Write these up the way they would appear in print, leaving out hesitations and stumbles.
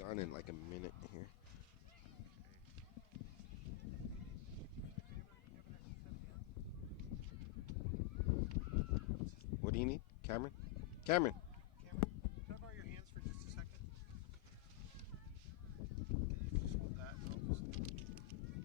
be on in like a minute here. What do you need, Cameron? Cameron. Can I borrow your hands for just a second? Okay, you just hold that and I'll just reinvent the wheel.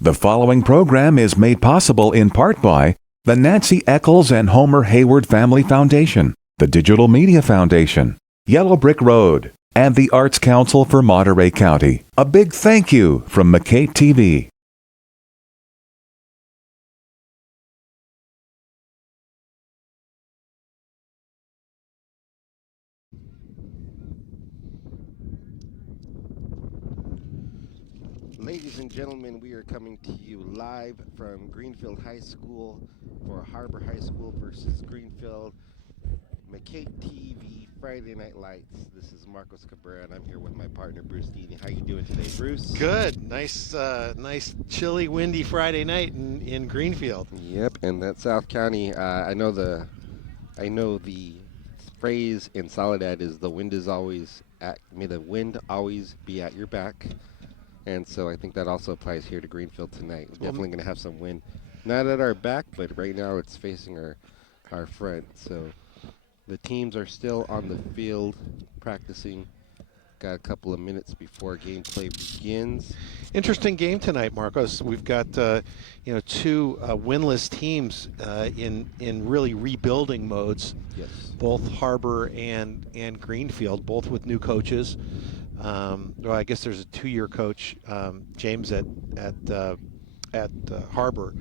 The following program is made possible in part by the Nancy Eccles and Homer Hayward Family Foundation, the Digital Media Foundation, Yellow Brick Road, and the Arts Council for Monterey County. A big thank you from McKay TV. Ladies and gentlemen, we are coming to you live from Greenfield High School for Harbor High School versus Greenfield. McKay TV Friday Night Lights. This is Marcos Cabrera, and I'm here with my partner Bruce Deedy. How you doing today, Bruce? Good. Nice chilly, windy Friday night in Greenfield. Yep, and that South County. I know the phrase in Soledad is the wind is always at. May the wind always be at your back. And so I think that also applies here to Greenfield tonight. We're definitely going to have some wind, not at our back, but right now it's facing our front. So the teams are still on the field practicing. Got a couple of minutes before gameplay begins. Interesting game tonight, Marcos. We've got two winless teams in really rebuilding modes. Yes. Both Harbor and Greenfield, both with new coaches. Well, I guess there's a 2-year coach, James at Harbor.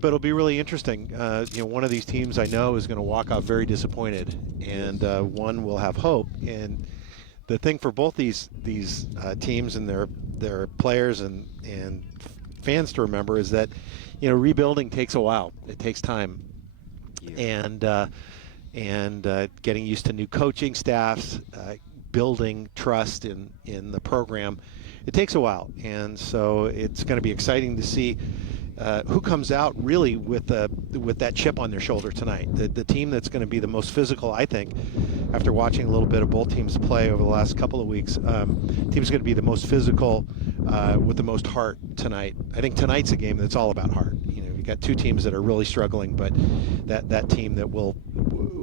But it'll be really interesting. One of these teams I know is going to walk out very disappointed, and one will have hope. And the thing for both these teams and their players and fans to remember is that rebuilding takes a while. It takes time, Yeah. and getting used to new coaching staffs. Building trust in the program, it takes a while, and so it's going to be exciting to see who comes out really with that chip on their shoulder tonight. The team that's going to be the most physical, I think, after watching a little bit of both teams play over the last couple of weeks, team's going to be the most physical with the most heart tonight. I think tonight's a game that's all about heart. You've got two teams that are really struggling, but that team that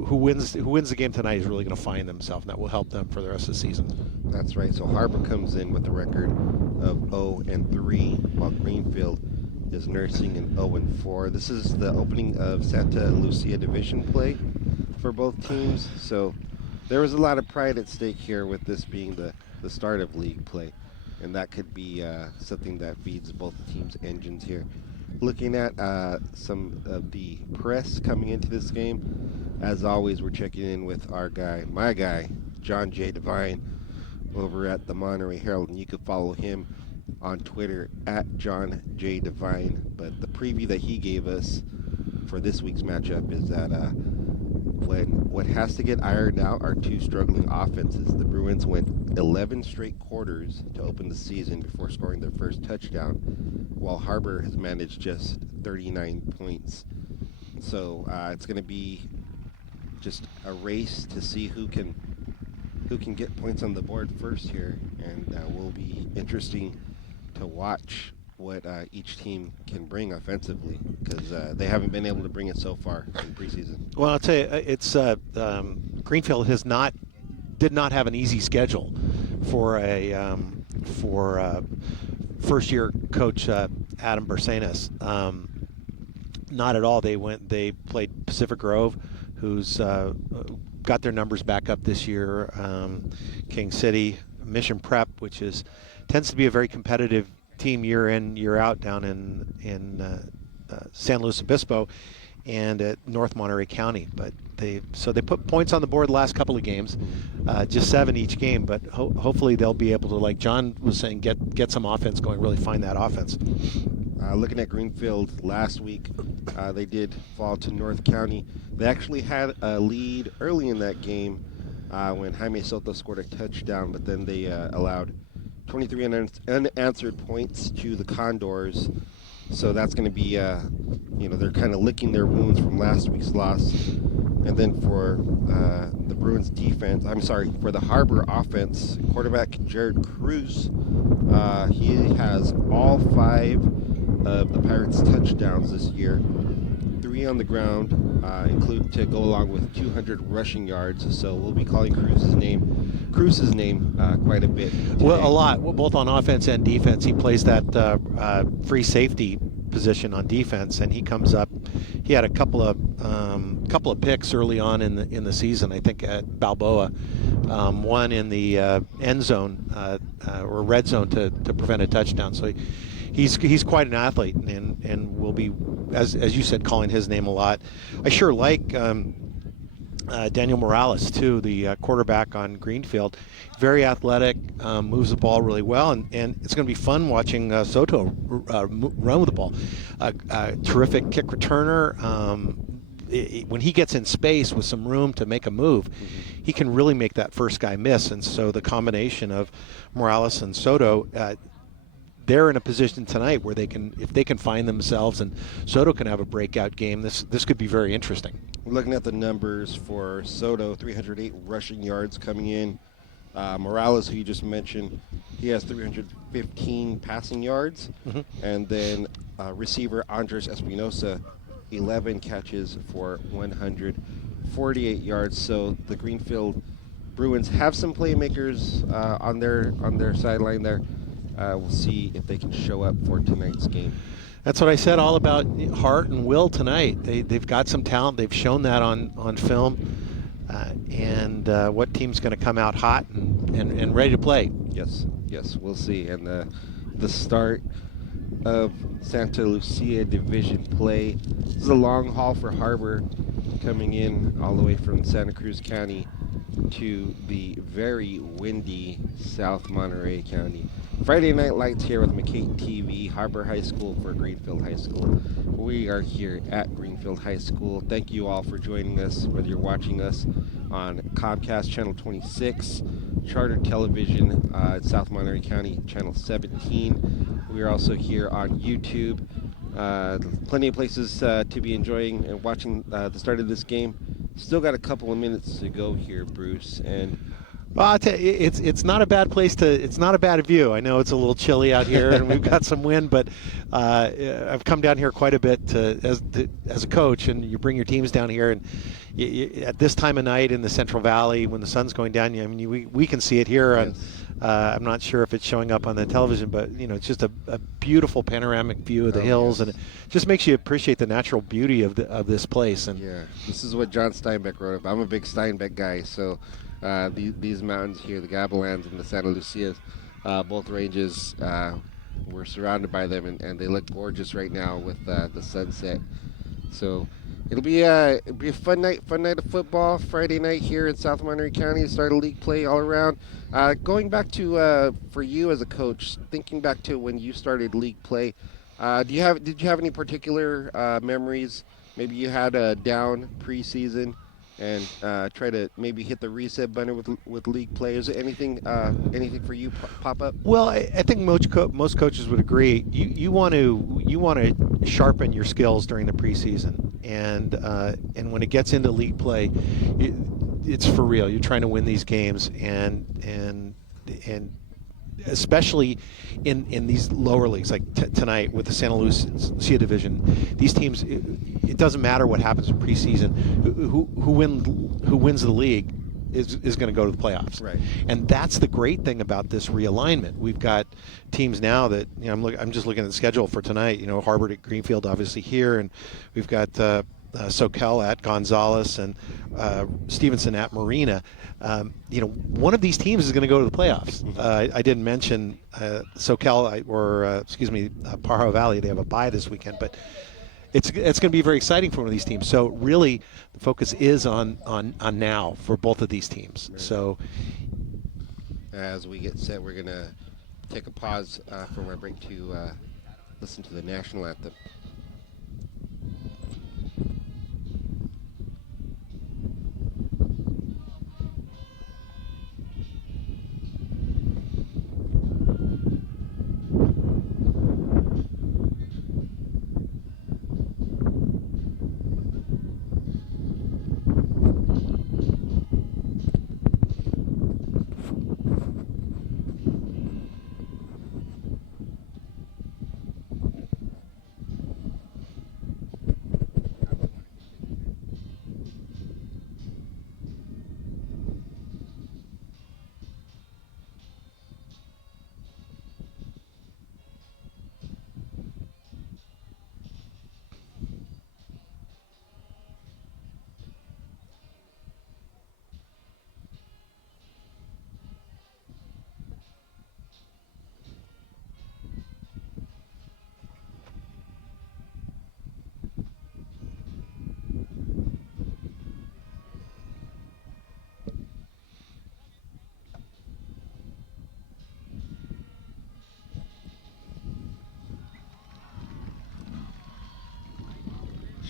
who wins the game tonight is really going to find themselves, and that will help them for the rest of the season. That's right. So Harbor comes in with a record of 0-3, while Greenfield is nursing an 0-4. This is the opening of Santa Lucia Division play for both teams. So there was a lot of pride at stake here with this being the start of league play, and that could be something that feeds both teams' engines here. Looking at some of the press coming into this game, as always, we're checking in with my guy, John J. Devine, over at the Monterey Herald, and you can follow him on Twitter at John J. Devine. But the preview that he gave us for this week's matchup is that what has to get ironed out are two struggling offenses. The Bruins went 11 straight quarters to open the season before scoring their first touchdown, while Harbor has managed just 39 points. So it's going to be just a race to see who can get points on the board first here, and will be interesting to watch what each team can bring offensively, because they haven't been able to bring it so far in preseason. Well, I'll tell you, it's Greenfield did not have an easy schedule for first-year coach Adam Bersanas. Not at all. They played Pacific Grove, who's got their numbers back up this year. King City, Mission Prep, which tends to be a very competitive team year in, year out down in San Luis Obispo and at North Monterey County. But they put points on the board the last couple of games, just 7 each game. But hopefully they'll be able to, like John was saying, get some offense going, really find that offense. Looking at Greenfield last week, they did fall to North County. They actually had a lead early in that game when Jaime Soto scored a touchdown, but then they allowed 23 unanswered points to the Condors. So that's going to be, they're kind of licking their wounds from last week's loss. And then for the Bruins defense, for the Harbor offense, quarterback Jared Cruz, he has all 5 of the Pirates' touchdowns this year. 3 on the ground, to go along with 200 rushing yards. So we'll be calling Cruz's name quite a bit today. Well, a lot, both on offense and defense. He plays that free safety position on defense, and he comes up. He had a couple of picks early on in the season. I think at Balboa, one in the end zone or red zone to prevent a touchdown. So he's quite an athlete, and will be, as you said, calling his name a lot. I sure like Daniel Morales too, the quarterback on Greenfield. Very athletic, moves the ball really well, and it's going to be fun watching Soto run with the ball. Terrific kick returner. When he gets in space with some room to make a move, he can really make that first guy miss. And so the combination of Morales and Soto, they're in a position tonight where if they can find themselves and Soto can have a breakout game, this could be very interesting. Looking at the numbers for Soto, 308 rushing yards coming in. Morales, who you just mentioned, he has 315 passing yards. And then receiver Andres Espinosa, 11 catches for 148 yards. So the Greenfield Bruins have some playmakers on their sideline there. We'll see if they can show up for tonight's game. That's what I said, all about heart and will tonight. They've got some talent. They've shown that on film. And what team's going to come out hot and ready to play? Yes, we'll see. And the start of Santa Lucia Division play. This is a long haul for Harbor, coming in all the way from Santa Cruz County to the very windy South Monterey County. Friday Night Lights here with McKay TV, Harbor High School for Greenfield High School. We are here at Greenfield High School. Thank you all for joining us, whether you're watching us on Comcast Channel 26, Charter Television, South Monterey County Channel 17. We are also here on YouTube. Plenty of places to be enjoying and watching the start of this game. Still got a couple of minutes to go here, Bruce, and well, I'll tell you, it's not a bad place it's not a bad view. I know it's a little chilly out here and we've got some wind, but I've come down here quite a bit as a coach, and you bring your teams down here, and at this time of night in the Central Valley when the sun's going down, I mean, we can see it here. Yes. And I'm not sure if it's showing up on the television, but it's just a beautiful panoramic view of the hills, yes. and it just makes you appreciate the natural beauty of this place. And yeah, this is what John Steinbeck wrote. I'm a big Steinbeck guy, so these mountains here, the Gavilands and the Santa Lucias, both ranges, we're surrounded by them, and they look gorgeous right now with the sunset. So it'll be a fun night of football Friday night here in South Monterey County. Start of league play all around. Going back to for you as a coach, thinking back to when you started league play, did you have any particular memories? Maybe you had a down preseason and try to maybe hit the reset button with league play. Is there anything for you pop up? Well, I think most coaches would agree. You want to sharpen your skills during the preseason, and when it gets into league play, it's for real. You're trying to win these games, and especially in these lower leagues like tonight with the Santa Lucia division, these teams, it doesn't matter what happens in preseason. Who wins the league is going to go to the playoffs. Right. And that's the great thing about this realignment. We've got teams now that I'm just looking at the schedule for tonight. Harbor at Greenfield, obviously here, and we've got Soquel at Gonzales and Stevenson at Marina. One of these teams is going to go to the playoffs. I didn't mention Soquel Pajaro Valley. They have a bye this weekend, but it's going to be very exciting for one of these teams. So really, the focus is on now for both of these teams. Right. So as we get set, we're going to take a pause from our break to listen to the national anthem.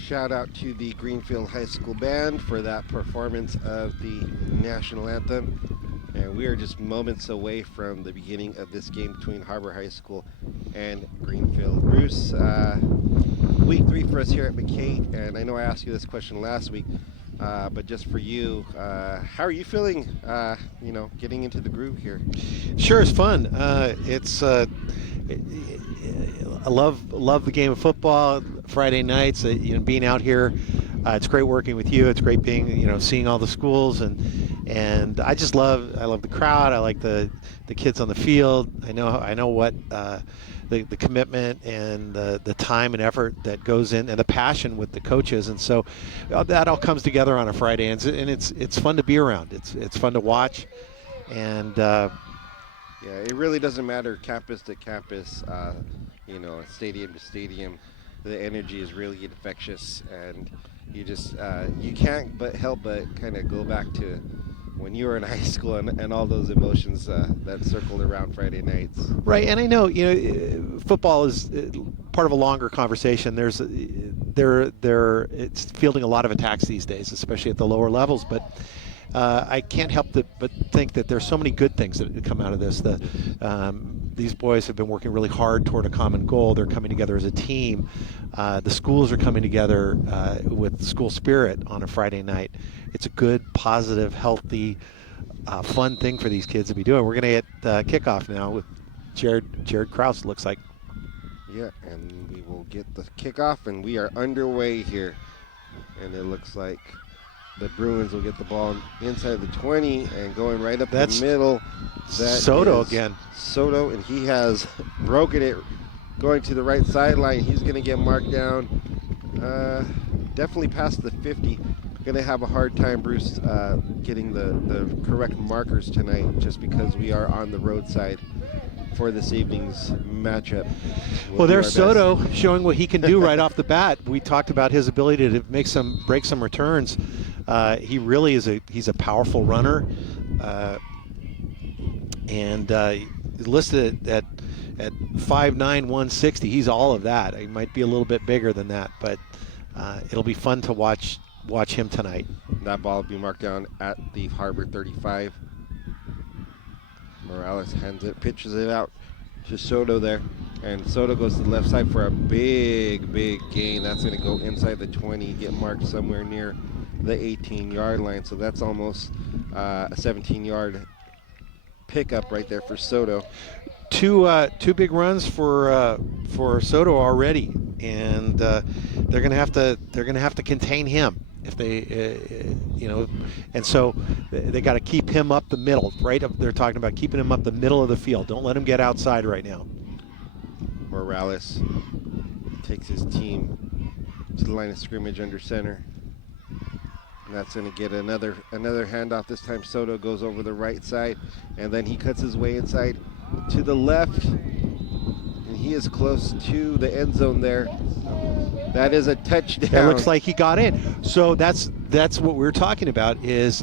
Shout out to the Greenfield High School Band for that performance of the national anthem. And we are just moments away from the beginning of this game between Harbor High School and Greenfield. Bruce, week 3 for us here at McKay, and I know I asked you this question last week, but just for you, how are you feeling, getting into the groove here? Sure, it's fun. I love the game of football. Friday nights, being out here. It's great working with you. It's great being, seeing all the schools, and I love the crowd. I like the kids on the field. I know what the commitment and the time and effort that goes in, and the passion with the coaches, and so that all comes together on a Friday, and it's fun to be around. It's fun to watch, and yeah, it really doesn't matter campus to campus, stadium to stadium. The energy is really infectious, and you just you can't but help but kind of go back to when you were in high school and all those emotions that circled around Friday nights. Right, and I know football is part of a longer conversation. It's fielding a lot of attacks these days, especially at the lower levels, but I can't help but think that there's so many good things that come out of this. These boys have been working really hard toward a common goal. They're coming together as a team. The schools are coming together with school spirit on a Friday night. It's a good, positive, healthy, fun thing for these kids to be doing. We're going to get kickoff now with Jared Krause, looks like. Yeah, and we will get the kickoff, and we are underway here. And it looks like the Bruins will get the ball inside the 20 and going right up the middle. That's Soto again. Soto, and he has broken it going to the right sideline. He's going to get marked down definitely past the 50. Going to have a hard time, Bruce, getting the correct markers tonight just because we are on the roadside for this evening's matchup. Well, there's Soto showing what he can do right off the bat. We talked about his ability to break some returns. He really is he's a powerful runner, and listed at 5'9", 160. He's all of that. He might be a little bit bigger than that, but it'll be fun to watch him tonight. That ball will be marked down at the Harbor 35. Morales hands it, pitches it out to Soto there, and Soto goes to the left side for a big gain. That's going to go inside the 20, get marked somewhere near the 18-yard line. So that's almost a 17-yard pickup right there for Soto. Two big runs for Soto already, and they're going to have to contain him if they and so they got to keep him up the middle, right? They're talking about keeping him up the middle of the field. Don't let him get outside right now. Morales takes his team to the line of scrimmage under center. And that's going to get another handoff. This time Soto goes over the right side, and then he cuts his way inside to the left, and he is close to the end zone there. That is a touchdown. It looks like he got in. So that's what we're talking about, is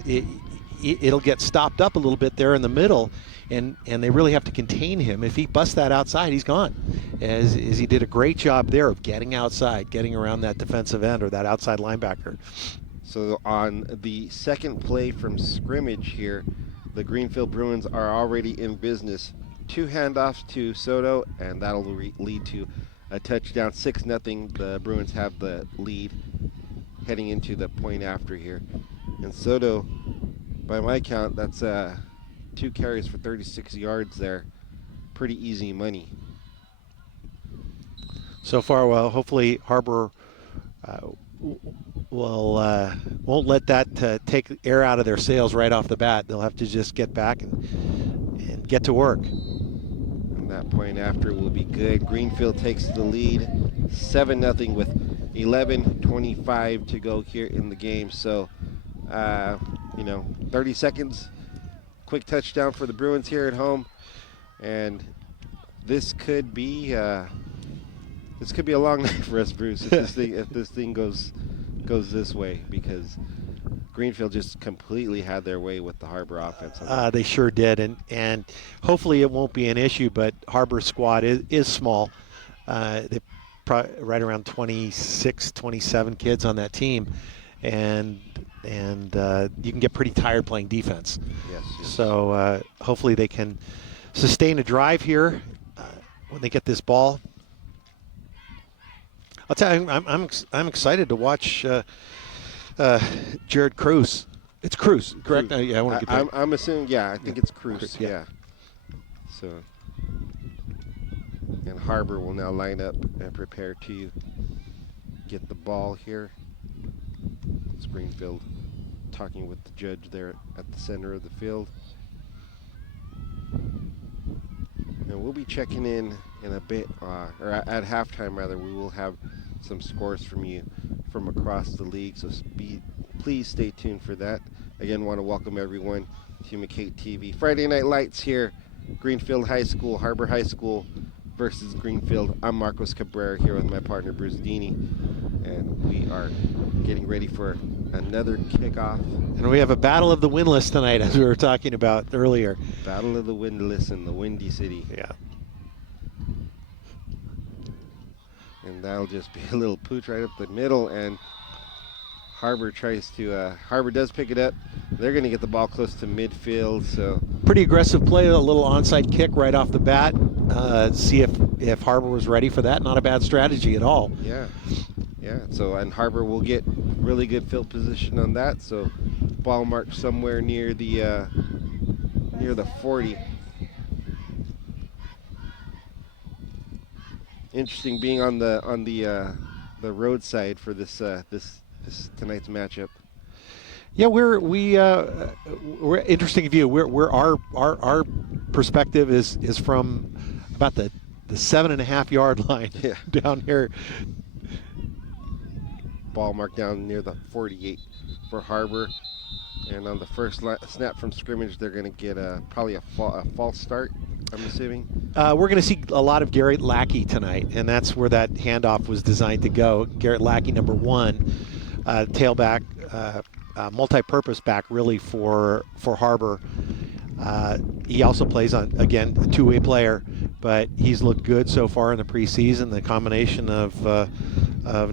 it'll get stopped up a little bit there in the middle, and they really have to contain him. If he busts that outside, he's gone. As he did a great job there of getting outside, getting around that defensive end or that outside linebacker. So on the second play from scrimmage here, the Greenfield Bruins are already in business. 2 handoffs to Soto, and that'll lead to a touchdown. 6-0. The Bruins have the lead heading into the point after here. And Soto, by my count, that's 2 carries for 36 yards there. Pretty easy money. So far, well, hopefully Harbor won't let that take air out of their sails right off the bat. They'll have to just get back and get to work. And that point after will be good. Greenfield takes the lead, 7-0 with 11:25 to go here in the game. So, 30 seconds, quick touchdown for the Bruins here at home, and this could be a long night for us, Bruce, if this thing goes this way, because Greenfield just completely had their way with the Harbor offense. They sure did, and hopefully it won't be an issue, but Harbor's squad is small. They probably right around 26, 27 kids on that team, and you can get pretty tired playing defense. Yes. So hopefully they can sustain a drive here when they get this ball. I'll tell you, I'm excited to watch Jared Cruz. It's Cruz, correct? Yeah, I want to get that. I'm assuming, yeah, I think it's Cruz, yeah. So, and Harbor will now line up and prepare to get the ball here. It's Greenfield talking with the judge there at the center of the field. And we'll be checking in a bit, or at halftime rather. We will have some scores from you from across the league, so please stay tuned for that. Again, want to welcome everyone to McKay TV. Friday Night Lights here, Greenfield High School, Harbor High School versus Greenfield. I'm Marcos Cabrera here with my partner Bruce Deeney, and we are getting ready for another kickoff. And we have a battle of the windless tonight, as we were talking about earlier. Battle of the windless in the Windy City. Yeah. And that'll just be a little pooch right up the middle, and Harbor does pick it up. They're going to get the ball close to midfield. So pretty aggressive play, a little onside kick right off the bat. See if Harbor was ready for that. Not a bad strategy at all. Yeah. So, and Harbor will get really good field position on that. So ball marked somewhere near the 40. Interesting being on the roadside for this tonight's matchup. Yeah, we're interesting view. We're our perspective is from about the 7.5 yard line down here. Ball marked down near the 48 for Harbor, and on the first snap from scrimmage, they're going to get probably a false start, I'm assuming. We're going to see a lot of Garrett Lackey tonight, and that's where that handoff was designed to go. Garrett Lackey, number 1, tailback, multi-purpose back really for Harbor. He also plays on, again, a two-way player, but he's looked good so far in the preseason. The combination of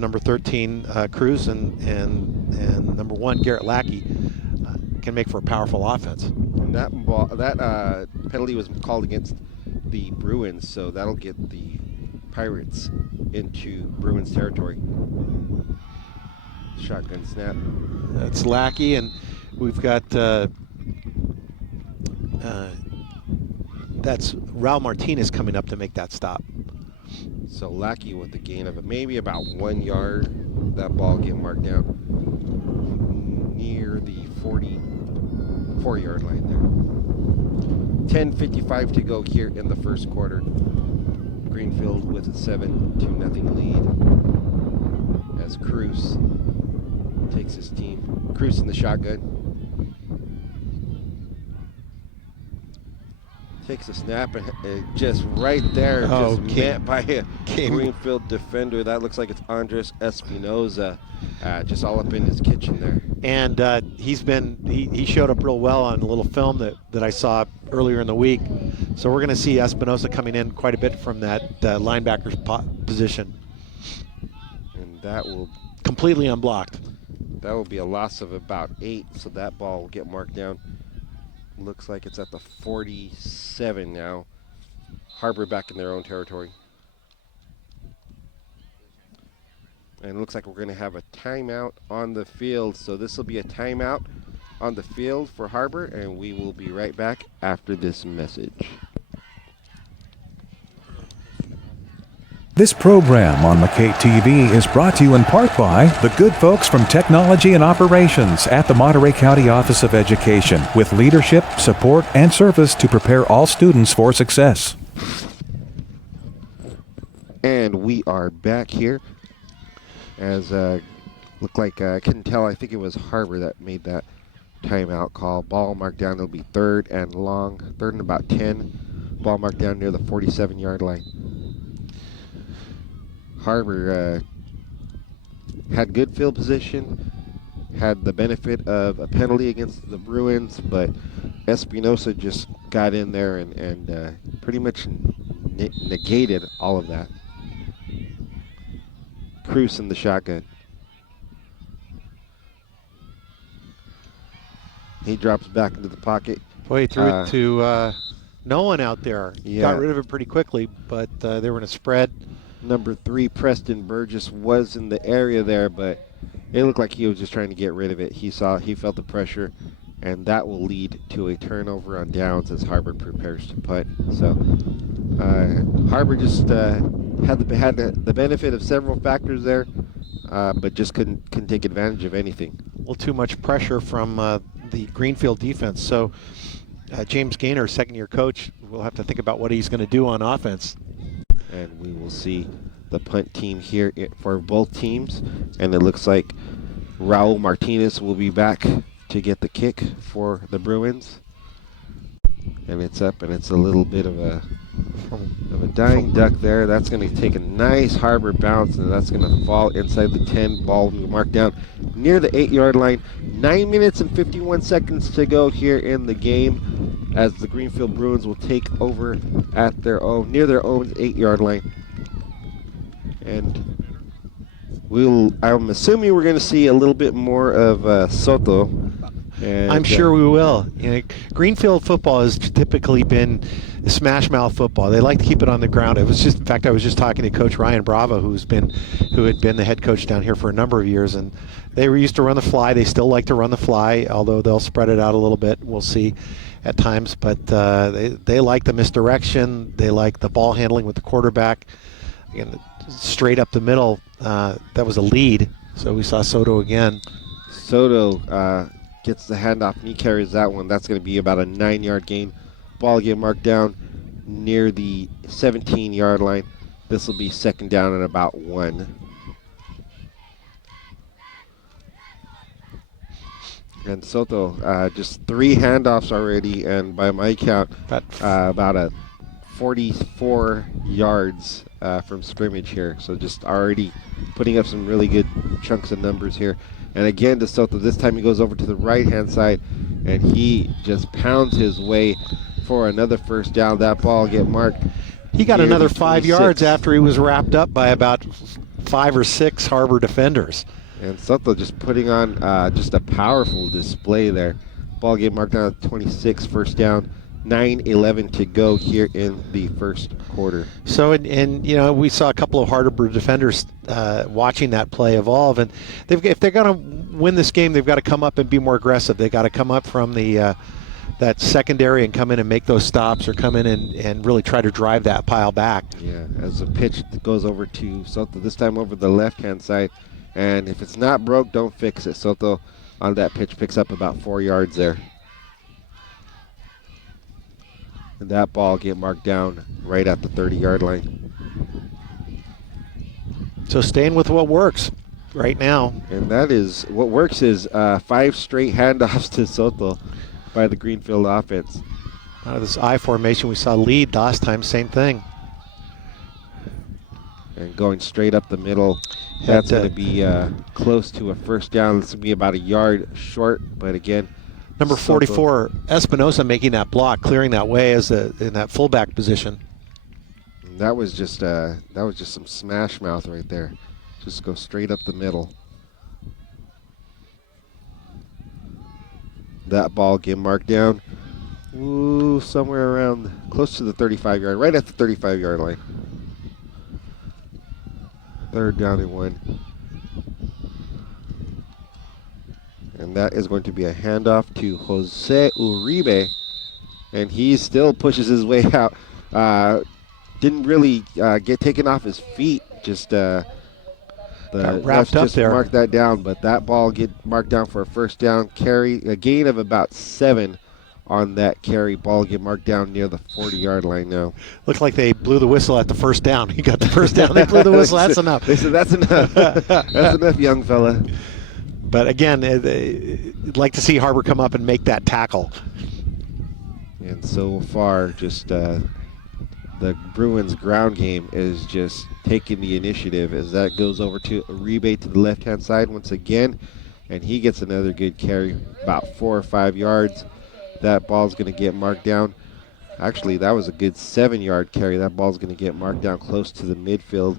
number 13 Cruz and number 1 Garrett Lackey can make for a powerful offense. And that penalty was called against the Bruins, so that'll get the Pirates into Bruins territory. Shotgun snap. That's Lackey, and we've got that's Raul Martinez coming up to make that stop. So Lackey with the gain of maybe about 1 yard. That ball get marked down near the 44-yard line there. 10:55 to go here in the first quarter. Greenfield with a 7-0 lead as Cruz takes his team. Cruz in the shotgun. Takes a snap and just right there, just met by a Greenfield defender. That looks like it's Andres Espinoza, just all up in his kitchen there. And he showed up real well on a little film that I saw earlier in the week. So we're going to see Espinoza coming in quite a bit from that linebacker's position. And that will completely unblocked. That will be a loss of about 8. So that ball will get marked down. Looks like it's at the 47 now. Harbor back in their own territory. And it looks like we're going to have a timeout on the field. So this will be a timeout on the field for Harbor, and we will be right back after this message. This program on McKay TV is brought to you in part by the good folks from Technology and Operations at the Monterey County Office of Education, with leadership, support, and service to prepare all students for success. And we are back here. As look like I couldn't tell. I think it was Harbor that made that timeout call. Ball marked down. It'll be 3rd and long, 3rd and about 10. Ball marked down near the 47-yard line. Harbor had good field position, had the benefit of a penalty against the Bruins, but Espinosa just got in there and pretty much negated all of that. Cruz in the shotgun. He drops back into the pocket. Boy, he threw it to no one out there. Yeah. Got rid of it pretty quickly, but they were in a spread. Number 3, Preston Burgess, was in the area there, but it looked like he was just trying to get rid of it. He felt the pressure, and that will lead to a turnover on downs as Harbor prepares to punt. So Harbor just had the benefit of several factors there, but just couldn't take advantage of anything. A little too much pressure from the Greenfield defense. So James Gaynor, second-year coach, will have to think about what he's going to do on offense. And we will see the punt team here for both teams. And it looks like Raul Martinez will be back to get the kick for the Bruins. And it's up, and it's a little bit of a dying duck there. That's going to take a nice Harbor bounce, and that's going to fall inside the 10. Ball marked down near the 8-yard line. 9 minutes and 51 seconds to go here in the game, as the Greenfield Bruins will take over at near their own 8-yard line. And I'm assuming we're going to see a little bit more of Soto. And I'm sure we will. You know, Greenfield football has typically been smash mouth football. They like to keep it on the ground. In fact, I was just talking to Coach Ryan Bravo, who had been the head coach down here for a number of years, and they were used to run the fly. They still like to run the fly, although they'll spread it out a little bit. We'll see at times, but they like the misdirection. They like the ball handling with the quarterback. Again, straight up the middle. That was a lead, so we saw Soto again. Soto gets the handoff, and he carries that one. That's going to be about a 9-yard gain. Ball get marked down near the 17-yard line. This will be second down and about 1. And Soto, just 3 handoffs already, and by my count, about a 44 yards from scrimmage here. So just already putting up some really good chunks of numbers here. And again to Soto, this time he goes over to the right-hand side, and he just pounds his way for another first down. That ball get marked. He got another 5 yards after he was wrapped up by about 5 or 6 Harbor defenders. And Soto just putting on just a powerful display there. Ball get marked down at 26, first down. 9:11 to go here in the first quarter. So, and you know, we saw a couple of Harbor defenders watching that play evolve, and if they're going to win this game, they've got to come up and be more aggressive. They've got to come up from the that secondary and come in and make those stops, or come in and really try to drive that pile back. Yeah, as the pitch goes over to Soto, this time over the left-hand side, and if it's not broke, don't fix it. Soto on that pitch picks up about 4 yards there. And that ball get marked down right at the 30-yard line. So staying with what works right now. And that is, what works is 5 straight handoffs to Soto by the Greenfield offense. Out of this I formation, we saw lead last time, same thing. And going straight up the middle, that's going to be close to a first down. This will be about a yard short, but again, number 44, Espinosa, making that block, clearing that way as in that fullback position. That was just some smash mouth right there. Just go straight up the middle. That ball get marked down. Ooh, somewhere around close to the 35-yard, right at the 35-yard line. Third down and 1. And that is going to be a handoff to Jose Uribe. And he still pushes his way out. Didn't really get taken off his feet. Just the wrapped up there. Marked that down, but that ball get marked down for a first down carry. A gain of about 7 on that carry. Ball get marked down near the 40-yard line now. Looked like they blew the whistle at the first down. He got the first down. They blew the whistle. That's enough. They said, that's enough. That's enough, young fella. But again, I'd like to see Harbor come up and make that tackle. And so far, just the Bruins ground game is just taking the initiative as that goes over to Uribe to the left-hand side once again. And he gets another good carry, about 4 or 5 yards. That ball's going to get marked down. Actually, that was a good 7-yard carry. That ball's going to get marked down close to the midfield.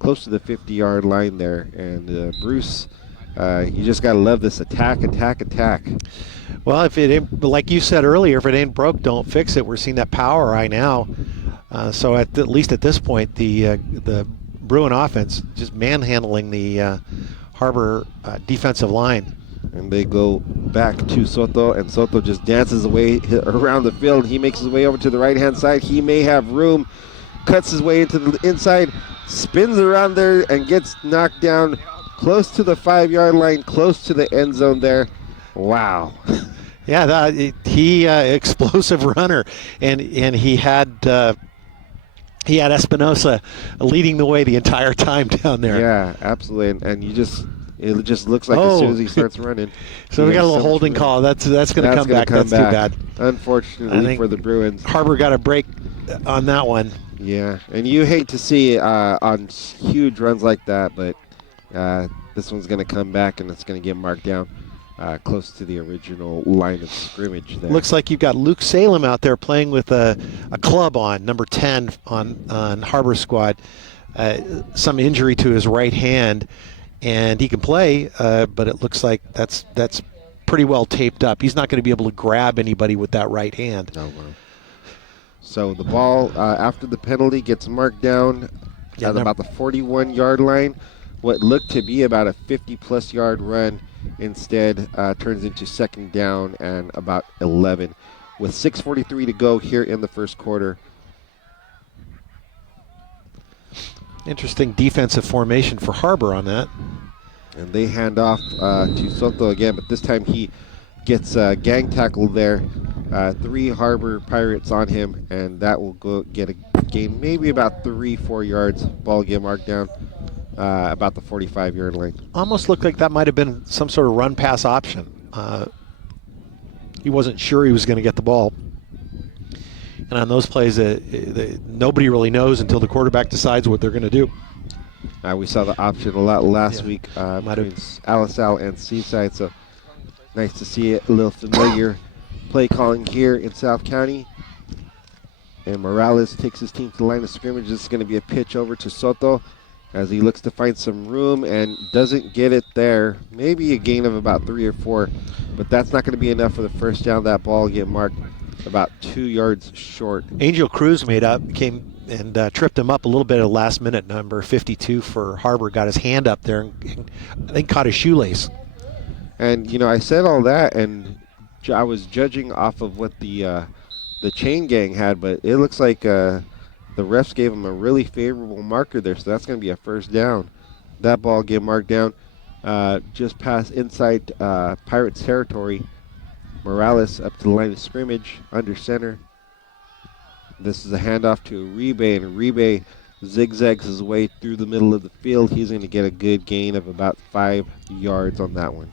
close to the 50-yard line there. And Bruce, you just got to love this attack. Well, if it ain't, like you said earlier, if it ain't broke, don't fix it. We're seeing that power right now. So at least at this point, the Bruin offense just manhandling the Harbor defensive line. And they go back to Soto, and Soto just dances away around the field. He makes his way over to the right-hand side. He may have room, cuts his way into the inside, spins around there, and gets knocked down close to the 5-yard line, close to the end zone there. Wow. Yeah, he explosive runner, and he had Espinosa leading the way the entire time down there. Yeah, absolutely, and it just looks like as soon as he starts running. So we got a little holding call. That's going to come back. That's too bad. Unfortunately for the Bruins. Harbor got a break on that one. Yeah, and you hate to see it on huge runs like that, but this one's going to come back and it's going to get marked down close to the original line of scrimmage there. Looks like you've got Luke Salem out there playing with a club on, number 10 on Harbor squad. Some injury to his right hand. And he can play, but it looks like that's pretty well taped up. He's not going to be able to grab anybody with that right hand. Oh, wow. So the ball, after the penalty, gets marked down at about the 41-yard line. What looked to be about a 50-plus yard run instead turns into second down and about 11. With 6:43 to go here in the first quarter. Interesting defensive formation for Harbor on that. And they hand off to Soto again, but this time he gets gang tackled there. 3 Harbor Pirates on him, and that will go get a gain maybe about 3-4 yards. Ball get marked down about the 45-yard line. Almost looked like that might have been some sort of run-pass option. He wasn't sure he was going to get the ball. And on those plays, nobody really knows until the quarterback decides what they're going to do. We saw the option a lot last week between Alisal and Seaside, so nice to see it. A little familiar play calling here in South County. And Morales takes his team to the line of scrimmage. This is going to be a pitch over to Soto as he looks to find some room and doesn't get it there. Maybe a gain of about 3 or 4, but that's not going to be enough for the first down. That ball get marked about 2 yards short. Angel Cruz came and tripped him up a little bit at the last minute. Number 52 for Harbor got his hand up there and I think caught his shoelace. And, you know, I said all that, and I was judging off of what the chain gang had, but it looks like the refs gave him a really favorable marker there, so that's going to be a first down. That ball get marked down just past inside Pirates territory. Morales up to the line of scrimmage, under center. This is a handoff to Uribe, and Uribe zigzags his way through the middle of the field. He's going to get a good gain of about 5 yards on that one.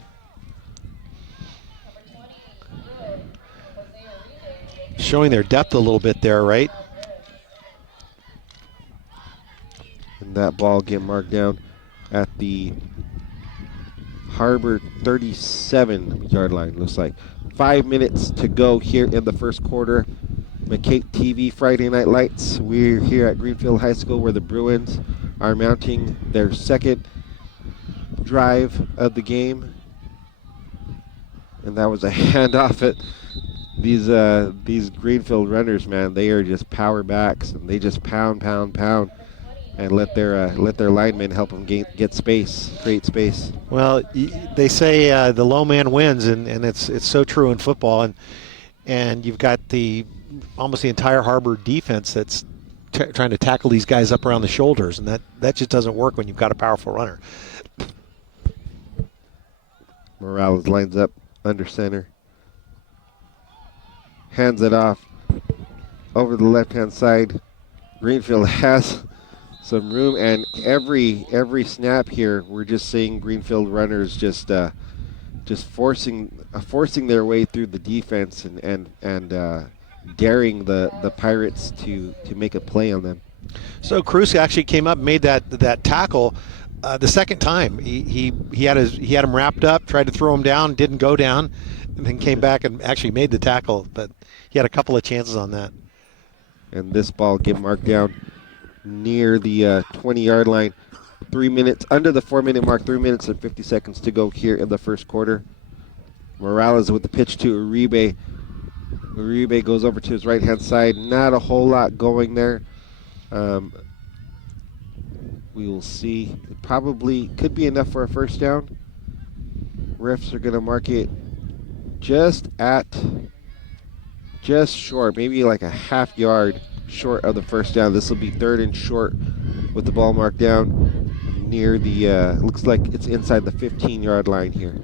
Showing their depth a little bit there, right? And that ball get marked down at the Harbor 37-yard line, looks like. 5 minutes to go here in the first quarter. McKay TV Friday Night Lights. We're here at Greenfield High School where the Bruins are mounting their second drive of the game. And that was a handoff at these Greenfield runners, man. They are just power backs, and they just pound, and let their linemen help them get space, create space. Well, they say the low man wins, and it's so true in football. And you've got almost the entire Harbor defense that's trying to tackle these guys up around the shoulders, and that just doesn't work when you've got a powerful runner. Morales lines up under center, hands it off over the left-hand side. Greenfield has some room, and every snap here, we're just seeing Greenfield runners just forcing their way through the defense and daring the Pirates to make a play on them. So Cruz actually came up and made that tackle the second time. He had him wrapped up, tried to throw him down, didn't go down, and then came back and actually made the tackle. But he had a couple of chances on that. And this ball get marked down near the 20-yard line. 3 minutes, under the 4-minute mark, 3 minutes and 50 seconds to go here in the first quarter. Morales with the pitch to Uribe. Uribe goes over to his right-hand side. Not a whole lot going there. We will see. It probably could be enough for a first down. Refs are going to mark it just short, maybe like a half yard short of the first down. This will be 3rd and short with the ball marked down near the, looks like it's inside the 15-yard line here.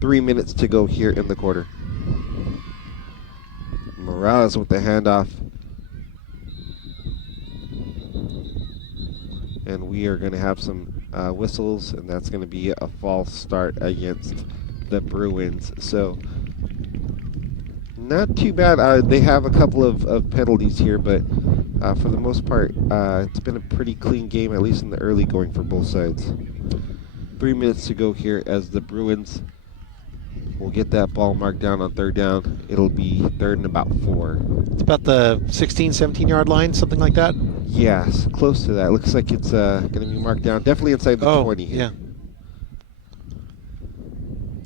3 minutes to go here in the quarter. Morales with the handoff. And we are going to have some whistles, and that's going to be a false start against the Bruins. So not too bad. They have a couple of penalties here, but for the most part, it's been a pretty clean game, at least in the early going for both sides. 3 minutes to go here as the Bruins will get that ball marked down on 3rd down. It'll be 3rd and about 4. It's about the 16, 17-yard line, something like that? Yes, close to that. Looks like it's going to be marked down. Definitely inside the 20 here. Yeah.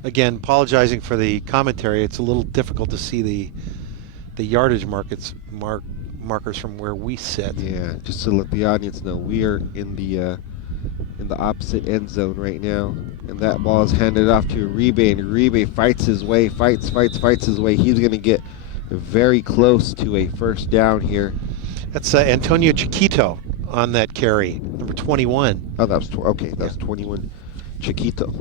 Again, apologizing for the commentary. It's a little difficult to see the yardage markers from where we sit. Yeah, just to let the audience know, we are in the opposite end zone right now, and that ball is handed off to Uribe, and Uribe fights his way, fights his way. He's going to get very close to a first down here. That's Antonio Chiquito on that carry, number 21. Oh, that was okay. That was 21. Chiquito.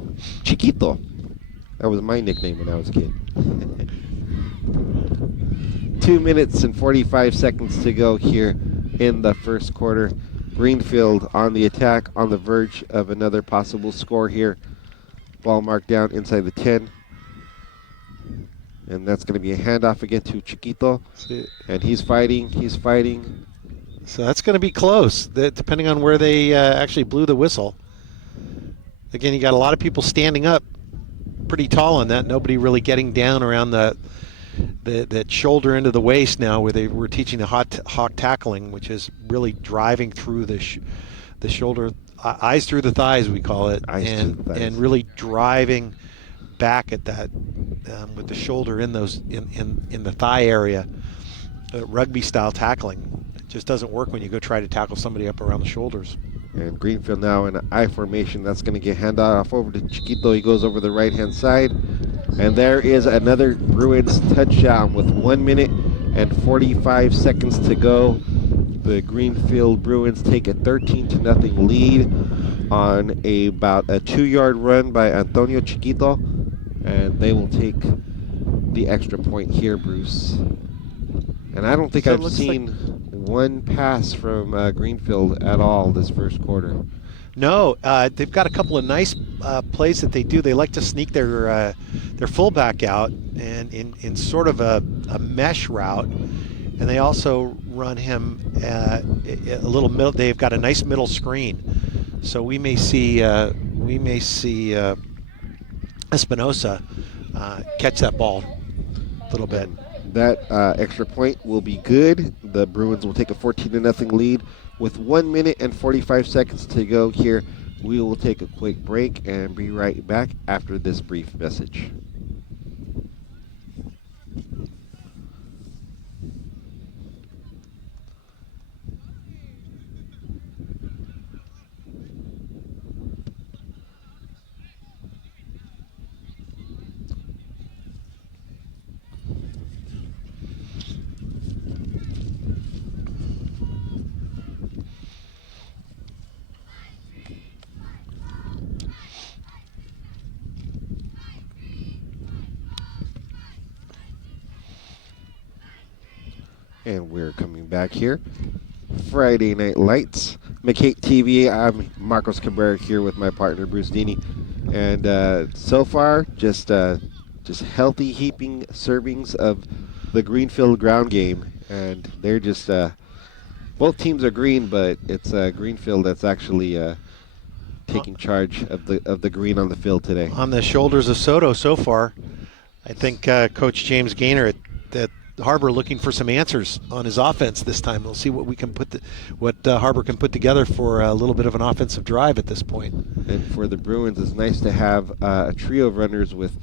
That was my nickname when I was a kid. 2 minutes and 45 seconds to go here in the first quarter. Greenfield on the attack, on the verge of another possible score here. Ball marked down inside the 10. And that's going to be a handoff again to Chiquito. And he's fighting. So that's going to be close, depending on where they actually blew the whistle. Again, you got a lot of people standing up pretty tall on that. Nobody really getting down around that shoulder into the waist now, where they were teaching the hawk tackling, which is really driving through the shoulder, eyes through the thighs, we call it, and really driving back at that with the shoulder in the thigh area. Rugby style tackling. It just doesn't work when you go try to tackle somebody up around the shoulders. And Greenfield now in an I formation. That's going to get handed off over to Chiquito. He goes over the right-hand side. And there is another Bruins touchdown with 1 minute and 45 seconds to go. The Greenfield Bruins take a 13-0 lead on about a 2-yard run by Antonio Chiquito. And they will take the extra point here, Bruce. And I don't think I've seen one pass from Greenfield at all this first quarter. No, they've got a couple of nice plays that they do. They like to sneak their fullback out and in sort of a mesh route, and they also run him a little middle. They've got a nice middle screen, so we may see Espinosa catch that ball a little bit. That extra point will be good. The Bruins will take a 14-0 lead with 1 minute and 45 seconds to go here. We will take a quick break and be right back after this brief message. And we're coming back here. Friday Night Lights. McKay TV. I'm Marcos Cabrera here with my partner Bruce Dini. And so far, just healthy heaping servings of the Greenfield ground game. And they're just, both teams are green, but it's Greenfield that's actually taking charge of the green on the field today. On the shoulders of Soto so far. I think Coach James Gaynor at Harbor looking for some answers on his offense this time. We'll see what we can Harbor can put together for a little bit of an offensive drive at this point. And for the Bruins, it's nice to have a trio of runners with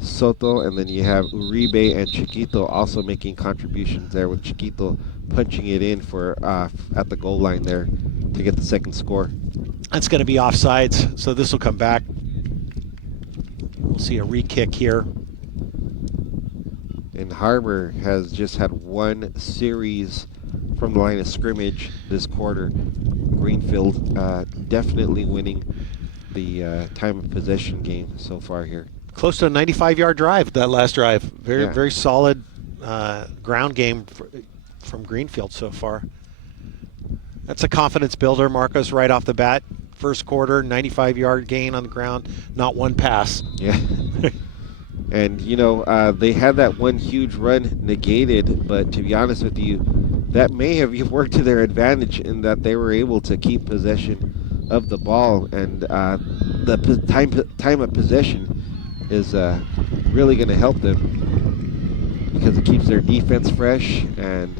Soto, and then you have Uribe and Chiquito also making contributions there, with Chiquito punching it in for at the goal line there to get the second score. That's going to be offsides, so this will come back. We'll see a re-kick here. And Harbor has just had one series from the line of scrimmage this quarter. Greenfield definitely winning the time of possession game so far here. Close to a 95-yard drive, that last drive. Very solid ground game from Greenfield so far. That's a confidence builder, Marcos, right off the bat. First quarter, 95-yard gain on the ground, not one pass. Yeah. And, you know, they had that one huge run negated, but to be honest with you, that may have worked to their advantage in that they were able to keep possession of the ball, and the time of possession is really going to help them because it keeps their defense fresh and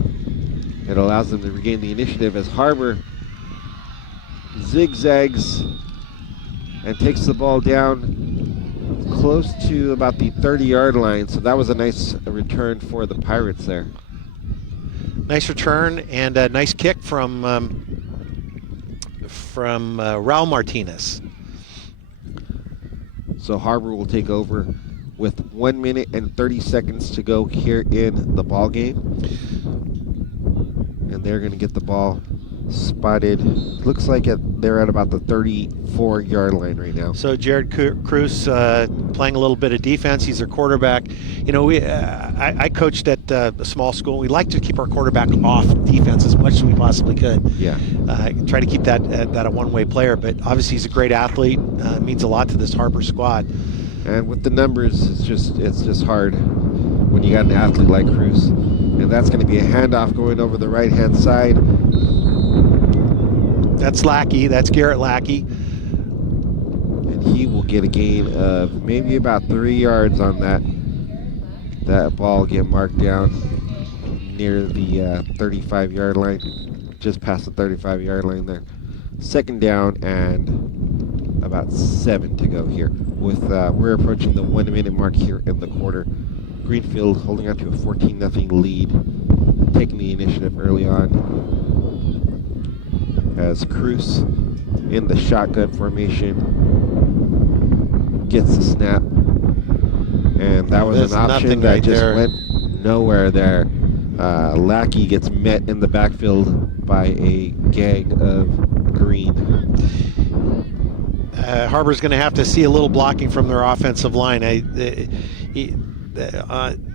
it allows them to regain the initiative as Harbor zigzags and takes the ball down close to about the 30-yard line. So that was a nice return for the Pirates there. Nice return and a nice kick from Raul Martinez. So Harbor will take over with 1 minute and 30 seconds to go here in the ball game. And they're going to get the ball spotted. Looks like they're at about the 34-yard line right now. So Jared Cruz playing a little bit of defense. He's their quarterback. You know, I coached at a small school. We like to keep our quarterback off defense as much as we possibly could. Yeah. Try to keep that a one-way player, but obviously he's a great athlete. Means a lot to this Harbor squad. And with the numbers, it's just hard when you got an athlete like Cruz. And that's going to be a handoff going over the right-hand side. That's Lackey. That's Garrett Lackey. And he will get a gain of maybe about 3 yards on that. That ball get marked down near the 35-yard line, just past the 35-yard line there. Second down and about 7 to go here. We're approaching the 1 minute mark here in the quarter. Greenfield holding on to a 14-0 lead, taking the initiative early on. As Cruz in the shotgun formation gets the snap, and that was an option that just went nowhere there. Lackey gets met in the backfield by a gang of green. Harbor's going to have to see a little blocking from their offensive line.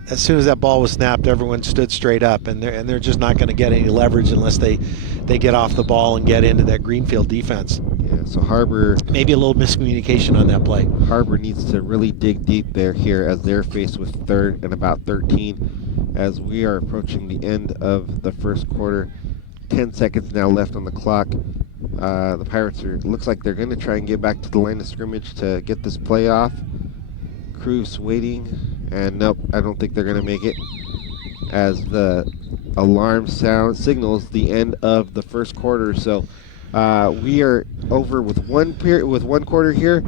As soon as that ball was snapped, everyone stood straight up, and they're just not going to get any leverage unless they get off the ball and get into that Greenfield defense. Yeah, so Harbor, maybe a little miscommunication on that play. Harbor needs to really dig deep there here as they're faced with third and about 13 as we are approaching the end of the first quarter. 10 seconds now left on the clock. The Pirates looks like they're going to try and get back to the line of scrimmage to get this play off. Cruz waiting, and nope, I don't think they're going to make it as the alarm sound signals the end of the first quarter. So we are over with one quarter here.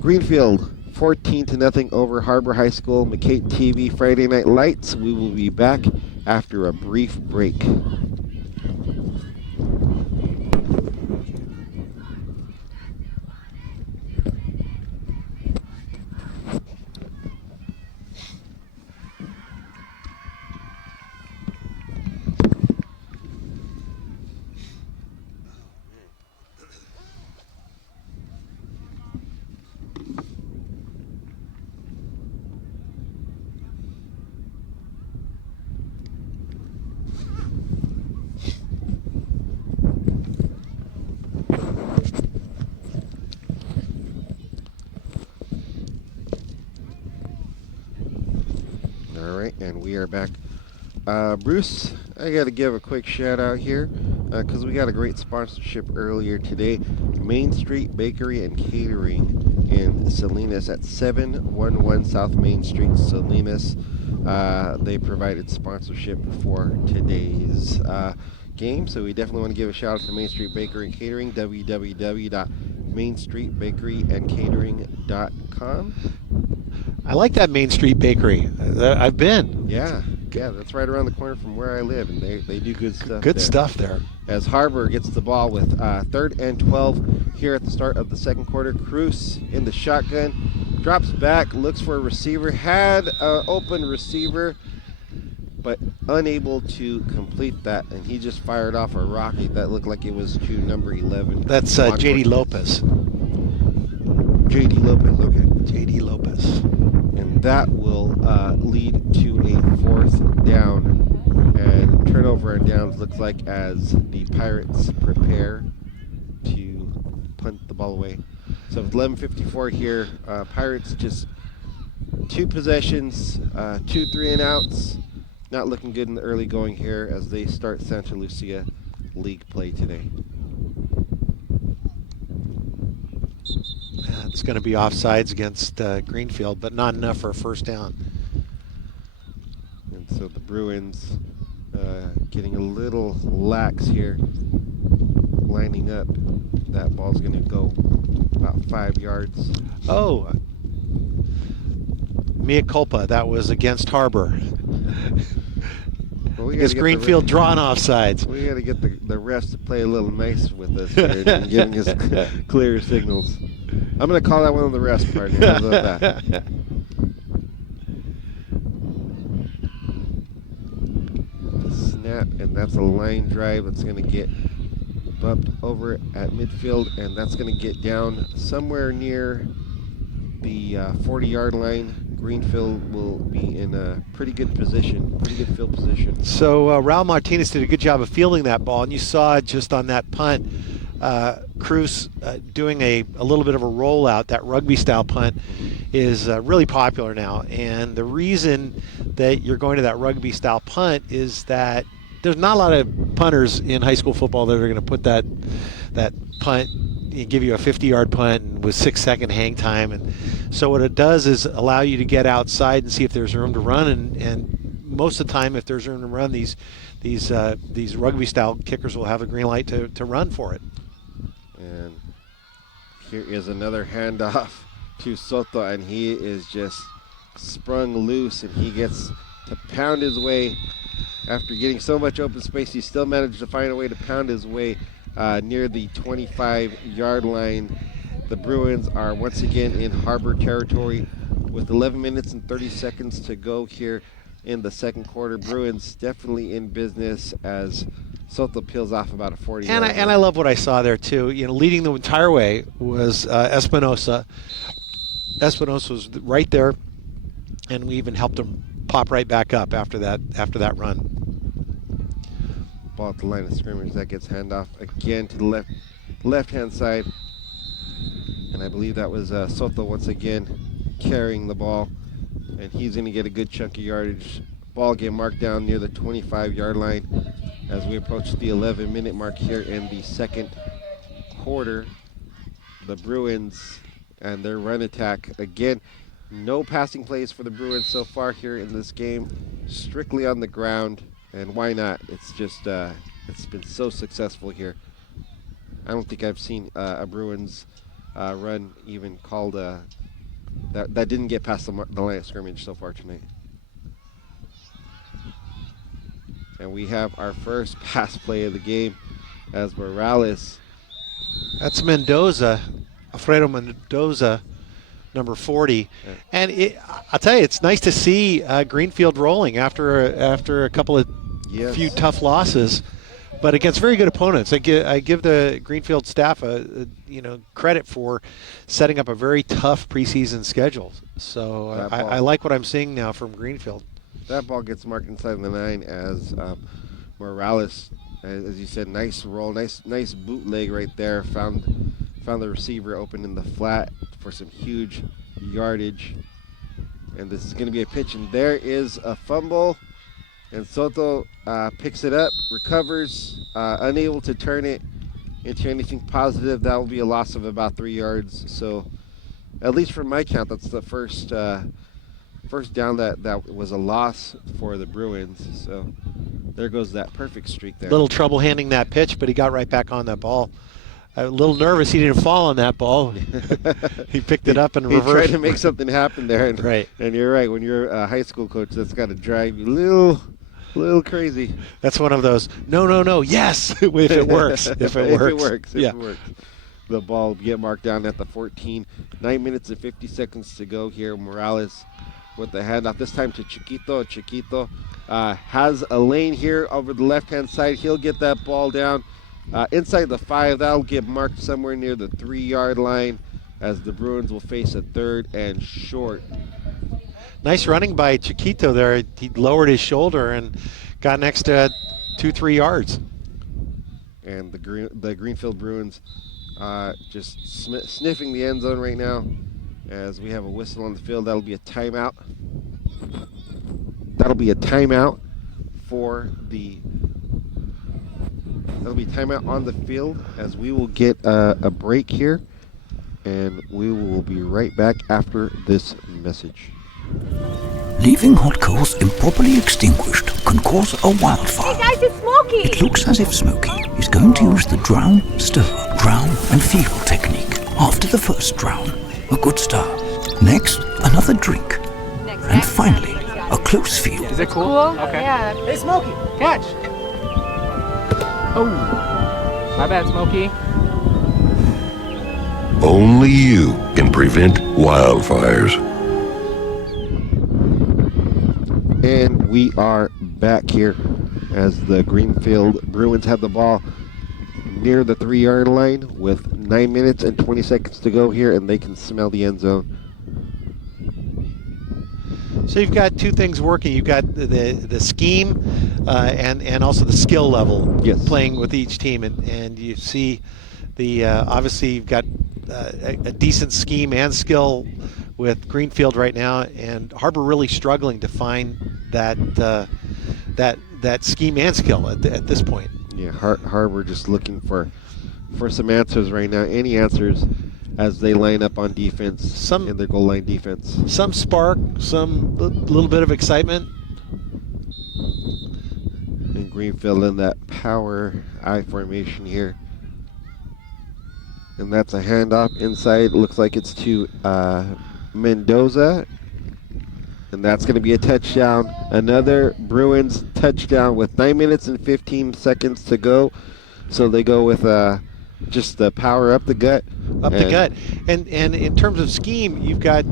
Greenfield 14-0 over Harbor High School. McKay TV Friday Night Lights. We will be back after a brief break. And we are back. Bruce, I got to give a quick shout out here because we got a great sponsorship earlier today. Main Street Bakery and Catering in Salinas at 711 South Main Street, Salinas. they provided sponsorship for today's game. So we definitely want to give a shout out to Main Street Bakery and Catering, www.mainstreetbakeryandcatering.com. I like that Main Street Bakery. I've been. Yeah, that's right around the corner from where I live, and they do good stuff. Good stuff there. As Harbor gets the ball with 3rd and 12 here at the start of the second quarter. Cruz in the shotgun, drops back, looks for a receiver, had an open receiver, but unable to complete that, and he just fired off a rocket that looked like it was to number 11. That's J.D. Lopez. J.D. Lopez, okay. J.D. Lopez. And that will lead to a 4th down. And turnover and downs looks like as the Pirates prepare to punt the ball away. So with 11:54 here, Pirates just 2 possessions, 2 3-and-outs. Not looking good in the early going here as they start Santa Lucia League play today. It's going to be offsides against Greenfield, but not enough for a 1st down. And so the Bruins getting a little lax here, lining up. That ball's going to go about 5 yards. Oh, mea culpa. That was against Harbor. Well, Because Greenfield drawn offsides. We got to get the refs to play a little nice with us here and giving us clear signals. I'm going to call that one of the refs, partner. How about that? The snap, and that's a line drive that's going to get bumped over at midfield, and that's going to get down somewhere near the 40-yard line. Greenfield will be in a pretty good position, pretty good field position. So Raul Martinez did a good job of fielding that ball, and you saw just on that punt, Cruz doing a little bit of a rollout. That rugby-style punt is really popular now, and the reason that you're going to that rugby-style punt is that there's not a lot of punters in high school football that are going to put that punt, give you a 50-yard punt with 6-second hang time. And so what it does is allow you to get outside and see if there's room to run. And most of the time, if there's room to run, these rugby-style kickers will have a green light to run for it. And here is another handoff to Soto, and he is just sprung loose, and he gets to pound his way. After getting so much open space, he still managed to find a way to pound his way near the 25-yard line. The Bruins are once again in Harbor territory with 11 minutes and 30 seconds to go here in the second quarter. Bruins definitely in business as Soto peels off about a 40-yard line. And I love what I saw there too. You know, leading the entire way was Espinosa. Espinosa was right there, and we even helped him pop right back up after that run. Ball at the line of scrimmage. That gets handoff again to the left-hand side. And I believe that was Soto once again carrying the ball. And he's going to get a good chunk of yardage. Ball getting marked down near the 25-yard line as we approach the 11-minute mark here in the second quarter. The Bruins and their run attack. Again, no passing plays for the Bruins so far here in this game. Strictly on the ground. And why not? It's just, it's been so successful here. I don't think I've seen a Bruins run even called that didn't get past the line of scrimmage so far tonight. And we have our first pass play of the game as Morales. That's Mendoza, Alfredo Mendoza, number 40. Yeah. And I'll tell you, it's nice to see Greenfield rolling after a couple of few tough losses, but against very good opponents. I give the Greenfield staff credit for setting up a very tough preseason schedule. So I like what I'm seeing now from Greenfield. That ball gets marked inside the 9 as Morales, as you said, nice roll, nice bootleg right there. Found the receiver open in the flat for some huge yardage. And this is going to be a pitch, and there is a fumble. And Soto picks it up, recovers, unable to turn it into anything positive. That will be a loss of about 3 yards. So, at least from my count, that's the first first down that was a loss for the Bruins. So there goes that perfect streak there. Little trouble handing that pitch, but he got right back on that ball. A little nervous he didn't fall on that ball. He picked it up and reversed. He tried to make something happen there. And, right. And you're right. When you're a high school coach, that's got to drive you a little crazy. That's one of those, no, yes, if it works. If it works. If it works. The ball will get marked down at the 14. 9 minutes and 50 seconds to go here. Morales with the handoff, this time to Chiquito. Chiquito has a lane here over the left-hand side. He'll get that ball down inside the 5. That'll get marked somewhere near the 3-yard line as the Bruins will face a 3rd and short. Nice running by Chiquito there. He lowered his shoulder and got an extra 2-3 yards. And the Greenfield Bruins just sniffing the end zone right now as we have a whistle on the field. That'll be a timeout. That'll be timeout on the field as we will get a break here, and we will be right back after this message. Leaving hot coals improperly extinguished can cause a wildfire. Hey guys, it's Smokey! It looks as if Smokey is going to use the drown, stir, drown and feel technique. After the first drown, a good start. Next, another drink. And finally, a close feel. Is it cool? Okay. Yeah. Hey, Smokey, catch! Oh, my bad, Smokey. Only you can prevent wildfires. And we are back here as the Greenfield Bruins have the ball near the 3-yard line with 9 minutes and 20 seconds to go here, and they can smell the end zone. So you've got two things working. You've got the scheme and also the skill level playing with each team, and you see the obviously you've got a decent scheme and skill with Greenfield right now, and Harbor really struggling to find that scheme and skill at this point. Yeah, Harbor just looking for some answers right now. Any answers as they line up on defense in their goal line defense. Some spark, some little bit of excitement. And Greenfield in that power I formation here. And that's a handoff inside. Looks like it's to Mendoza. And that's going to be a touchdown. Another Bruins touchdown with 9 minutes and 15 seconds to go. So they go with just the power up the gut. Up the gut. And in terms of scheme, you've got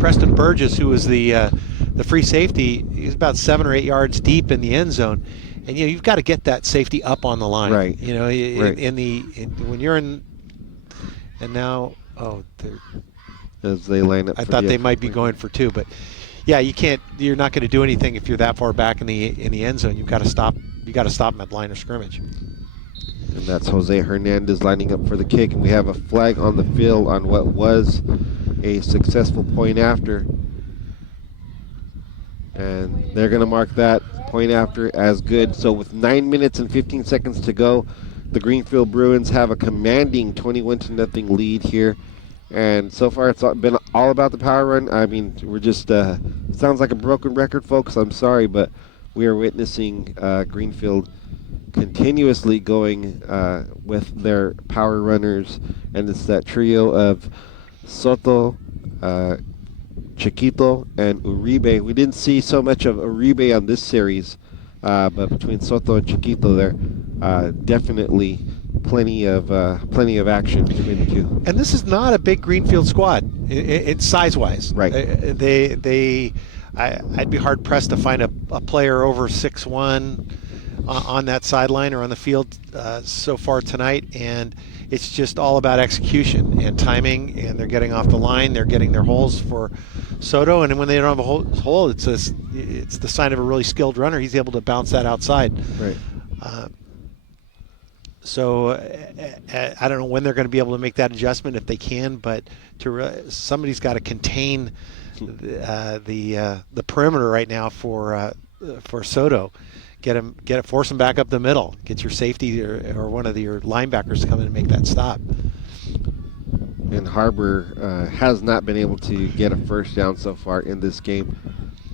Preston Burgess, who was the free safety. He's about 7 or 8 yards deep in the end zone. And you've got to get that safety up on the line. Right. When you're in, and now as they line up. I thought they might be going for 2, but yeah, you can't. You're not going to do anything if you're that far back in the end zone. You've got to stop. You got to stop them at line of scrimmage. And that's Jose Hernandez lining up for the kick, and we have a flag on the field on what was a successful point after. And they're going to mark that point after as good. So with 9 minutes and 15 seconds to go, the Greenfield Bruins have a commanding 21-0 lead here. And so far it's been all about the power run. I mean, we're just, sounds like a broken record, folks. I'm sorry, but we are witnessing Greenfield continuously going with their power runners. And it's that trio of Soto, Chiquito, and Uribe. We didn't see so much of Uribe on this series, but between Soto and Chiquito there, definitely plenty of action between the two. And this is not a big Greenfield squad. It's size-wise. Right. I'd be hard pressed to find a player over 6'1" on that sideline or on the field so far tonight, and it's just all about execution and timing. And they're getting off the line. They're getting their holes for Soto, and when they don't have a hole, it's the sign of a really skilled runner. He's able to bounce that outside. Right. So I don't know when they're going to be able to make that adjustment, if they can, but somebody's got to contain the perimeter right now for Soto. Force him back up the middle. Get your safety or one of your linebackers to come in and make that stop. And Harbor has not been able to get a first down so far in this game.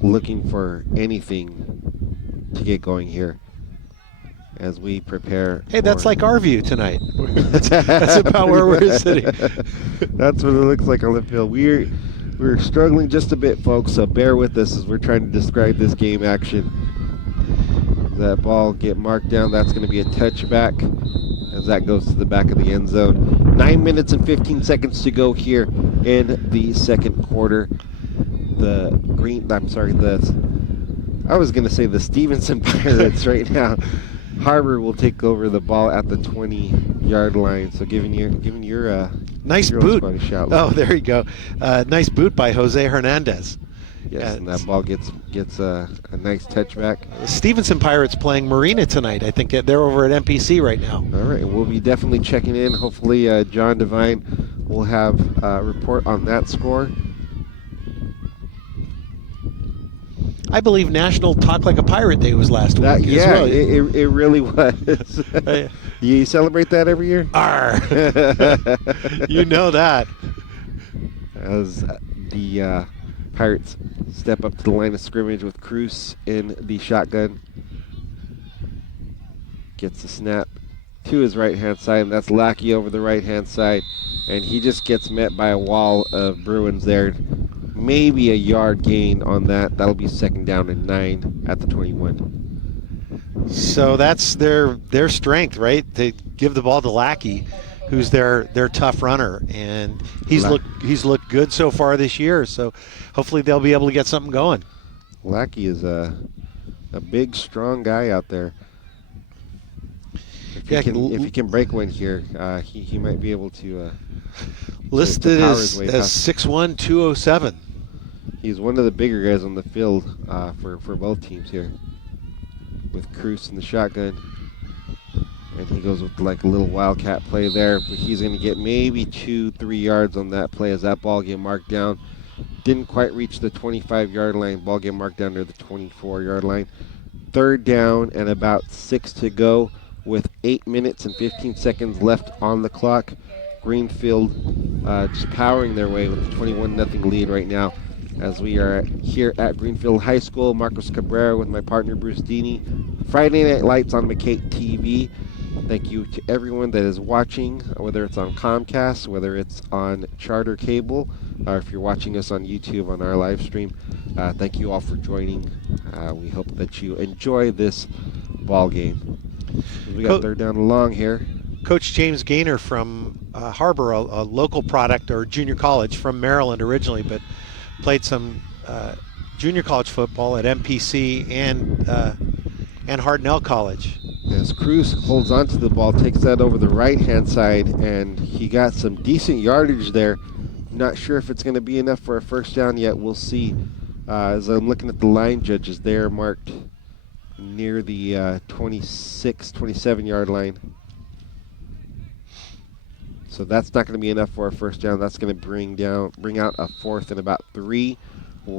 Looking for anything to get going here as we prepare. Hey, that's like our view tonight. That's about where we're sitting. That's what it looks like on the field. We're struggling just a bit, folks, so bear with us as we're trying to describe this game action. That ball get marked down. That's going to be a touchback as that goes to the back of the end zone. 9 minutes and 15 seconds to go here in the second quarter. I was going to say the Stevenson Pirates right now. Harbor will take over the ball at the 20-yard line. So giving your nice your boot. A shout. Oh, there you go. Nice boot by Jose Hernandez. Yes, and that ball gets a nice touchback. Stevenson Pirates playing Marina tonight. I think they're over at MPC right now. All right, we'll be definitely checking in. Hopefully, John Devine will have a report on that score. I believe National Talk Like a Pirate Day was last week. Yeah, as well. It really was. You celebrate that every year? Arr. You know that. As the Pirates step up to the line of scrimmage with Cruz in the shotgun. Gets the snap to his right-hand side, and that's Lackey over the right-hand side. And he just gets met by a wall of Bruins there. Maybe a yard gain on that. That'll be second down and 9 at the 21. So that's their strength, right? They give the ball to Lackey, who's their tough runner, and he's looked good so far this year. So hopefully they'll be able to get something going. Lackey is a big, strong guy out there. If he can break one here, he might be able to. Listed as 6'1", 207. He's one of the bigger guys on the field for both teams here. With Cruz in the shotgun. And he goes with like a little wildcat play there. But he's going to get maybe 2-3 yards on that play as that ball get marked down. Didn't quite reach the 25-yard line. Ball get marked down to the 24-yard line. Third down and about 6 to go with 8 minutes and 15 seconds left on the clock. Greenfield just powering their way with a 21-0 lead right now as we are here at Greenfield High School. Marcos Cabrera with my partner Bruce Deeney. Friday Night Lights on McKay TV. Thank you to everyone that is watching, whether it's on Comcast, whether it's on Charter Cable, or if you're watching us on YouTube on our live stream. Thank you all for joining. We hope that you enjoy this ball game. We got third down and long here. Coach James Gaynor from Harbor, a local product or junior college from Maryland originally, but played some junior college football at MPC and Hardnell College. As Cruz holds onto the ball, takes that over the right-hand side, and he got some decent yardage there. Not sure if it's going to be enough for a first down yet. We'll see. As I'm looking at the line judges, they are marked near the 26, 27-yard line. So that's not going to be enough for a first down. That's going to bring out a fourth and about 3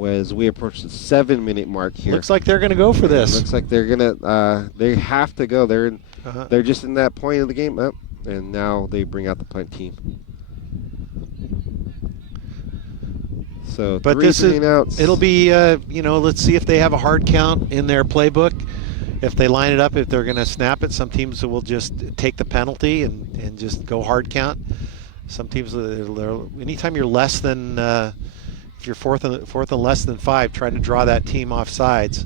as we approach the 7-minute mark here. Looks like they're going to go for this. Looks like they're going to. They have to go. They're just in that point of the game. And now they bring out the punt team. So, but it'll be let's see if they have a hard count in their playbook. If they line it up, if they're going to snap it, some teams will just take the penalty and just go hard count. Some teams, anytime you're less than, if you're fourth and less than 5, trying to draw that team off sides.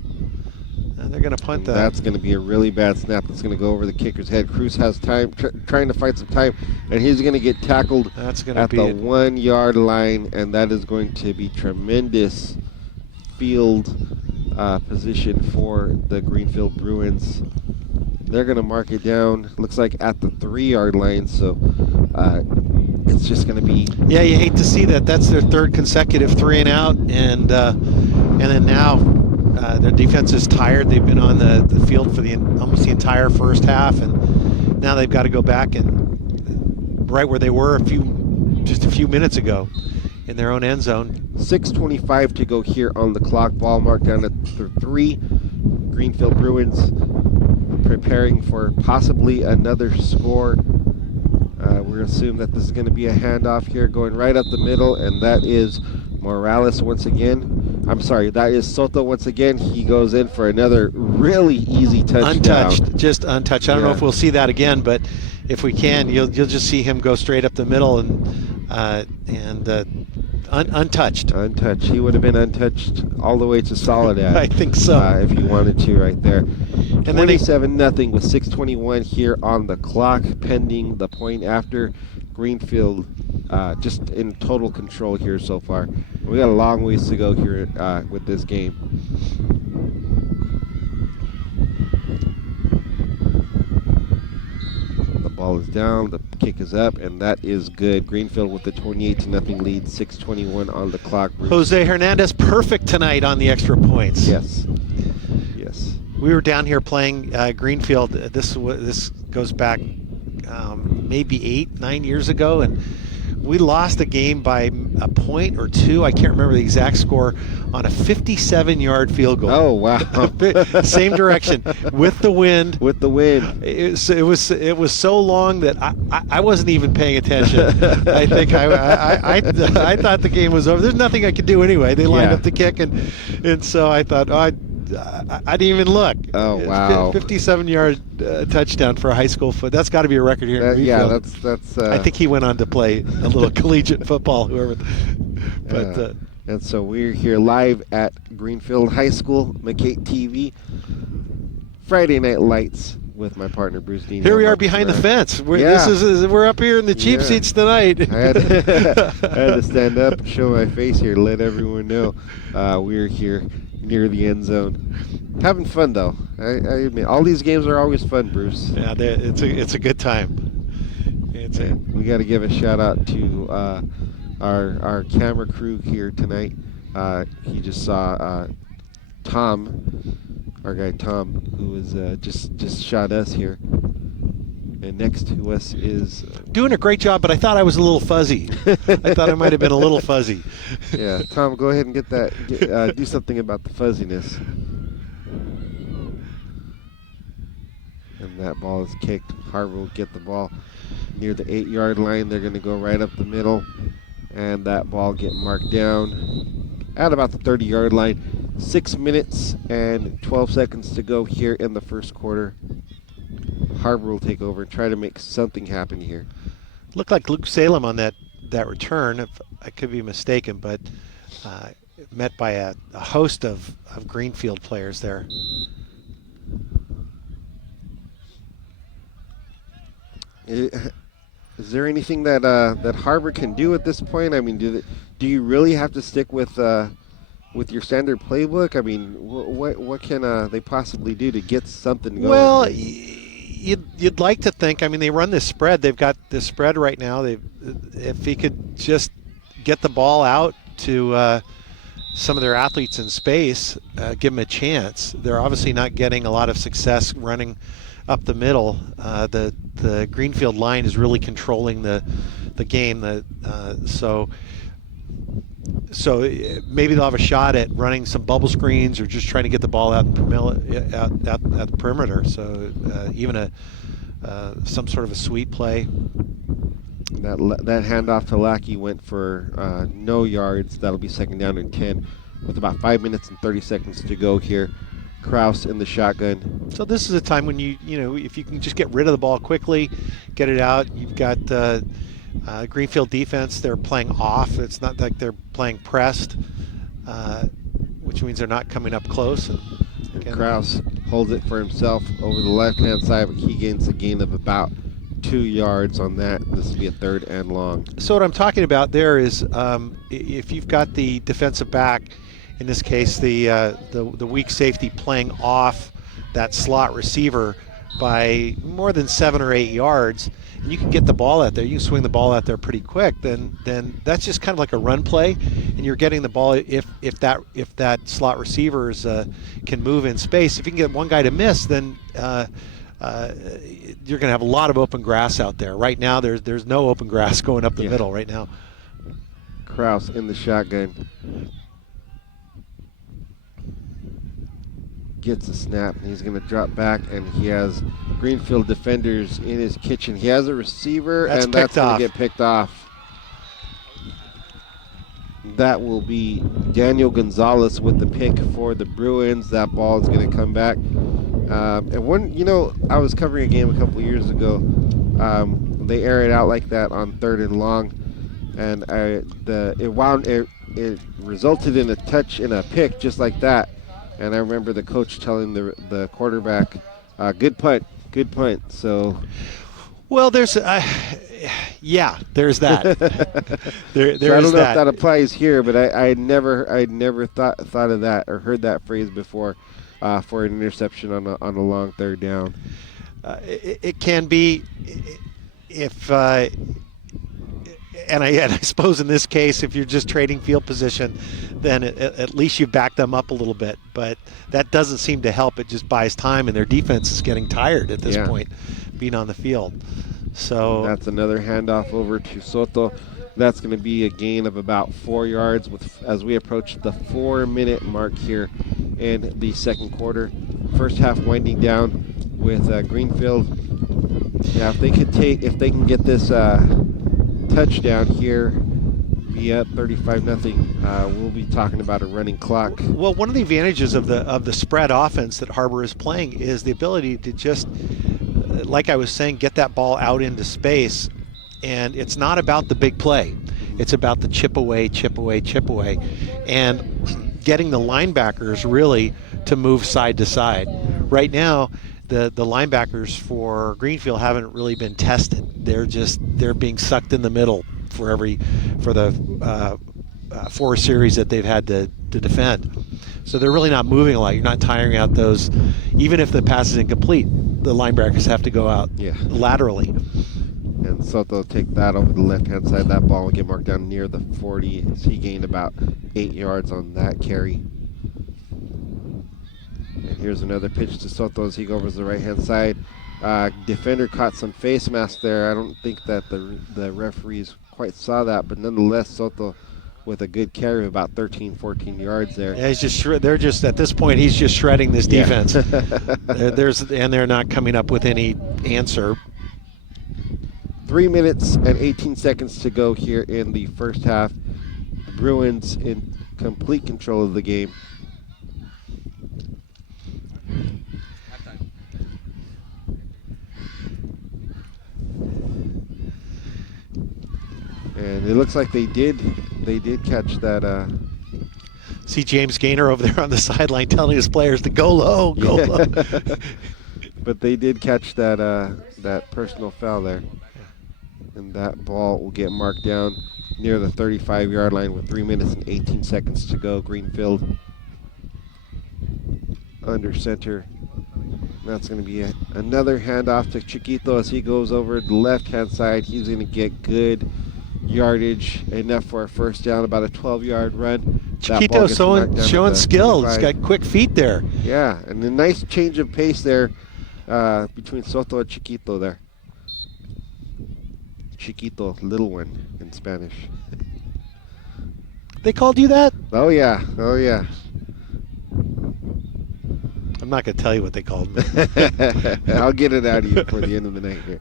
And they're going to punt that. That's going to be a really bad snap. That's going to go over the kicker's head. Cruz has time, trying to fight some time, and he's going to get tackled at the 1-yard line, and that is going to be tremendous field position for the Greenfield Bruins. They're going to mark it down, looks like at the 3-yard line, so it's just going to be... Yeah, you hate to see that. That's their third consecutive 3-and-out, and then now their defense is tired. They've been on the field for almost the entire first half, and now they've got to go back and right where they were just a few minutes ago in their own end zone. 6:25 to go here on the clock. Ball marked down at 3. Greenfield Bruins preparing for possibly another score. We're assume that this is going to be a handoff here, going right up the middle, and that is Morales once again. I'm sorry, that is Soto once again. He goes in for another really easy touchdown. Untouched, just untouched. I don't know if we'll see that again, but if we can, you'll just see him go straight up the middle and untouched. Untouched. He would have been untouched all the way to solid at. I think so. If he wanted to, right there. And 27-0 with 6:21 here on the clock, pending the point after. Greenfield just in total control here so far. We got a long ways to go here with this game. The ball is down, the kick is up, and that is good. Greenfield with the 28-0 lead, 6:21 on the clock. Jose Hernandez perfect tonight on the extra points. Yes. Yes. We were down here playing Greenfield. This goes back maybe 8-9 years ago, and we lost the game by a point or two. I can't remember the exact score, on a 57-yard field goal. Oh wow! Same direction with the wind. With the wind, it was so long that I wasn't even paying attention. I think I thought the game was over. There's nothing I could do anyway. They lined up the kick, and so I thought, I didn't even look. Oh wow! 57-yard touchdown for a high school foot. That's got to be a record here in Greenfield. That's. I think he went on to play a little collegiate football, whoever. But and so we're here live at Greenfield High School, McKay TV. Friday Night Lights with my partner Bruce Dean. Here we are behind the fence. We're up here in the cheap seats tonight. I had to stand up and show my face here, let everyone know we're here near the end zone. Having fun though. I admit, all these games are always fun, Bruce. Yeah, it's a good time. We got to give a shout out to our camera crew here tonight. He just saw Tom, our guy Tom, who was just shot us here. And next to us is doing a great job, but I thought I was a little fuzzy. I thought I might have been a little fuzzy. Yeah, Tom, go ahead and get that. Do something about the fuzziness. And that ball is kicked. Harvard will get the ball near the 8-yard line. They're going to go right up the middle, and that ball get marked down at about the 30-yard line. 6 minutes and 12 seconds to go here in the first quarter. Harvard will take over and try to make something happen here. Looked like Luke Salem on that return. If I could be mistaken, but met by a host of Greenfield players there. Is there anything that that Harvard can do at this point? I mean, do you really have to stick with your standard playbook? I mean, what can they possibly do to get something going? Well, you'd like to think. I mean, they run this spread. They've got this spread right now. If he could just get the ball out to some of their athletes in space, give them a chance. They're obviously not getting a lot of success running up the middle. The Greenfield line is really controlling the game. So maybe they'll have a shot at running some bubble screens or just trying to get the ball out at the perimeter. So even some sort of a sweep play. That handoff to Lackey went for no yards. That'll be second down and 10 with about 5 minutes and 30 seconds to go here. Kraus in the shotgun. So this is a time when you if you can just get rid of the ball quickly, get it out. You've got Greenfield defense. They're playing off. It's not like they're playing pressed, which means they're not coming up close. And Kraus holds it for himself over the left-hand side, but he gains a gain of about 2 yards on that. This will be a third and long. So what I'm talking about there is if you've got the defensive back, in this case the weak safety, playing off that slot receiver by more than 7 or 8 yards, and you can get the ball out there, you can swing the ball out there pretty quick, then that's just kind of like a run play, and you're getting the ball if that slot receiver can move in space. If you can get one guy to miss, then you're going to have a lot of open grass out there. Right now there's no open grass going up the middle right now. Kraus in the shotgun. gets a snap, and he's going to drop back, and he has Greenfield defenders in his kitchen. He has a receiver, That's and that's going off. to get picked off. That will be Daniel Gonzalez with the pick for the Bruins. That ball is going to come back. And when, I was covering a game a couple years ago. They air it out like that on 3rd and long, and it resulted in a touch and a pick just like that. And I remember the coach telling the quarterback, good punt. So, well, there's that. there's so I don't know if that applies here, but I never thought of that or heard that phrase before for an interception on a long 3rd down. It can be if. And I suppose in this case, if you're just trading field position, then at least you back them up a little bit. But that doesn't seem to help. It just buys time, and their defense is getting tired at this point, being on the field. So that's another handoff over to Soto. That's going to be a gain of about 4 yards as we approach the 4-minute mark here in the second quarter. First half winding down with Greenfield. Yeah, if they can get this touchdown here, be up 35-0. We'll be talking about a running clock. Well, one of the advantages of the spread offense that Harbor is playing is the ability to just, like I was saying, get that ball out into space. And it's not about the big play. It's about the chip away, and getting the linebackers really to move side to side. Right now, the linebackers for Greenfield haven't really been tested. They're being sucked in the middle for the 4 series that they've had to defend. So they're really not moving a lot. You're not tiring out those. Even if the pass is incomplete, the linebackers have to go out laterally. And Soto will take that over the left-hand side. That ball will get marked down near the 40 as he gained about 8 yards on that carry. And here's another pitch to Soto as he goes the right-hand side. Defender caught some face mask there. I don't think that the referees quite saw that, but nonetheless, Soto with a good carry of about 13, 14 yards there. Yeah, they're just at this point, he's just shredding this defense. They're not coming up with any answer. 3 minutes and 18 seconds to go here in the first half. The Bruins in complete control of the game. And it looks like they did catch that. See James Gaynor over there on the sideline telling his players to go low, go low. But they did catch that personal foul there. And that ball will get marked down near the 35-yard line with 3 minutes and 18 seconds to go. Greenfield under center. That's going to be another handoff to Chiquito as he goes over the left-hand side. He's going to get good yardage, enough for a first down, about a 12-yard run. Chiquito showing skill. He's got quick feet there. Yeah, and a nice change of pace there between Soto and Chiquito there. Chiquito, little one in Spanish. They called you that? Oh, yeah. I'm not going to tell you what they called me. I'll get it out of you before the end of the night here.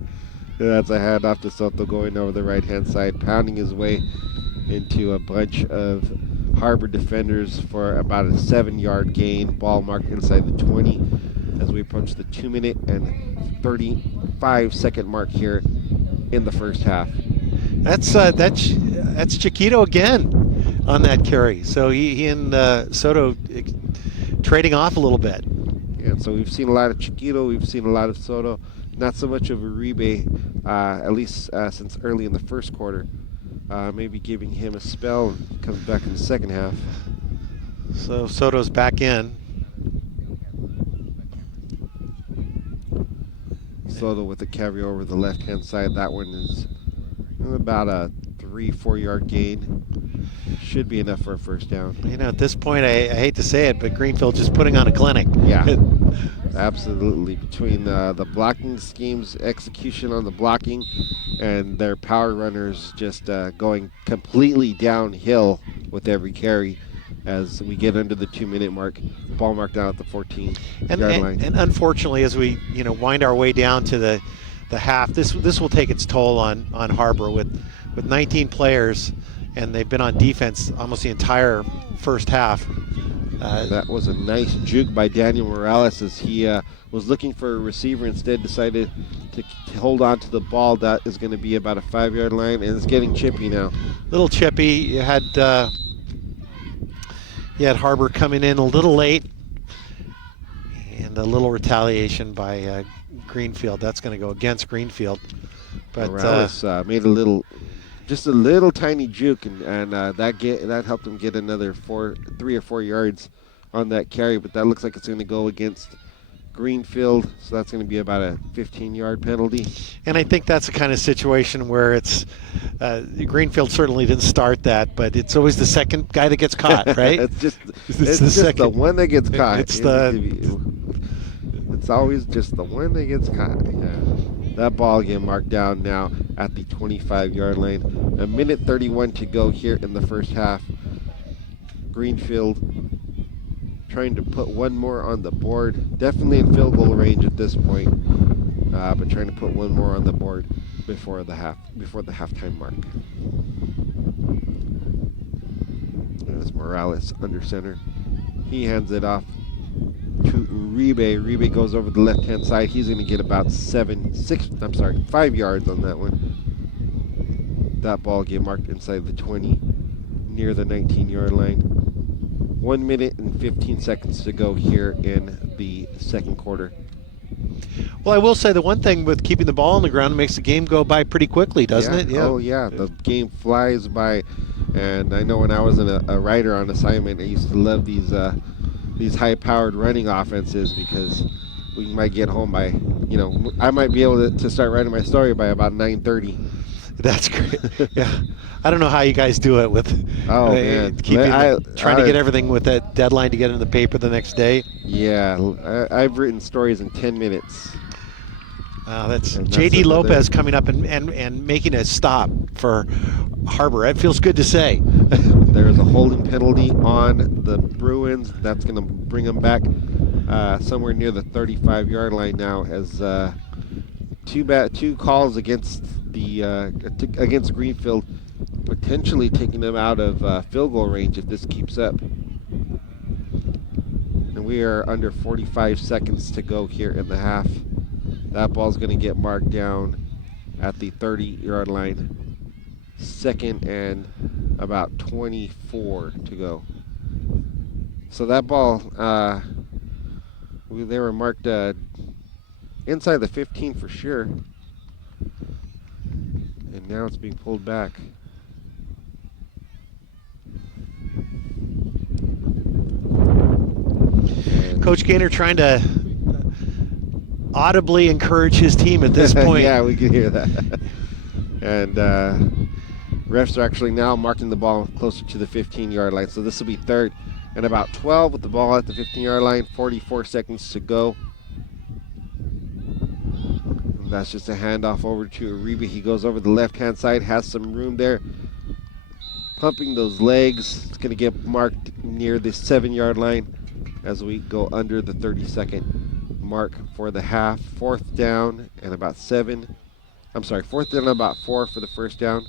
That's a handoff to Soto going over the right-hand side, pounding his way into a bunch of Harbor defenders for about a 7-yard gain. Ball marked inside the 20 as we approach the 2-minute and 35-second mark here in the first half. That's Chiquito again on that carry. So he and Soto trading off a little bit. Yeah, so we've seen a lot of Chiquito, we've seen a lot of Soto. Not so much of Uribe, at least since early in the first quarter. Maybe giving him a spell and comes back in the second half. So Soto's back in. Soto with the carry over the left-hand side. That one is about a 3-4 yard gain. Should be enough for a first down. At this point, I hate to say it, but Greenfield just putting on a clinic. Yeah, absolutely. Between the blocking schemes, execution on the blocking, and their power runners just going completely downhill with every carry as we get under the 2-minute mark. ball marked down at the 14 And, yard and, line. and unfortunately, as we wind our way down to the half, this will take its toll on Harbor with 19 players, and they've been on defense almost the entire first half. That was a nice juke by Daniel Morales as he was looking for a receiver, instead decided to hold on to the ball. That is going to be about a 5-yard line, and it's getting chippy now. Little chippy. You had Harbor coming in a little late, and a little retaliation by Greenfield. That's going to go against Greenfield. But Morales made just a little tiny juke, and that helped him get another 3 or 4 yards on that carry. But that looks like it's going to go against Greenfield, so that's going to be about a 15-yard penalty. And I think that's the kind of situation where it's Greenfield certainly didn't start that, but it's always the second guy that gets caught, right? it's just the one that gets caught. It's always just the one that gets caught. Yeah. That ball again marked down now at the 25-yard line. 1:31 to go here in the first half. Greenfield trying to put one more on the board. Definitely in field goal range at this point, but trying to put one more on the board before the halftime mark. There's Morales under center. He hands it off to Uribe. Uribe goes over the left-hand side. He's going to get about 5 yards on that one. That ball get marked inside the 20, near the 19-yard line. 1 minute and 15 seconds to go here in the second quarter. Well, I will say the one thing with keeping the ball on the ground makes the game go by pretty quickly, doesn't it? Yeah. Oh, yeah. The game flies by. And I know when I was a writer on assignment, I used to love these high-powered running offenses, because we might get home by, I might be able to start writing my story by about 9:30. That's great. Yeah. I don't know how you guys do it with man. trying to get everything with that deadline to get in the paper the next day. Yeah, I've written stories in 10 minutes. That's J.D. Lopez coming up and making a stop for Harbor. It feels good to say. There is a holding penalty on the Bruins. That's going to bring them back somewhere near the 35-yard line now, as two calls against against Greenfield, potentially taking them out of field goal range if this keeps up. And we are under 45 seconds to go here in the half. That ball's going to get marked down at the 30-yard line. Second and about 24 to go. So that ball, they were marked inside the 15 for sure. And now it's being pulled back. Coach Gaynor trying to audibly encourage his team at this point. Yeah, we can hear that. And refs are actually now marking the ball closer to the 15-yard line. So this will be third and about 12 with the ball at the 15-yard line. 44 seconds to go. And that's just a handoff over to Uribe. He goes over the left-hand side, has some room there. Pumping those legs. It's going to get marked near the 7-yard line as we go under the 30-second mark for the half. Fourth down and about 4 for the first down,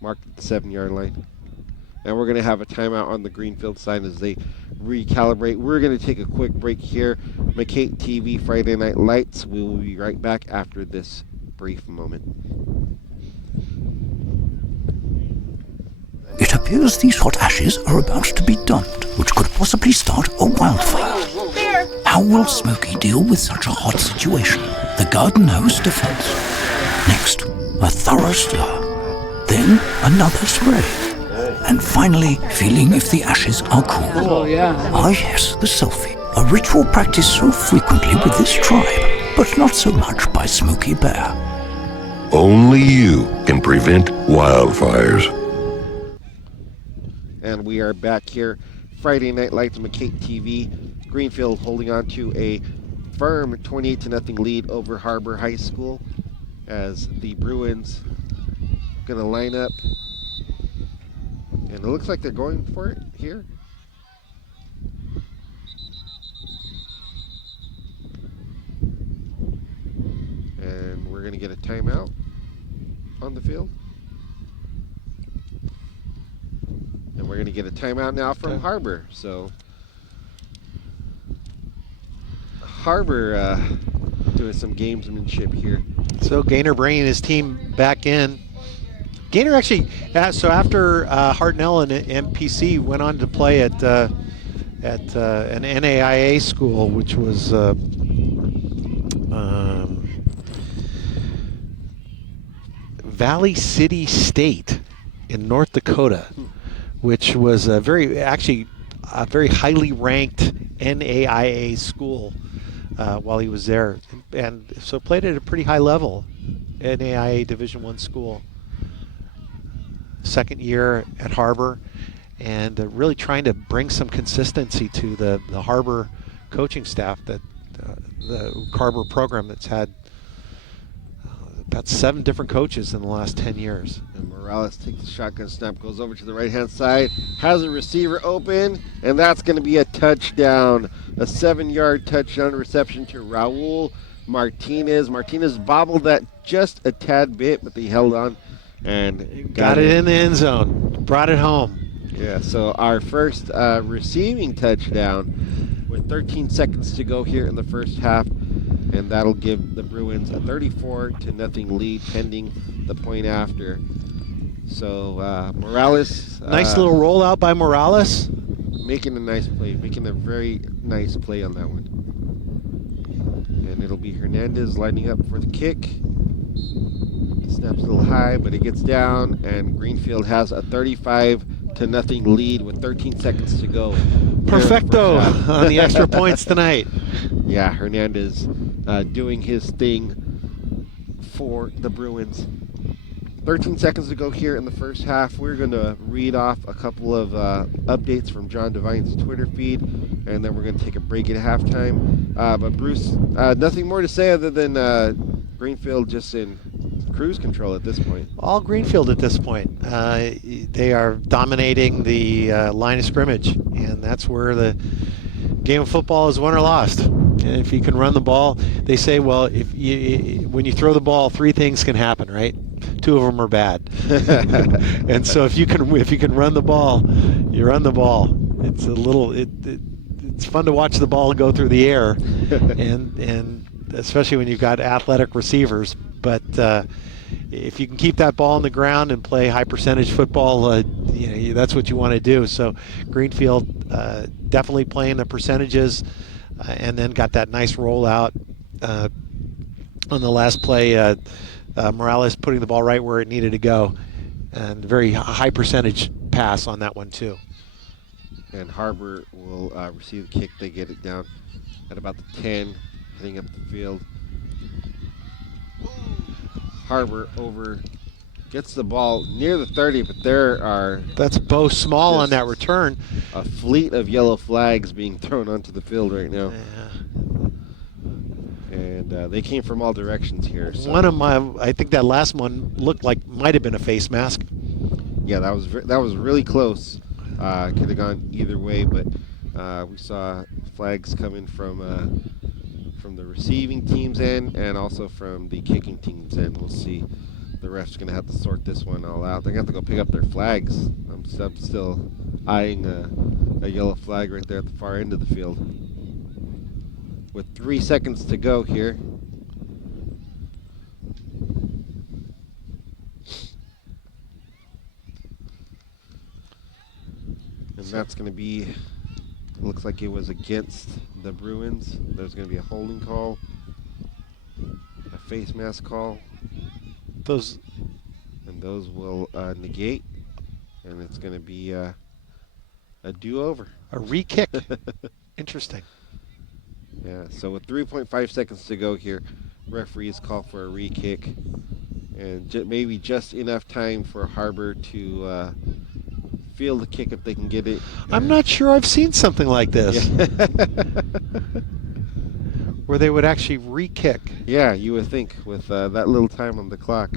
marked at the 7-yard line. And we're going to have a timeout on the Greenfield side as they recalibrate. We're going to take a quick break here. McKay TV Friday Night Lights. We will be right back after this brief moment. It appears these hot ashes are about to be dumped, which could possibly start a wildfire. How will Smokey deal with such a hot situation? The garden hose defense. Next, a thorough stir. Then another spray. And finally, feeling if the ashes are cool. Oh, yeah. Ah, yes, the selfie. A ritual practiced so frequently with this tribe, but not so much by Smokey Bear. Only you can prevent wildfires. And we are back here. Friday Night Lights, McKay TV. Greenfield holding on to a firm 28-0 lead over Harbor High School, as the Bruins going to line up. And it looks like they're going for it here. to get a timeout on the field. And we're going to get a timeout now from Harbor. So Harbor doing some gamesmanship here. So Gaynor bringing his team back in. Gaynor actually, so after Hartnell and MPC went on to play at an NAIA school, which was Valley City State in North Dakota, which was a very highly ranked NAIA school while he was there, and so played at a pretty high level, NAIA Division I school. Second year at Harbor, and really trying to bring some consistency to the Harbor coaching staff, that the Harbor program that's had about 7 different coaches in the last 10 years. And Morales takes the shotgun snap, goes over to the right-hand side, has a receiver open, and that's going to be a touchdown. A 7-yard touchdown reception to Raul Martinez. Martinez bobbled that just a tad bit, but he held on and got it in the end zone. Brought it home. Yeah, so our first receiving touchdown with 13 seconds to go here in the first half, and that'll give the Bruins a 34-0 lead pending the point after. So Morales. Nice little rollout by Morales. Making a nice play, making a very nice play on that one. And it'll be Hernandez lining up for the kick. Snaps a little high, but it gets down, and Greenfield has a 35-0 lead with 13 seconds to go. Perfecto on the extra points tonight. Yeah, Hernandez doing his thing for the Bruins. 13 seconds to go here in the first half. We're going to read off a couple of updates from John Devine's Twitter feed, and then we're going to take a break at halftime. But Bruce, nothing more to say other than Greenfield just in cruise control at this point. All Greenfield at this point. They are dominating the line of scrimmage, and that's where the game of football is won or lost. And if you can run the ball, they say, well, when you throw the ball, 3 things can happen, right? 2 of them are bad. And so if you can run the ball, you run the ball. It's it's fun to watch the ball go through the air, and especially when you've got athletic receivers. But if you can keep that ball on the ground and play high percentage football, that's what you want to do. So Greenfield definitely playing the percentages, and then got that nice rollout on the last play. Morales putting the ball right where it needed to go, and very high percentage pass on that one too. And Harbor will receive the kick. They get it down at about the 10, heading up the field. Harbor gets the ball near the 30, but that's Bo Small on that return. A fleet of yellow flags being thrown onto the field right now. Yeah. And they came from all directions here. So. I think that last one looked like might have been a face mask. Yeah, that was really close. Could have gone either way, but we saw flags coming from the receiving team's end and also from the kicking team's end. We'll see. The ref's going to have to sort this one all out. They're going to have to go pick up their flags. I'm still eyeing a yellow flag right there at the far end of the field. With 3 seconds to go here. And that's going to be, looks like it was against the Bruins. There's going to be a holding call, a face mask call. Those will negate, and it's going to be a do-over. A re-kick. Interesting. Yeah, so with 3.5 seconds to go here, referees call for a re-kick, and maybe just enough time for Harbor to field the kick if they can get it. I'm not sure I've seen something like this. Yeah. Where they would actually re-kick. Yeah, you would think with that little time on the clock.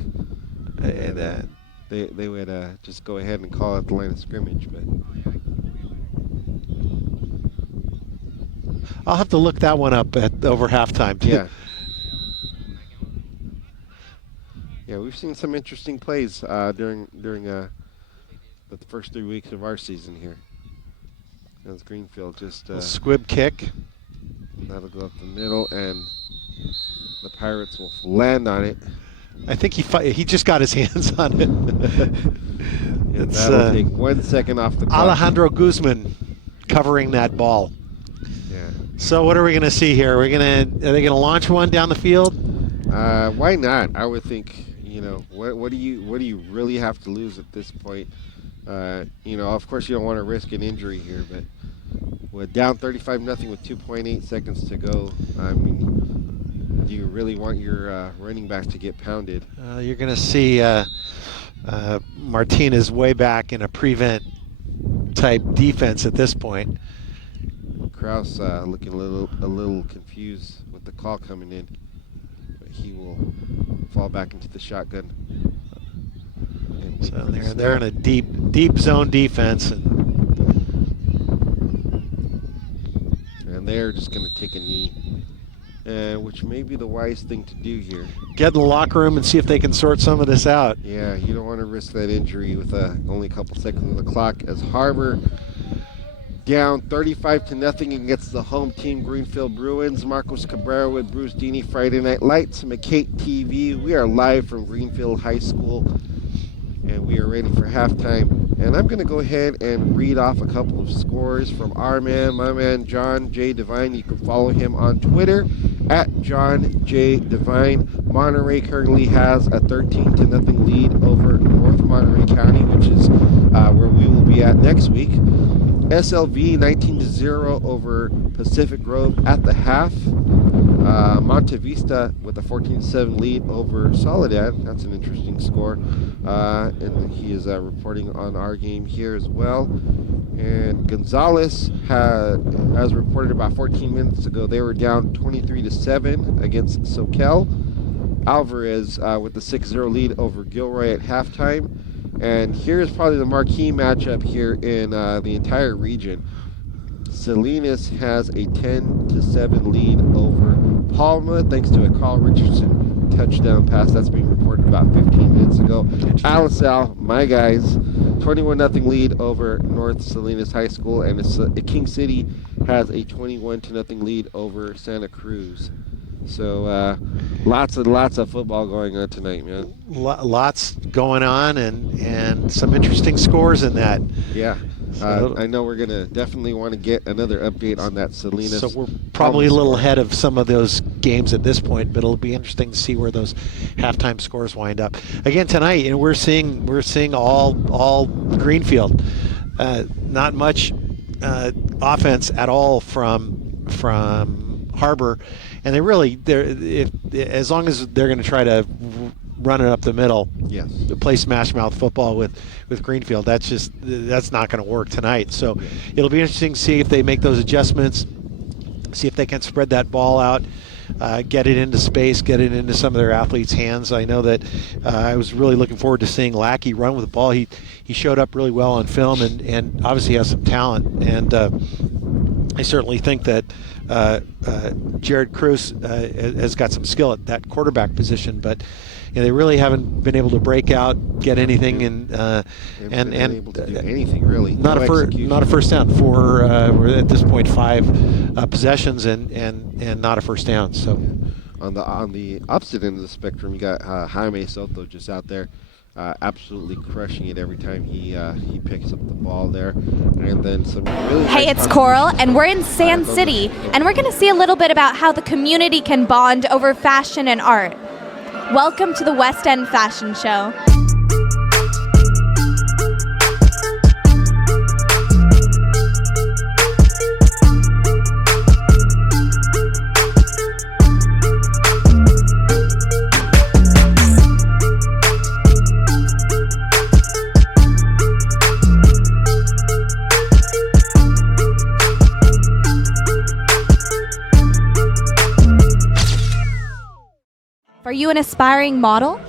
And, they would just go ahead and call it the line of scrimmage, but I'll have to look that one up at over halftime too. yeah. Yeah, we've seen some interesting plays during the first 3 weeks of our season here. As Greenfield just A squib kick. that'll go up the middle, and the Pirates will land on it. I think he just got his hands on it. And that'll take 1 second off the clock. Alejandro Guzman covering that ball. Yeah. So what are we going to see here? Are they going to launch one down the field? Why not? I would think. What do you really have to lose at this point? Of course you don't want to risk an injury here, but with down 35-0 with 2.8 seconds to go, I mean, do you really want your running backs to get pounded? You're going to see Martinez way back in a prevent type defense at this point. Kraus looking a little confused with the call coming in, but he will fall back into the shotgun. So they're in a deep zone defense, and they're just going to take a knee, which may be the wise thing to do here. Get in the locker room and see if they can sort some of this out. Yeah, you don't want to risk that injury with only a couple seconds on the clock, as Harbor down 35-0 against the home team Greenfield Bruins. Marcos Cabrera with Bruce Dini, Friday Night Lights, McKay TV. We are live from Greenfield High School, and we are ready for halftime. And I'm going to go ahead and read off a couple of scores from my man John J. Devine. You can follow him on Twitter at John J. Devine. Monterey currently has a 13-0 lead over North Monterey County, which is where we will be at next week. SLV 19-0 over Pacific Grove at the half. Monte Vista with a 14-7 lead over Soledad. That's an interesting score. And he is reporting on our game here as well. And Gonzales as reported about 14 minutes ago, they were down 23-7 against Soquel. Alvarez with the 6-0 lead over Gilroy at halftime. And here's probably the marquee matchup here in the entire region. Salinas has a 10-7 lead over Palma, thanks to a Carl Richardson touchdown pass that's being reported about 15 minutes ago. Alisal, my guys, 21-0 lead over North Salinas High School, and King City has a 21-0 lead over Santa Cruz. So lots of football going on tonight, man. Lots going on, and some interesting scores in that. Yeah. I know we're going to definitely want to get another update on that Salinas. So we're probably a little ahead of some of those games at this point, but it'll be interesting to see where those halftime scores wind up. Again tonight, and we're seeing all Greenfield. Not much offense at all from Harbor, and as long as they're going to try to run it up the middle, yes, play smash mouth football with Greenfield, that's not going to work tonight. So it'll be interesting to see if they make those adjustments, see if they can spread that ball out, get it into space, get it into some of their athletes' hands. I know that I was really looking forward to seeing Lackey run with the ball. He showed up really well on film, and obviously has some talent. And I certainly think that Jared Cruz has got some skill at that quarterback position, but they really haven't been able to break out, get anything, and able to do anything really. Not a first down for we're at this point 5 possessions and not a first down. So on the opposite end of the spectrum, you got Jaime Soto just out there. Absolutely crushing it every time he picks up the ball there. And then some really Hey, it's Coral, and we're in Sand City, and we're going to see a little bit about how the community can bond over fashion and art. Welcome to the West End Fashion Show. Are you an aspiring model?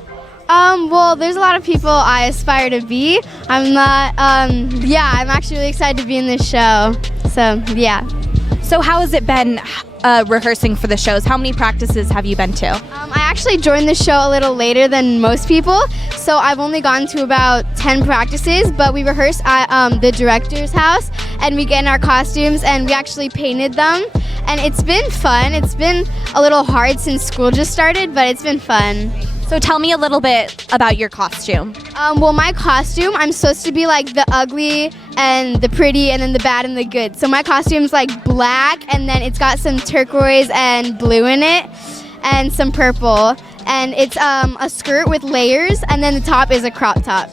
Well, there's a lot of people I aspire to be. I'm not, I'm actually really excited to be in this show. So, yeah. So how has it been rehearsing for the shows? How many practices have you been to? I actually joined the show a little later than most people, so I've only gone to about 10 practices, but we rehearse at the director's house, and we get in our costumes, and we actually painted them, and it's been fun. It's been a little hard since school just started, but it's been fun. So tell me a little bit about your costume. Well, my costume, I'm supposed to be like the ugly and the pretty and then the bad and the good. So my costume's like black, and then it's got some turquoise and blue in it and some purple. And it's a skirt with layers, and then the top is a crop top.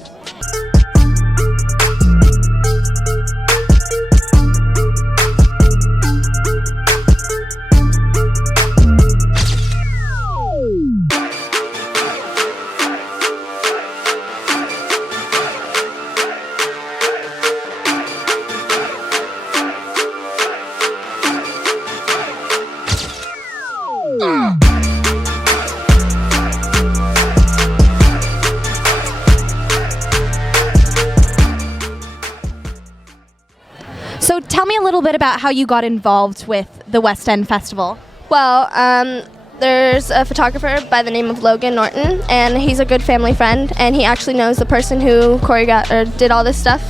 So tell me a little bit about how you got involved with the West End Festival. Well, there's a photographer by the name of Logan Norton, and he's a good family friend, and he actually knows the person who choreographed or did all this stuff.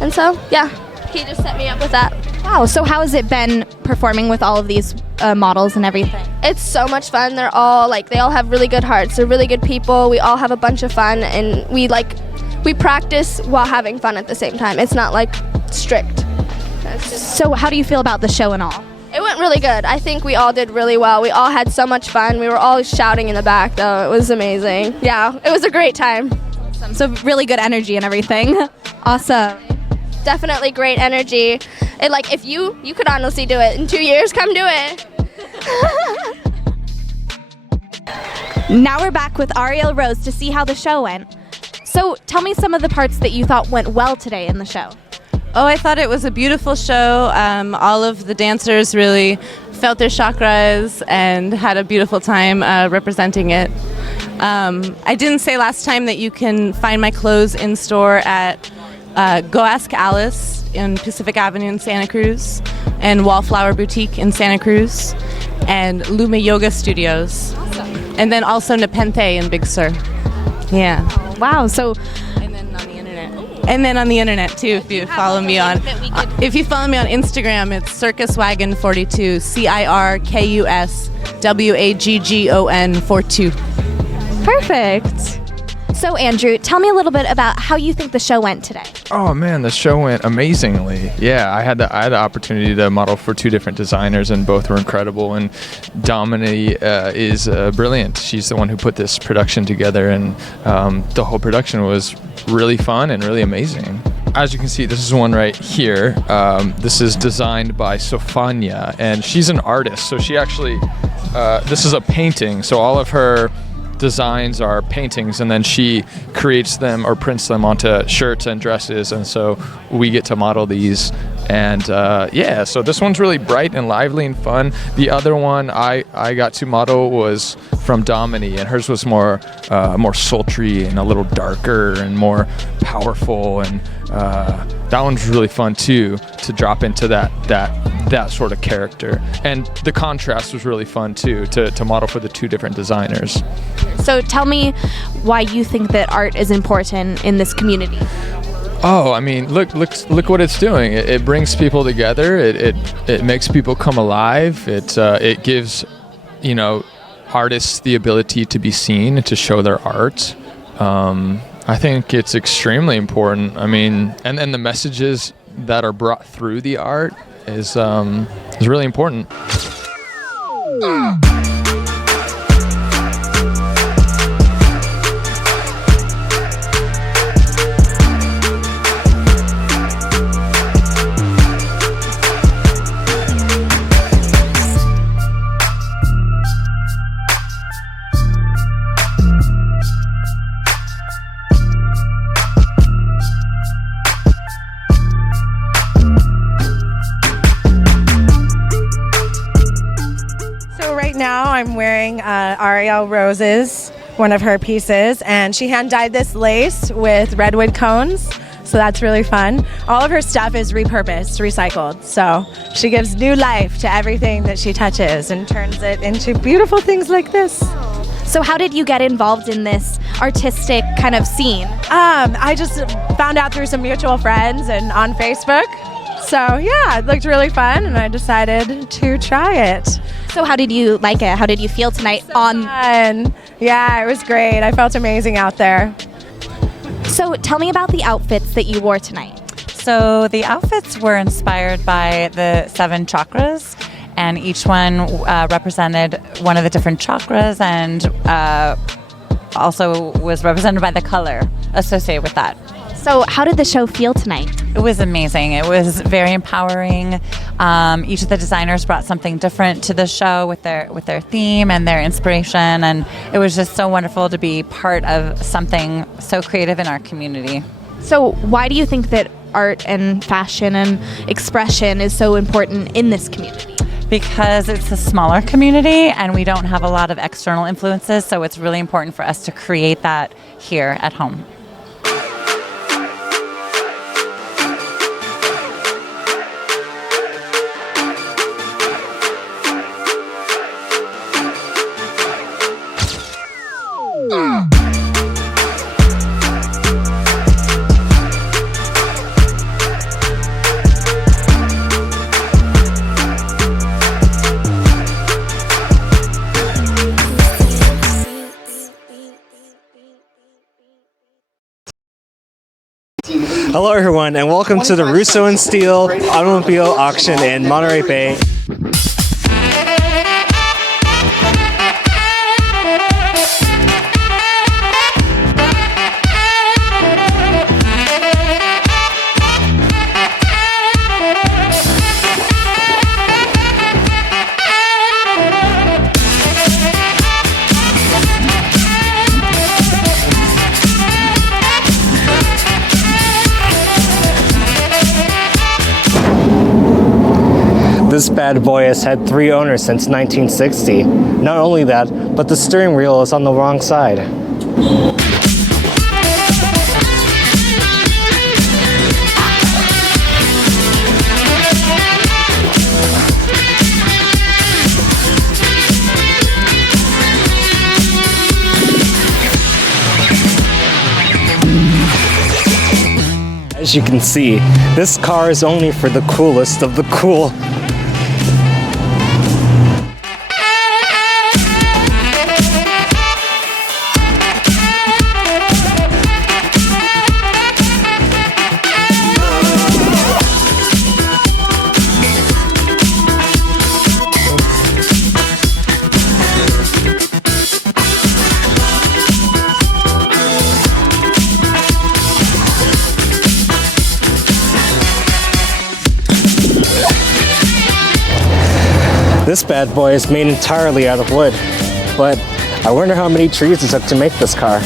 And so, yeah, he just set me up with that. Wow, so how has it been performing with all of these models and everything? It's so much fun. They're all they all have really good hearts. They're really good people. We all have a bunch of fun, and we practice while having fun at the same time. It's not strict. So how do you feel about the show and all? It went really good. I think we all did really well. We all had so much fun. We were all shouting in the back, though. It was amazing. Yeah, it was a great time. Awesome. So really good energy and everything. Awesome. Definitely great energy. If you could honestly do it in 2 years, come do it. Now we're back with Ariel Rose to see how the show went. So tell me some of the parts that you thought went well today in the show. Oh, I thought it was a beautiful show. All of the dancers really felt their chakras and had a beautiful time representing it. I didn't say last time that you can find my clothes in store at Go Ask Alice in Pacific Avenue in Santa Cruz, and Wallflower Boutique in Santa Cruz, and Luma Yoga Studios. Awesome. And then also Nepenthe in Big Sur. Yeah. Wow. So. And then on the internet too, if you follow me on Instagram, it's CircusWagon42, CircusWaggon42. Perfect. So Andrew, tell me a little bit about how you think the show went today. Oh man, the show went amazingly. Yeah, I had the opportunity to model for 2 different designers, and both were incredible. And Dominique is brilliant. She's the one who put this production together, and the whole production was really fun and really amazing. As you can see, this is one right here. This is designed by Sofania, and she's an artist. So she actually, this is a painting. So all of her designs are paintings, and then she creates them or prints them onto shirts and dresses, and so we get to model these. And yeah, so this one's really bright and lively and fun. The other one I got to model was from Dominique, and hers was more sultry and a little darker and more powerful, and that one's really fun too, to drop into that sort of character. And the contrast was really fun too, to model for the 2 different designers. So tell me why you think that art is important in this community. Oh, I mean, look what it's doing. It brings people together. It makes people come alive. It gives, artists the ability to be seen and to show their art. I think it's extremely important. I mean, and then the messages that are brought through the art is really important. Now I'm wearing Ariel Rose's, one of her pieces, and she hand dyed this lace with redwood cones, so that's really fun. All of her stuff is repurposed, recycled, so she gives new life to everything that she touches and turns it into beautiful things like this. So how did you get involved in this artistic kind of scene? I just found out through some mutual friends and on Facebook. So yeah, it looked really fun and I decided to try it. So how did you like it? How did you feel tonight Fun. Yeah, it was great. I felt amazing out there. So tell me about the outfits that you wore tonight. So the outfits were inspired by the 7 chakras, and each one represented one of the different chakras, and also was represented by the color associated with that. So how did the show feel tonight? It was amazing. It was very empowering. Each of the designers brought something different to the show with their theme and their inspiration, and it was just so wonderful to be part of something so creative in our community. So why do you think that art and fashion and expression is so important in this community? Because it's a smaller community and we don't have a lot of external influences, so it's really important for us to create that here at home. Hello everyone and welcome to the Russo and Steel Automobile Auction in Monterey Bay. This bad boy has had 3 owners since 1960. Not only that, but the steering wheel is on the wrong side. As you can see, this car is only for the coolest of the cool. This bad boy is made entirely out of wood, but I wonder how many trees it took to make this car.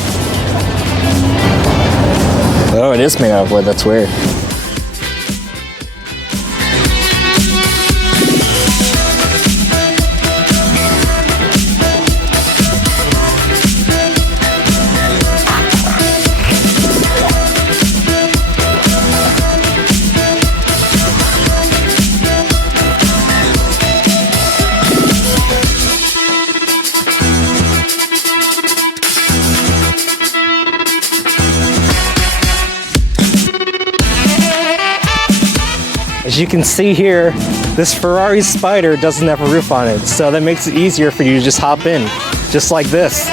Oh, it is made out of wood, that's weird. As you can see here, this Ferrari Spider doesn't have a roof on it, so that makes it easier for you to just hop in, just like this.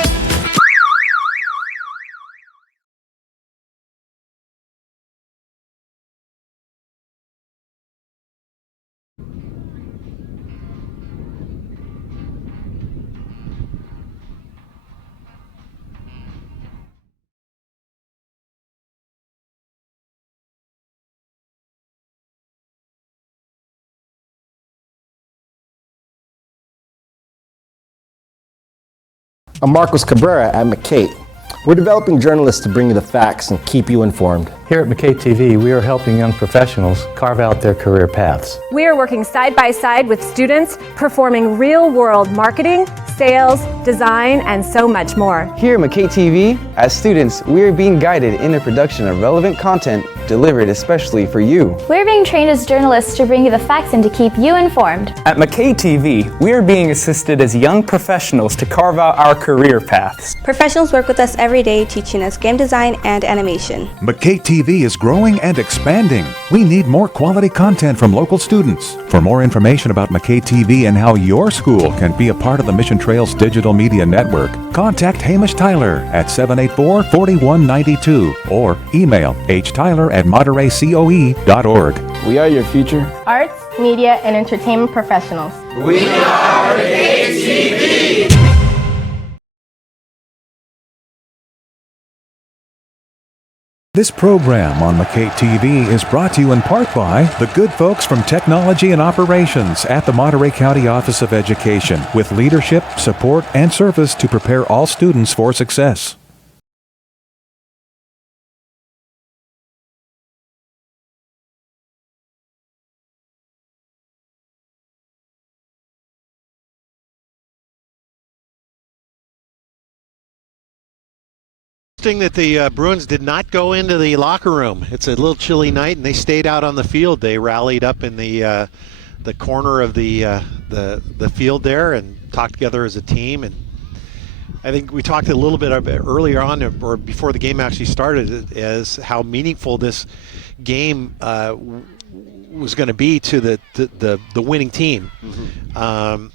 I'm Marcos Cabrera at McKay. We're developing journalists to bring you the facts and keep you informed. Here at McKay TV, we are helping young professionals carve out their career paths. We are working side by side with students, performing real-world marketing, sales, design, and so much more. Here at McKay TV, as students, we are being guided in the production of relevant content delivered especially for you. We're being trained as journalists to bring you the facts and to keep you informed. At McKay TV, we are being assisted as young professionals to carve out our career paths. Professionals work with us every day, teaching us game design and animation. McKay TV is growing and expanding. We need more quality content from local students. For more information about McKay TV and how your school can be a part of the Mission Trails Digital Media Network, contact Hamish Tyler at 784-4192 or email htyler@montereycoe.org. We are your future Arts, media, and entertainment professionals. We are McKay TV! This program on McKay TV is brought to you in part by the good folks from Technology and Operations at the Monterey County Office of Education, with leadership, support, and service to prepare all students for success. That the Bruins did not go into the locker room. It's a little chilly night, and they stayed out on the field. They rallied up in the corner of the field there and talked together as a team. And I think we talked a little bit earlier on, or before the game actually started, as how meaningful this game was going to be to the winning team. Mm-hmm.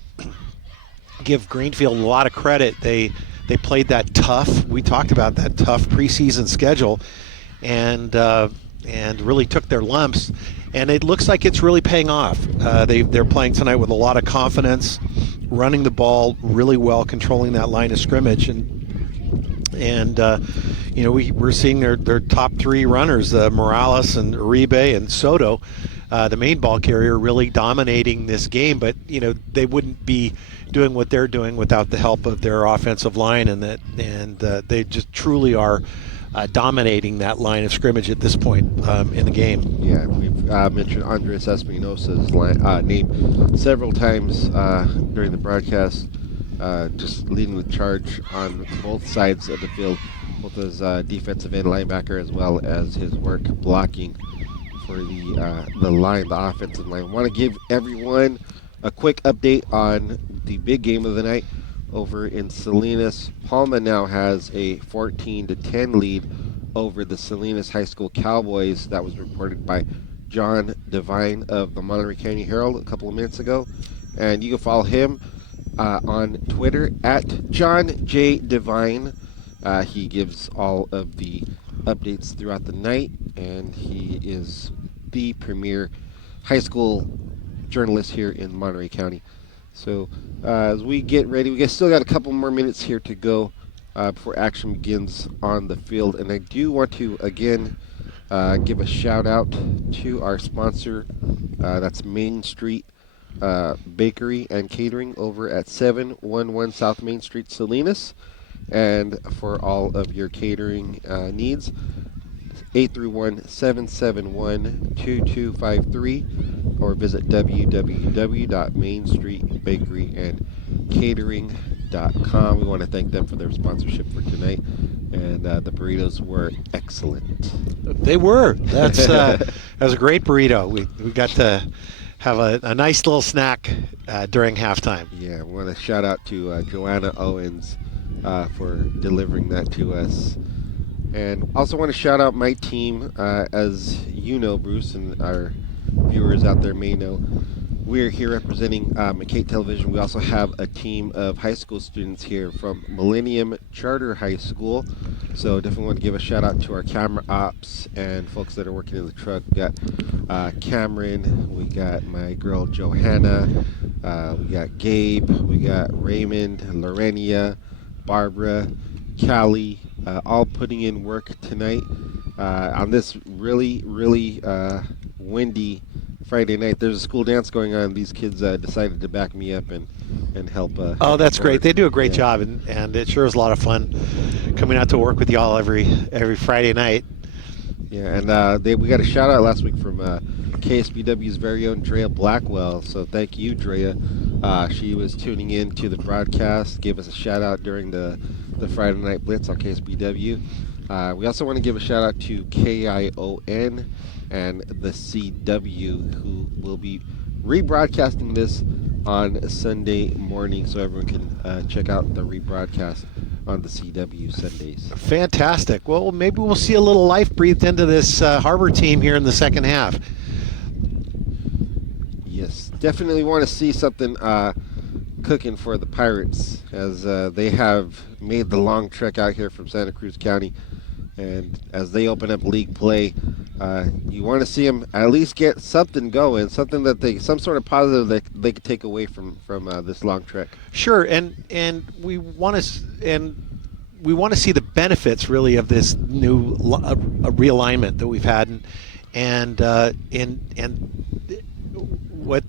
Give Greenfield a lot of credit. They played that tough. We talked about that tough preseason schedule, and really took their lumps. And it looks like it's really paying off. They're playing tonight with a lot of confidence, running the ball really well, controlling that line of scrimmage, and we're seeing their top three runners, Morales and Uribe and Soto, the main ball carrier, really dominating this game. But they wouldn't be doing what they're doing without the help of their offensive line, and they just truly are dominating that line of scrimmage at this point in the game. Yeah, we've mentioned Andres Espinosa's name several times during the broadcast, just leading the charge on both sides of the field, both as defensive end linebacker as well as his work blocking for the offensive line. I want to give everyone a quick update on the big game of the night over in Salinas. Palma now has a 14-10 lead over the Salinas High School Cowboys. That was reported by John Devine of the Monterey County Herald a couple of minutes ago. And you can follow him on Twitter at John J. Devine. He gives all of the updates throughout the night, and he is the premier high school journalist here in Monterey County. So as we get ready, we still got a couple more minutes here to go before action begins on the field. And I do want to again give a shout out to our sponsor. That's Main Street Bakery and Catering over at 711 South Main Street, Salinas. And for all of your catering needs, 831-771-2253, or visit www.mainstreetbakeryandcatering.com. We want to thank them for their sponsorship for tonight, and the burritos were excellent. They were. That was a great burrito. We got to have a nice little snack during halftime. Yeah, we want to shout out to Joanna Owens for delivering that to us. And also want to shout out my team. As you know, Bruce, and our viewers out there may know, we're here representing McKay Television. We also have a team of high school students here from Millennium Charter High School. So definitely want to give a shout out to our camera ops and folks that are working in the truck. We got Cameron, we got my girl Johanna, we got Gabe, we got Raymond, Lorenia, Barbara, Callie, all putting in work tonight on this really, really windy Friday night. There's a school dance going on. These kids decided to back me up and help. Oh, that's great. They do a great job, and it sure is a lot of fun coming out to work with y'all every Friday night. Yeah, and we got a shout out last week from KSBW's very own Drea Blackwell. So thank you, Drea. She was tuning in to the broadcast, gave us a shout out during the Friday Night Blitz on KSBW. We also want to give a shout out to KION and the CW, who will be rebroadcasting this on Sunday morning, so everyone can check out the rebroadcast on the CW Sundays. Fantastic. Well, maybe we'll see a little life breathed into this Harbor team here in the second half. Yes, definitely want to see something cooking for the Pirates, as they have made the long trek out here from Santa Cruz County, and as they open up league play, you want to see them at least get something going, something that some sort of positive that they could take away from this long trek. Sure, and we want to see the benefits really of this new realignment that we've had, and what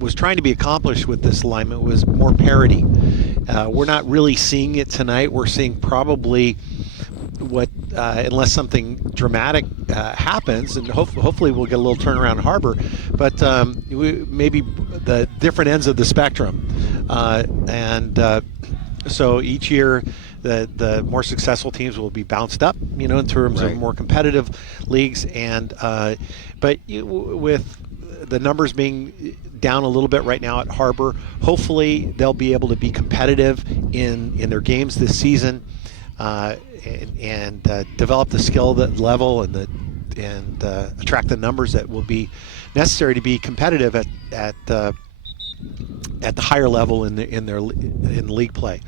was trying to be accomplished with this alignment was more parity. We're not really seeing it tonight. We're seeing probably what, unless something dramatic happens, and hopefully we'll get a little turnaround in Harbor, but maybe the different ends of the spectrum. So each year the more successful teams will be bounced up, in terms of more competitive leagues, but with the numbers being down a little bit right now at Harbor, hopefully they'll be able to be competitive in their games this season, and develop the skill level and attract the numbers that will be necessary to be competitive at the higher level in league play.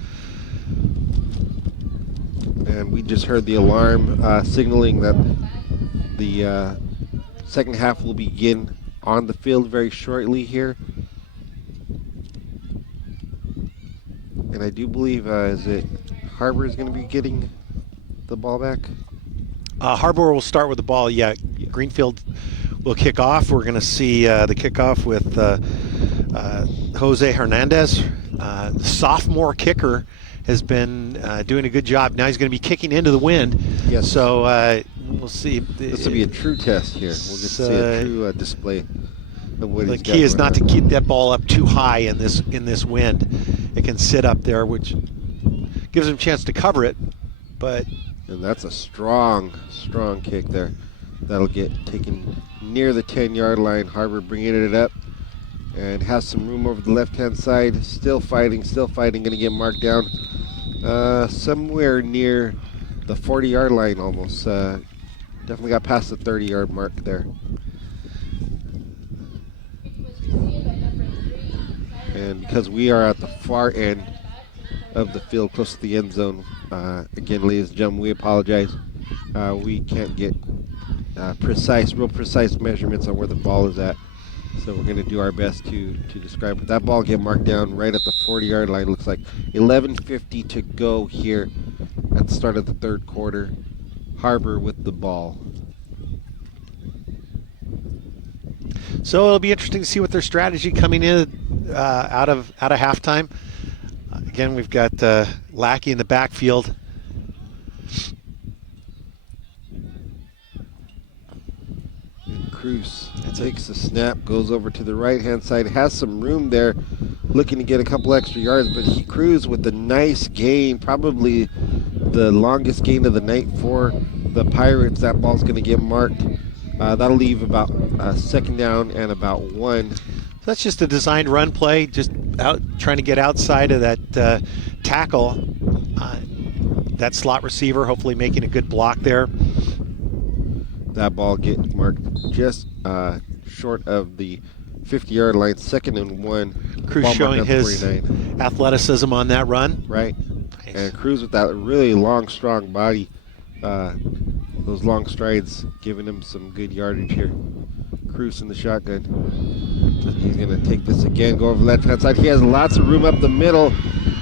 And we just heard the alarm signaling that the second half will begin on the field very shortly here. And I do believe, is it Harbor is going to be getting the ball back? Harbor will start with the ball. Yeah, Greenfield will kick off. We're going to see the kickoff with Jose Hernandez. The sophomore kicker has been doing a good job. Now he's going to be kicking into the wind. Yes. So we'll see. This will be a true test here. We'll get to see a true display of what he's got. The key is not to keep that ball up too high in this wind. It can sit up there, which gives him a chance to cover it. And that's a strong kick there. That'll get taken near the 10-yard line. Harbor bringing it up and has some room over the left-hand side. Still fighting. Going to get marked down somewhere near the 40-yard line almost. Definitely got past the 30-yard mark there. And because we are at the far end of the field, close to the end zone, again, ladies and gentlemen, we apologize. We can't get real precise measurements on where the ball is at. So we're going to do our best to describe it. That ball get marked down right at the 40-yard line. Looks like 11:50 to go here at the start of the third quarter. Harbor with the ball. So it'll be interesting to see what their strategy coming in out of halftime. Again, we've got Lackey in the backfield. And Cruz takes the snap, goes over to the right-hand side, has some room there, looking to get a couple extra yards, but Cruz with a nice gain, probably the longest gain of the night for the Pirates. That ball's going to get marked. That'll leave about second down and about 1. That's just a designed run play, just out trying to get outside of that tackle, that slot receiver, hopefully making a good block there. That ball get marked just short of the 50-yard line, second and 1. Cruz showing his athleticism on that run. Right. Nice. And Cruz with that really long, strong body, those long strides, giving him some good yardage here. Cruz in the shotgun. He's going to take this again, go over the left-hand side. He has lots of room up the middle.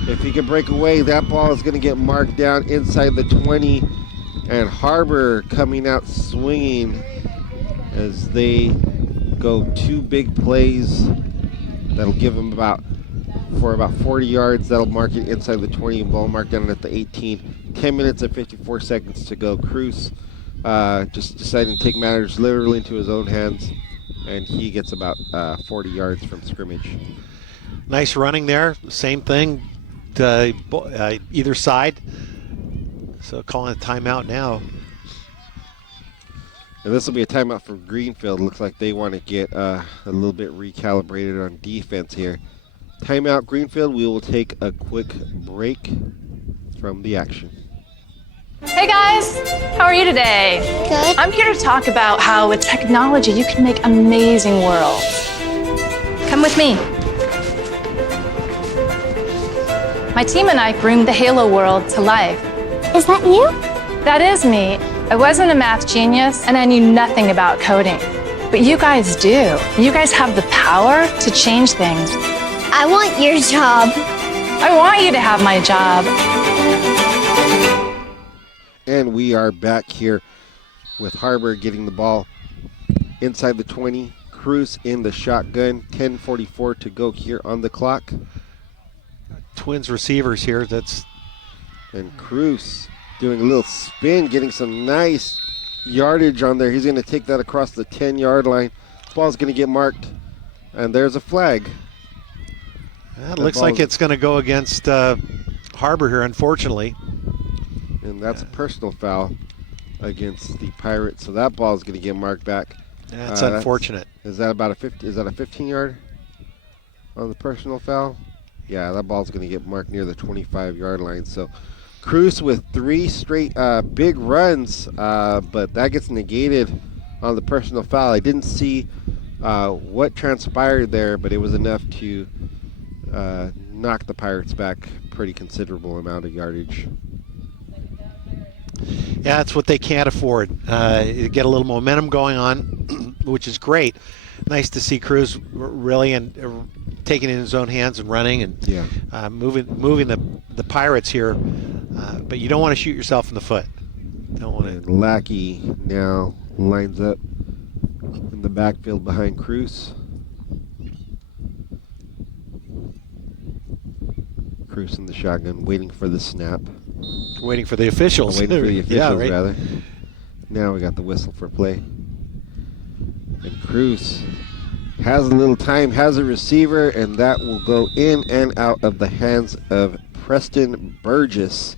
If he can break away, that ball is going to get marked down inside the 20. And Harbor coming out swinging as they go 2 big plays. That'll give them about 40 yards. That'll mark it inside the 20 and ball marked down at the 18. 10 minutes and 54 seconds to go. Cruz just deciding to take matters literally into his own hands, and he gets about 40 yards from scrimmage. Nice running there. Same thing to either side. So calling a timeout now. And this will be a timeout for Greenfield. Looks like they want to get a little bit recalibrated on defense here. Timeout, Greenfield. We will take a quick break from the action. Hey guys, how are you today? Good. I'm here to talk about how with technology you can make amazing worlds. Come with me. My team and I bring the Halo world to life. Is that you? That is me. I wasn't a math genius and I knew nothing about coding. But you guys do. You guys have the power to change things. I want your job. I want you to have my job. And we are back here with Harbor getting the ball inside the 20. Cruz in the shotgun. 10:44 to go here on the clock. Twins receivers here. And Cruz doing a little spin, getting some nice yardage on there. He's going to take that across the 10-yard line. Ball's going to get marked, and there's a flag. That looks like it's going to go against Harbor here, unfortunately. And that's a personal foul against the Pirates, so that ball is going to get marked back. That's unfortunate. Is that about a 50? Is that a 15-yard on the personal foul? Yeah, that ball's going to get marked near the 25-yard line. So Cruz with 3 straight big runs, but that gets negated on the personal foul. I didn't see what transpired there, but it was enough to knock the Pirates back pretty considerable amount of yardage. Yeah, that's what they can't afford. Get a little momentum going on, which is great. Nice to see Cruz really taking it in his own hands and running and moving the Pirates here. But you don't want to shoot yourself in the foot. Don't want to. Lackey now lines up in the backfield behind Cruz. Cruz in the shotgun, waiting for the snap. Waiting for the officials. Waiting for the officials, yeah, right. rather. Now we got the whistle for play. And Cruz has a little time, has a receiver, and that will go in and out of the hands of Preston Burgess.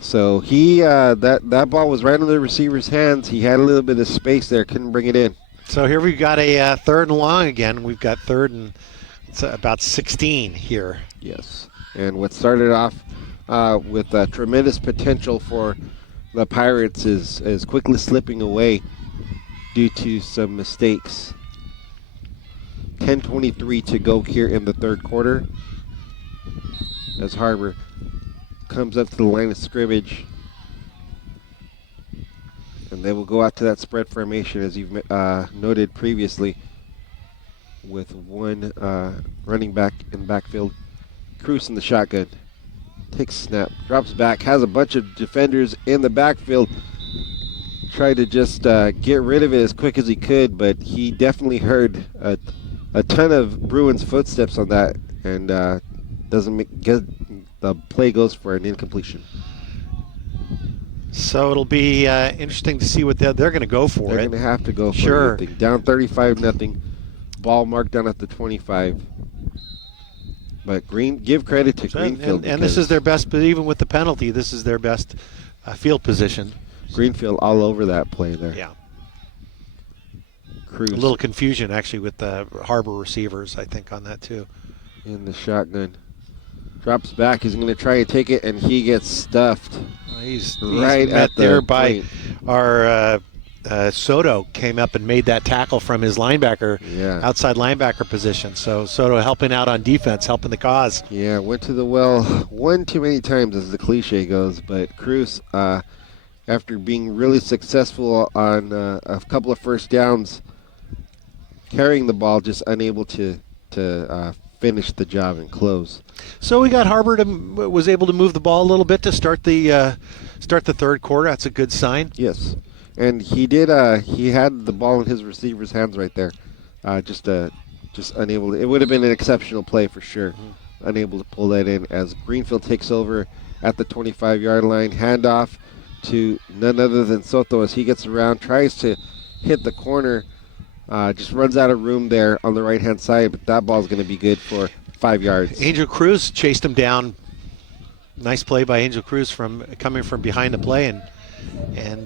So he that ball was right in the receiver's hands. He had a little bit of space there, couldn't bring it in. So here we've got a third and long again. We've got third and it's about 16 here. Yes. And what started off with tremendous potential for the Pirates is quickly slipping away due to some mistakes. 10:23 to go here in the third quarter as Harbor comes up to the line of scrimmage. And they will go out to that spread formation as you've noted previously with one running back in the backfield. Cruz in the shotgun. Takes a snap, drops back, has a bunch of defenders in the backfield. Tried to just get rid of it as quick as he could, but he definitely heard a ton of Bruins footsteps on that, and the play goes for an incompletion. So it'll be interesting to see what they're going to go for. They're going to have to go for sure. Anything. Down 35-0. Ball marked down at the 25. But give credit to Greenfield. And this is their best, but even with the penalty, this is their best field position. Greenfield all over that play there. Yeah. Cruz. A little confusion, actually, with the Harbor receivers, I think, on that, too. In the shotgun. Drops back. He's going to try and take it, and he gets stuffed. He's right met at the there by point. Our Soto came up and made that tackle from his linebacker, outside linebacker position. So Soto helping out on defense, helping the cause. Yeah, went to the well one too many times, as the cliche goes. But Cruz, after being really successful on a couple of first downs, carrying the ball, just unable to finish the job and close. So we got Harbor was able to move the ball a little bit to start the third quarter. That's a good sign. Yes. And he did. He had the ball in his receiver's hands right there, just unable. It would have been an exceptional play for sure. Unable to pull that in as Greenfield takes over at the 25-yard line. Handoff to none other than Soto as he gets around, tries to hit the corner, just runs out of room there on the right-hand side, but that ball's going to be good for 5 yards. Angel Cruz chased him down. Nice play by Angel Cruz coming from behind the play, and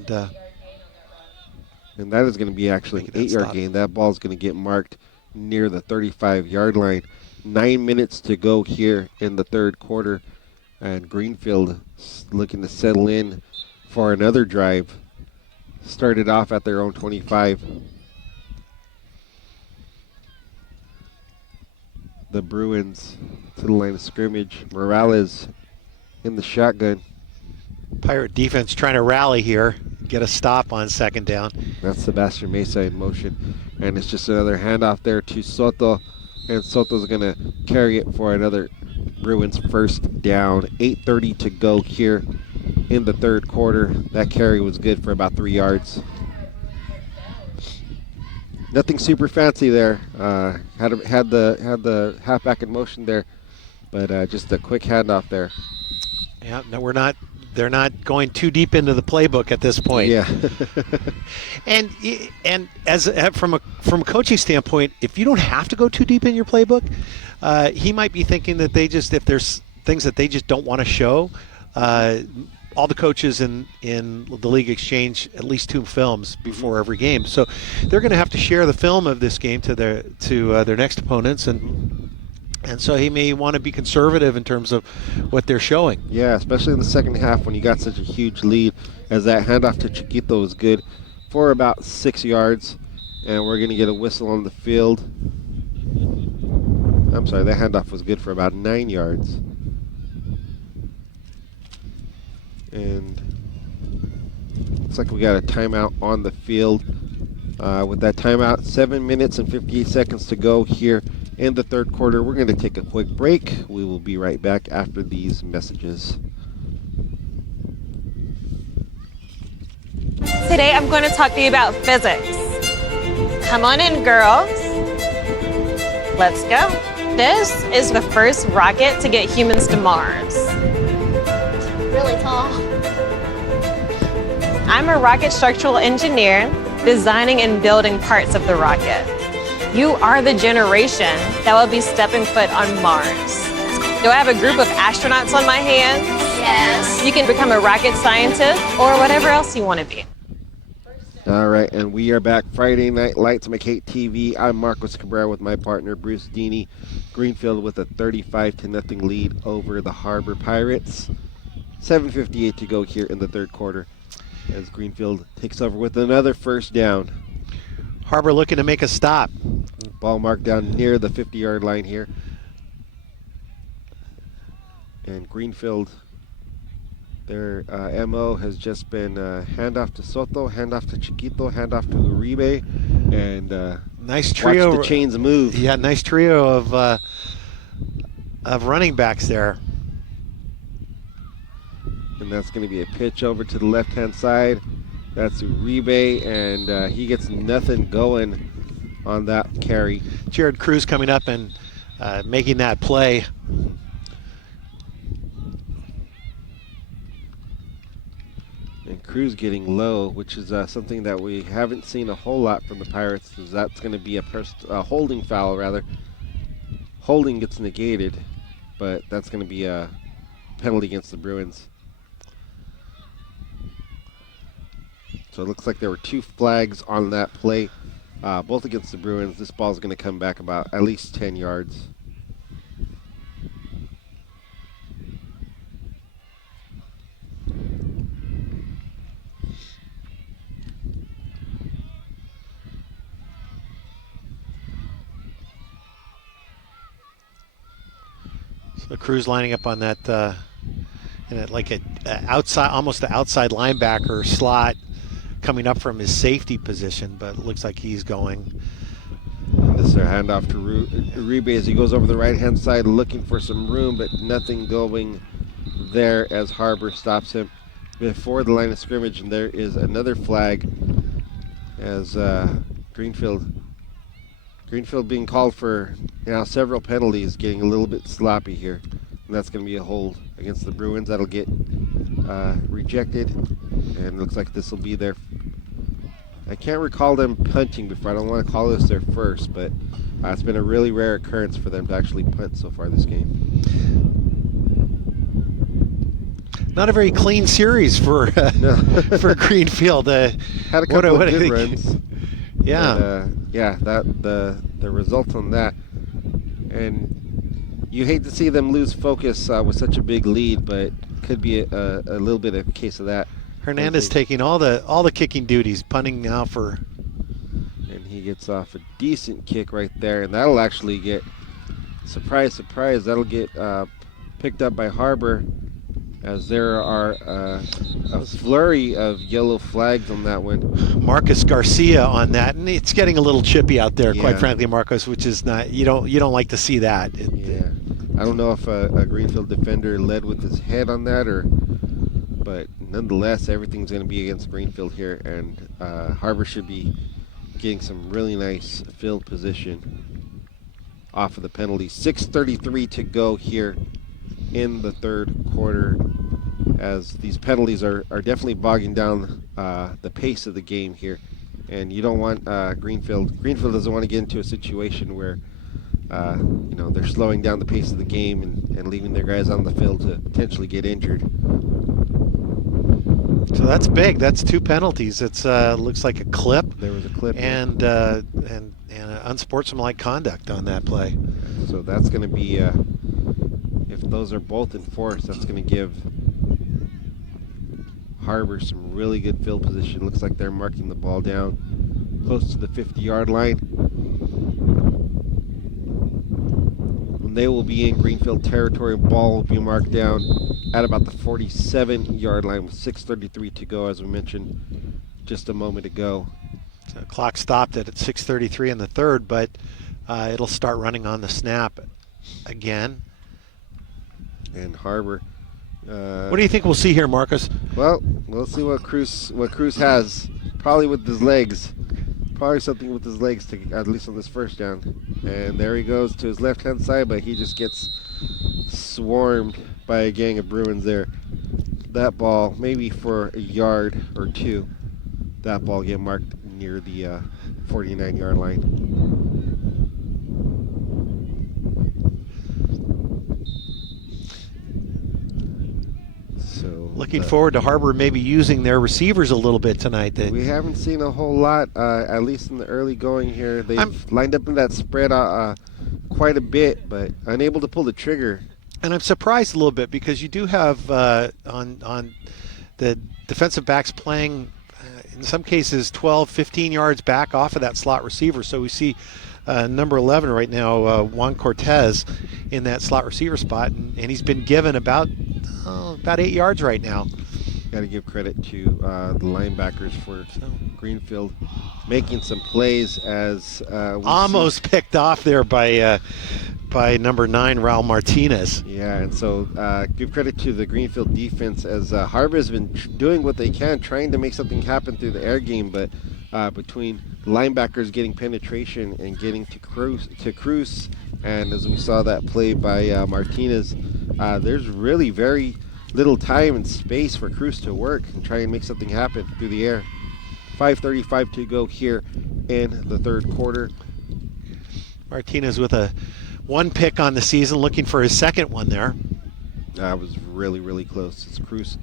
that is going to be actually an 8-yard gain. That ball's going to get marked near the 35-yard line. 9 minutes to go here in the third quarter, and Greenfield looking to settle in for another drive. Started off at their own 25. The Bruins to the line of scrimmage. Morales in the shotgun. Pirate defense trying to rally here, get a stop on second down. That's Sebastian Mesa in motion. And it's just another handoff there to Soto. And Soto's going to carry it for another Bruins first down. 8:30 to go here in the third quarter. That carry was good for about 3 yards. Nothing super fancy there. Had the halfback in motion there, but just a quick handoff there. Yeah, no, they're not going too deep into the playbook at this point. Yeah. and as from a coaching standpoint, if you don't have to go too deep in your playbook, he might be thinking that if there's things that they just don't want to show, all the coaches in the league exchange at least 2 films before every game. So they're going to have to share the film of this game to their next opponents, and so he may want to be conservative in terms of what they're showing. Yeah, especially in the second half when you got such a huge lead, as that handoff to Chiquito was good for about 6 yards, and we're going to get a whistle on the field. I'm sorry, that handoff was good for about 9 yards. And looks like we got a timeout on the field. With that timeout, 7 minutes and 58 seconds to go here in the third quarter. We're going to take a quick break. We will be right back after these messages. Today I'm going to talk to you about physics. Come on in, girls. Let's go. This is the first rocket to get humans to Mars. Really tall. I'm a rocket structural engineer, designing and building parts of the rocket. You are the generation that will be stepping foot on Mars. Do I have a group of astronauts on my hands? Yes. You can become a rocket scientist or whatever else you want to be. All right, and we are back. Friday Night Lights, McKay TV. I'm Marcos Cabrera with my partner, Bruce Deeney. Greenfield with a 35-0 lead over the Harbor Pirates. 7:58 to go here in the third quarter as Greenfield takes over with another first down. Harbor looking to make a stop. Ball marked down near the 50-yard line here. And Greenfield, their MO has just been handoff to Soto, handoff to Chiquito, handoff to Uribe, and nice trio. Watch the chains move. Yeah, nice trio of running backs there. And that's going to be a pitch over to the left-hand side. That's Uribe, and he gets nothing going on that carry. Jared Cruz coming up and making that play. And Cruz getting low, which is something that we haven't seen a whole lot from the Pirates. So that's going to be a holding foul, rather. Holding gets negated, but that's going to be a penalty against the Bruins. So it looks like there were 2 flags on that play, both against the Bruins. This ball is going to come back about at least 10 yards. So Cruz lining up on that, like a outside, almost the outside linebacker slot, coming up from his safety position, but it looks like he's going. And this is a handoff to Uribe as he goes over the right-hand side looking for some room, but nothing going there as Harbor stops him before the line of scrimmage. And there is another flag as Greenfield being called for several penalties, getting a little bit sloppy here. And that's going to be a hold against the Bruins. That'll get rejected. And it looks like this will be their... I can't recall them punting before. I don't want to call this their first, but it's been a really rare occurrence for them to actually punt so far this game. Not a very clean series for for Greenfield. Had a couple of good runs. Yeah. But, yeah, that the result on that. And you hate to see them lose focus with such a big lead, but could be a little bit of a case of that. Hernandez taking all the kicking duties, punting now for. And he gets off a decent kick right there, and that'll actually get, surprise, surprise, that'll get picked up by Harbor, as there are a flurry of yellow flags on that one. Marcus Garcia on that, and it's getting a little chippy out there, Yeah. quite frankly, Marcos, which is not, you don't like to see that. Yeah, I don't know if a Greenfield defender led with his head on that, but nonetheless, everything's going to be against Greenfield here, and Harbor should be getting some really nice field position off of the penalty. 6:33 to go here in the third quarter, as these penalties are definitely bogging down the pace of the game here, and you don't want Greenfield doesn't want to get into a situation where they're slowing down the pace of the game and leaving their guys on the field to potentially get injured. So that's big. That's 2 penalties. It's looks like a clip. There was a clip, and unsportsmanlike conduct on that play. So that's going to be, if those are both enforced, that's going to give Harbor some really good field position. Looks like they're marking the ball down close to the 50-yard line. And they will be in Greenfield territory. Ball will be marked down at about the 47-yard line with 6:33 to go, as we mentioned just a moment ago. So clock stopped at 6:33 in the third, but it'll start running on the snap again. And Harbor. What do you think we'll see here, Marcus? Well, we'll see what Cruz has. Probably with his legs. Probably something with his legs, to at least on this first down. And there he goes to his left-hand side, but he just gets swarmed by a gang of Bruins there. That ball, maybe for a yard or two, that ball get marked near the 49-yard line. So Looking forward to Harbor maybe using their receivers a little bit tonight. We haven't seen a whole lot, at least in the early going here. They've lined up in that spread quite a bit, but unable to pull the trigger. And I'm surprised a little bit because you do have on the defensive backs playing, in some cases, 12, 15 yards back off of that slot receiver. So we see number 11 right now, Juan Cortez, in that slot receiver spot, and he's been given about 8 yards right now. Got to give credit to the linebackers for Greenfield making some plays, as almost picked off there by number 9, Raul Martinez. Yeah, and so give credit to the Greenfield defense, as Harbor has been doing what they can, trying to make something happen through the air game, but between linebackers getting penetration and getting to Cruz, and as we saw that play by Martinez, there's really very little time and space for Cruz to work and try and make something happen through the air. 5:35 to go here in the third quarter. Martinez with a 1 pick on the season, looking for his second one there. That was really, really close. As Cruz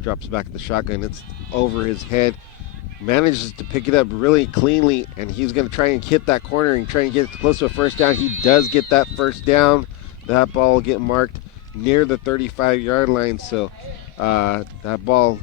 drops back at the shotgun, it's over his head. Manages to pick it up really cleanly, and he's going to try and hit that corner and try and get close to a first down. He does get that first down. That ball will get marked near the 35-yard line. So that ball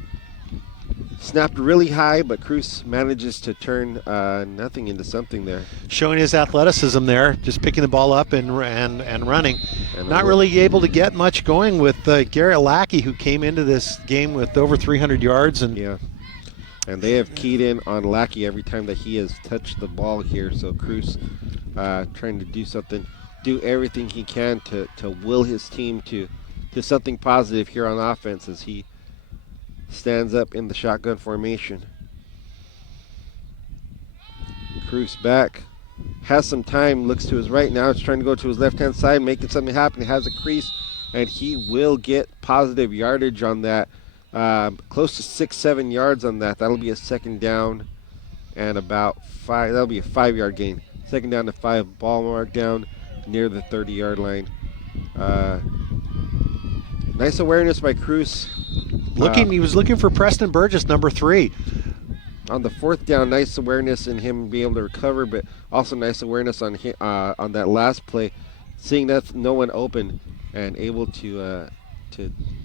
snapped really high, but Cruz manages to turn nothing into something there. Showing his athleticism there, just picking the ball up and running. And not really able to get much going with Garrett Lackey, who came into this game with over 300 yards. And And they have keyed in on Lackey every time that he has touched the ball here. So Cruz trying to do everything he can to will his team to something positive here on offense, as he stands up in the shotgun formation. Cruz back, has some time, looks to his right now. He's trying to go to his left-hand side, making something happen. He has a crease, and he will get positive yardage on that. Close to 6-7 yards on that. That'll be a second down and about 5. That'll be a 5-yard gain. Second down to 5, ball mark down near the 30-yard line. Nice awareness by Cruz. He was looking for Preston Burgess, number 3. On the 4th down, nice awareness in him being able to recover, but also nice awareness on that last play, seeing that no one open and able to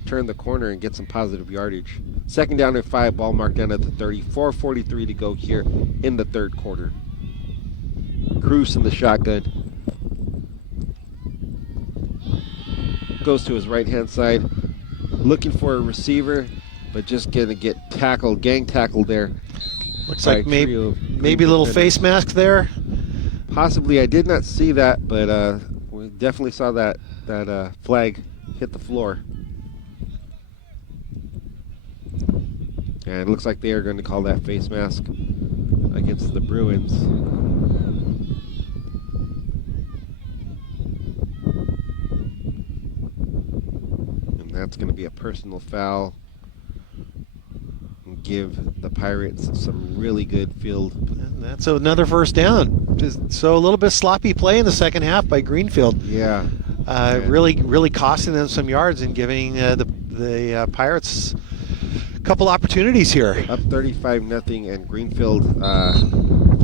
turn the corner and get some positive yardage. Second down and 5, ball marked down at the 30. 4:43 to go here in the third quarter. Cruz in the shotgun. Goes to his right-hand side, looking for a receiver, but just gonna get tackled, gang tackled there. Looks like maybe a little face mask there. Possibly, I did not see that, but we definitely saw that flag hit the floor. And it looks like they are going to call that face mask against the Bruins. And that's going to be a personal foul. Give the Pirates some really good field. And that's another first down. So a little bit sloppy play in the second half by Greenfield. Yeah. Really costing them some yards and giving the Pirates a couple opportunities here. Up 35-0, and Greenfield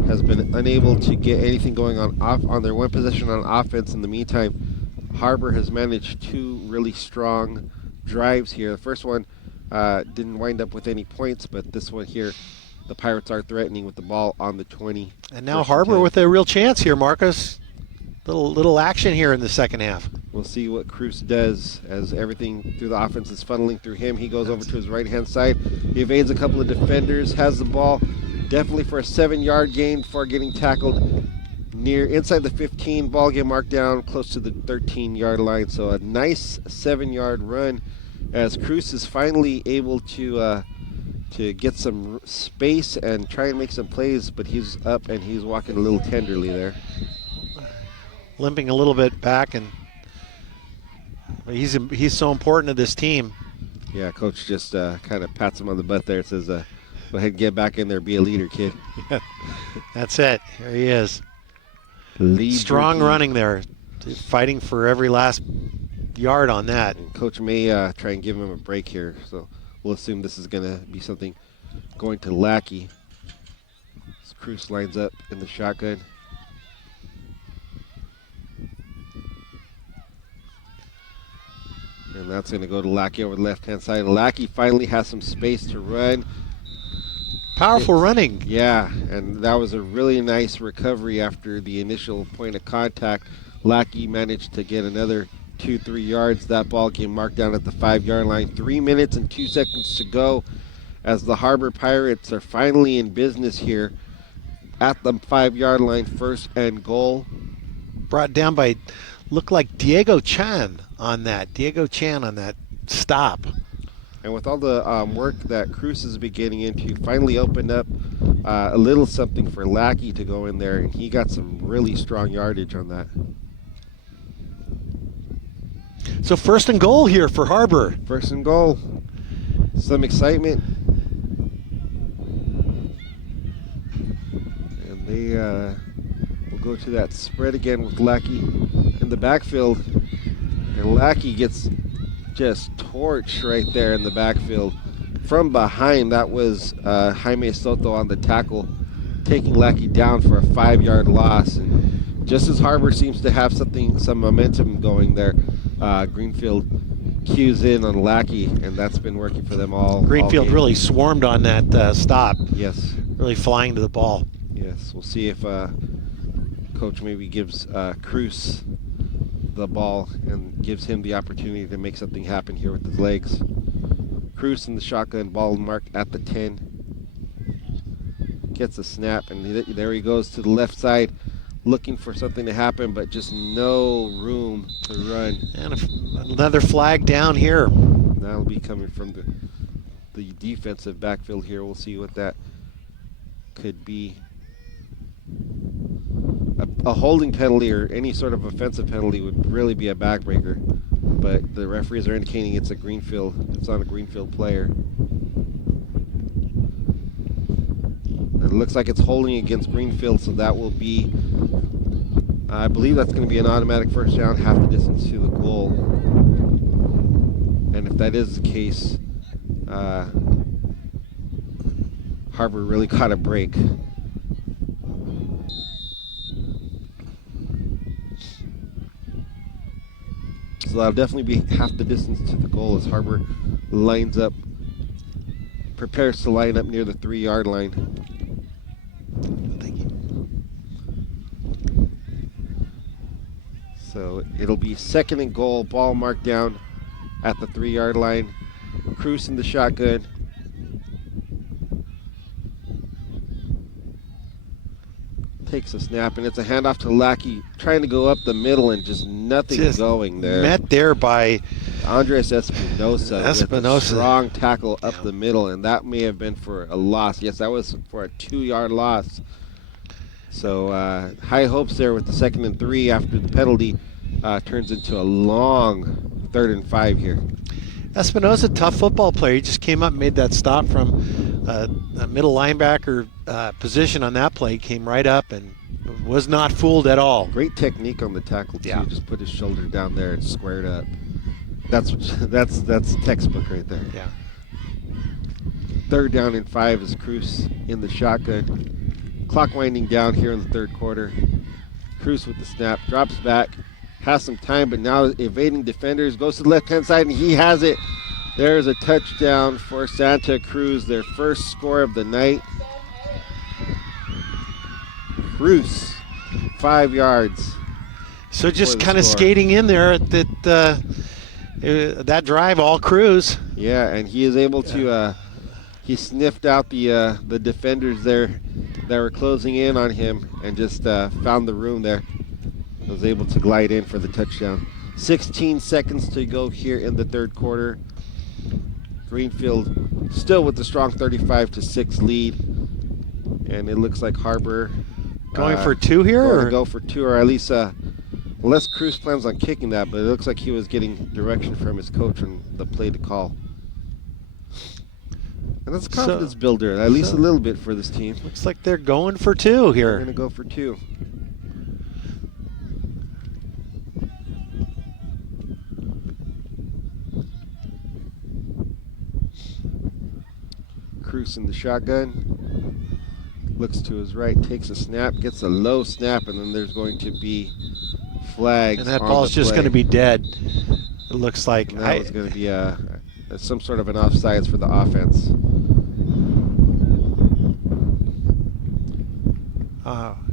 has been unable to get anything going on their one possession on offense. In the meantime, Harbor has managed 2 really strong drives here. The first one didn't wind up with any points, but this one here, the Pirates are threatening with the ball on the 20. And now Harbor with a real chance here, Marcus. Little action here in the second half. We'll see what Cruz does as everything through the offense is funneling through him. He goes over to his right-hand side. He evades a couple of defenders, has the ball definitely for a 7-yard gain before getting tackled inside the 15. Ball get marked down close to the 13-yard line. So a nice 7-yard run as Cruz is finally able to get some space and try and make some plays, but he's up and he's walking a little tenderly there. Limping a little bit back, and he's so important to this team. Yeah, coach just kind of pats him on the butt there, says, go ahead and get back in there, be a leader, kid. Yeah, that's it. Here he is. Strong running there, fighting for every last yard on that. And coach may try and give him a break here, so we'll assume this is going to be something going to Lackey. As Cruz lines up in the shotgun. And that's going to go to Lackey over the left-hand side. Lackey finally has some space to run. Powerful running. Yeah, and that was a really nice recovery after the initial point of contact. Lackey managed to get another 2-3 yards. That ball game marked down at the 5-yard line. 3 minutes and 2 seconds to go as the Harbor Pirates are finally in business here at the 5-yard line, 1st and goal. Brought down by, looked like Diego Chan on that stop. And with all the work that Cruz is beginning into, finally opened up a little something for Lackey to go in there, and he got some really strong yardage on that. So 1st and goal here for Harbor. 1st and goal. Some excitement. And they will go to that spread again with Lackey in the backfield. And Lackey gets just torched right there in the backfield. From behind, that was Jaime Soto on the tackle, taking Lackey down for a 5-yard loss. And just as Harbor seems to have some momentum going there, Greenfield cues in on Lackey, and that's been working for them all. Greenfield really swarmed on that stop. Yes. Really flying to the ball. Yes, we'll see if Coach maybe gives Cruz the ball and gives him the opportunity to make something happen here with his legs. Cruz in the shotgun, ball marked at the 10. Gets a snap, and there he goes to the left side, looking for something to happen, but just no room to run. And another flag down here. That'll be coming from the defensive backfield here. We'll see what that could be. A holding penalty or any sort of offensive penalty would really be a backbreaker. but the referees are indicating it's a Greenfield. It's on a Greenfield player. It looks like it's holding against Greenfield, so that will be, I believe that's going to be an automatic first down, half the distance to the goal. And if that is the case, Harbor really caught a break. So that'll definitely be half the distance to the goal as Harbor lines up, prepares to line up near the 3-yard line. Thank you. So it'll be 2nd and goal, ball marked down at the 3-yard line. Cruz in the shotgun. Takes a snap, and it's a handoff to Lackey, trying to go up the middle and just nothing going there. Met there by Andres Espinosa. With a strong tackle up the middle, and that may have been for a loss. Yes, that was for a 2-yard loss. So high hopes there with the 2nd and 3 after the penalty turns into a long 3rd and 5 here. Espinosa, tough football player. He just came up and made that stop from a middle linebacker position on that play. Came right up and was not fooled at all. Great technique on the tackle too. Yeah. Just put his shoulder down there and squared up. That's textbook right there. Yeah. 3rd down and 5 is Cruz in the shotgun. Clock winding down here in the 3rd quarter. Cruz with the snap, drops back, has some time, but now evading defenders, goes to the left-hand side, and he has it. There's a touchdown for Santa Cruz, their first score of the night. Cruz, 5 yards. So just kind of skating in there at that drive, all Cruz. Yeah, and he is able to, he sniffed out the defenders there that were closing in on him and just found the room there. Was able to glide in for the touchdown. 16 seconds to go here in the 3rd quarter. Greenfield still with the strong 35-6 lead, and it looks like Harbor going for 2 here, going or to go for 2, or at least unless Cruz plans on kicking that, but it looks like he was getting direction from his coach on the play to call. And that's a confidence builder, at least a little bit for this team. Looks like they're going for 2 here. They're going to go for 2. Cruz in the shotgun, looks to his right, takes a snap, gets a low snap, and then there's going to be flags. And that ball's just going to be dead. It looks like. And that was going to be some sort of an offsides for the offense.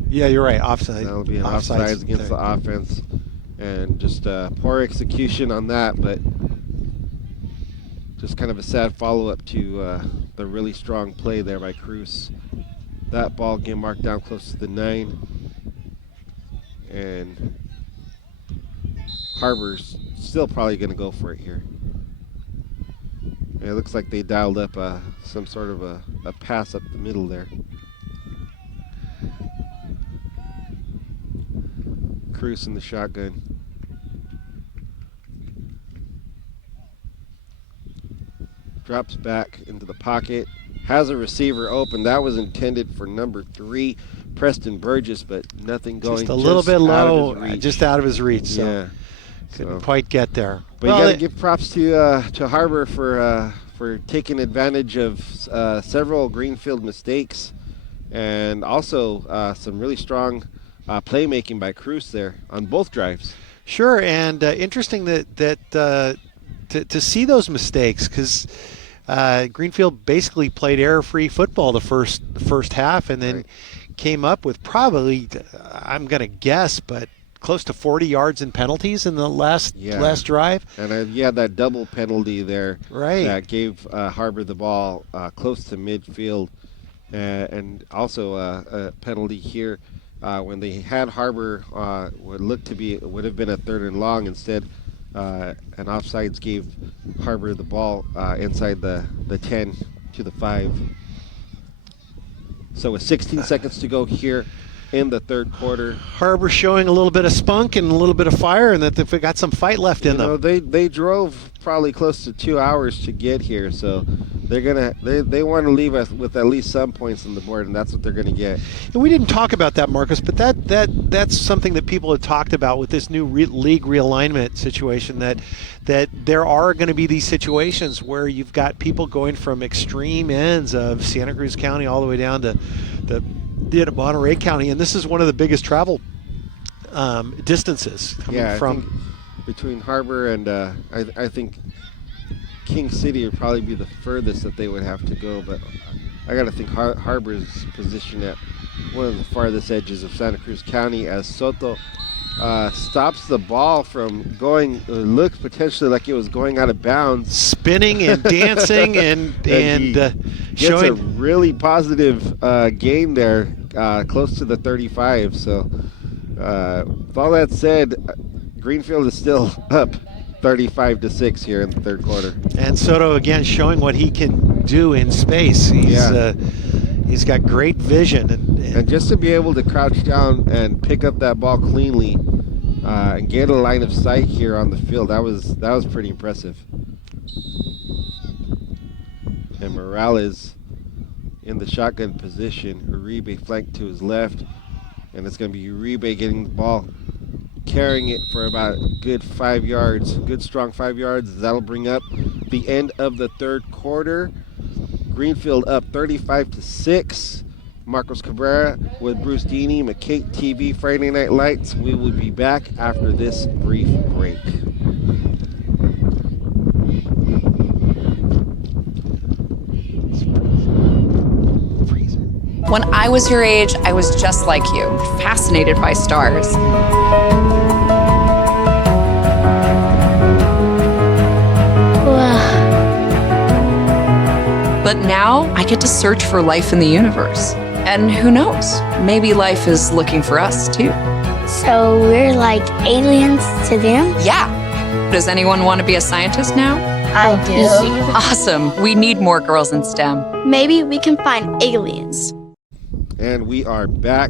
Yeah, you're right. Offside. That'll be an offsides against the offense, and just poor execution on that, but just kind of a sad follow-up to the really strong play there by Cruz. That ball getting marked down close to the 9, and Harbor's still probably going to go for it here. And it looks like they dialed up some sort of a pass up the middle there. Cruz in the shotgun. Drops back into the pocket. Has a receiver open. That was intended for number 3, Preston Burgess, but nothing going. Just a little bit low, just out of his reach. So yeah, couldn't quite get there. But you got to give props to Harbor for taking advantage of several Greenfield mistakes, and also some really strong playmaking by Cruz there on both drives. Sure, and interesting that to see those mistakes, because Greenfield basically played error-free football the first half, and then came up with probably, I'm going to guess, but close to 40 yards in penalties in the last drive. And that double penalty there that gave Harbor the ball close to midfield, and also a penalty here when they had Harbor would have been a 3rd and long. Instead, an offsides gave Harbor the ball inside the 10 to the 5. So with 16 seconds to go here in the third quarter. Harbor showing a little bit of spunk and a little bit of fire, and that they've got some fight left in them. They drove probably close to 2 hours to get here, so they want to leave us with at least some points on the board, and that's what they're going to get. And we didn't talk about that, Marcus, but that's something that people have talked about with this new league realignment situation, that there are going to be these situations where you've got people going from extreme ends of Santa Cruz County all the way down to Monterey County, and this is one of the biggest travel distances coming from. I think between Harbor and I think King City would probably be the furthest that they would have to go, but I got to think Harbor's positioned at one of the farthest edges of Santa Cruz County as Soto stops the ball from going, looked potentially like it was going out of bounds. Spinning and dancing and gets showing a really positive gain there, close to the 35. So with all that said, Greenfield is still up 35-6 here in the third quarter. And Soto again showing what he can do in space. He's got great vision, and just to be able to crouch down and pick up that ball cleanly and get a line of sight here on the field, that was pretty impressive. And Morales in the shotgun position. Uribe flanked to his left, and it's going to be Uribe getting the ball, carrying it for about a good 5 yards, good strong 5 yards. That'll bring up the end of the third quarter. Greenfield up 35-6. Marcos Cabrera with Bruce Deeney, McKay TV, Friday Night Lights. We will be back after this brief break. When I was your age, I was just like you, fascinated by stars. But now I get to search for life in the universe. And who knows, maybe life is looking for us too. So we're like aliens to them? Yeah. Does anyone want to be a scientist now? I do. Awesome. We need more girls in STEM. Maybe we can find aliens. And we are back.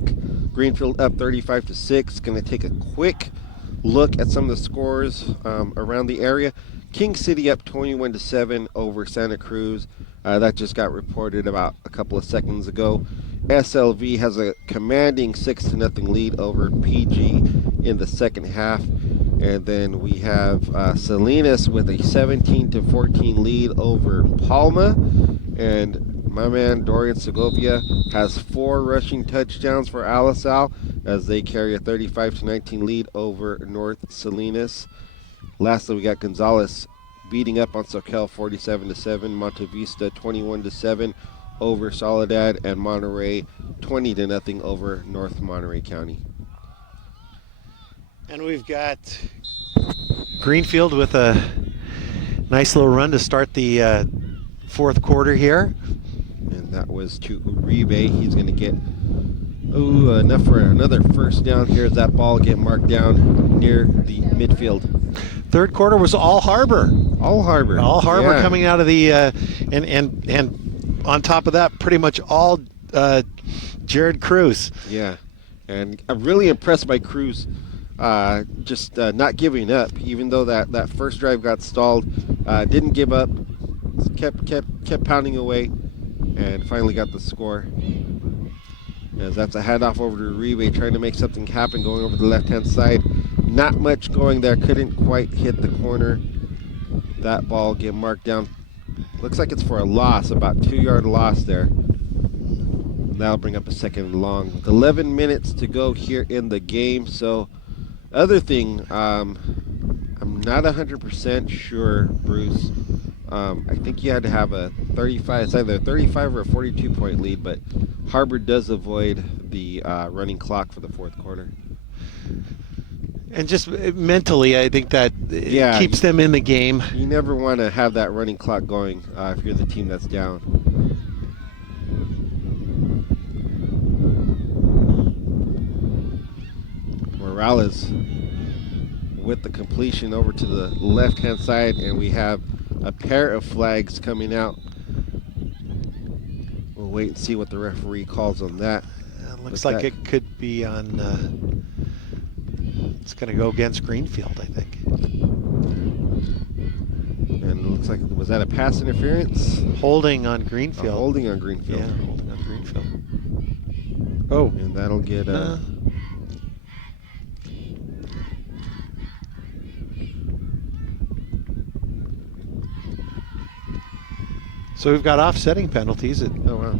Greenfield up 35-6. Going to take a quick look at some of the scores around the area. King City up 21-7 over Santa Cruz. That just got reported about a couple of seconds ago. SLV has a commanding 6-0 lead over PG in the second half. And then we have Salinas with a 17-14 lead over Palma. And my man Dorian Segovia has 4 rushing touchdowns for Alisal as they carry a 35-19 lead over North Salinas. Lastly, we got Gonzalez beating up on Soquel 47-7, Monte Vista 21-7 over Soledad, and Monterey 20-0 over North Monterey County. And we've got Greenfield with a nice little run to start the fourth quarter here. And that was to Uribe. He's going to get enough for another first down here as that ball get marked down near the midfield. Third quarter was all Harbor. All Harbor. All Harbor yeah. Coming out of the and on top of that, pretty much all Jared Cruz. Yeah, and I'm really impressed by Cruz. Just not giving up, even though that first drive got stalled. Didn't give up. Kept pounding away, and finally got the score. As that's a handoff over to Uribe, trying to make something happen, going over the left-hand side. Not much going there. Couldn't quite hit the corner. That ball get marked down. Looks like it's for a loss, about 2-yard loss there. And that'll bring up a second and long. With 11 minutes to go here in the game. So, other thing, I'm not 100% sure, Bruce. I think you had to have a 35. It's either a 35 or a 42-point lead, but Harbor does avoid the running clock for the fourth quarter. And just mentally, I think that it keeps them in the game. You never want to have that running clock going if you're the team that's down. Morales with the completion over to the left-hand side, and we have a pair of flags coming out. We'll wait and see what the referee calls on that. Looks like it could be on. It's going to go against Greenfield, I think. And it looks like, was that a pass interference? Holding on Greenfield. Holding on Greenfield. Yeah, holding on Greenfield. Oh. And that'll get. So we've got offsetting penalties. Oh, wow.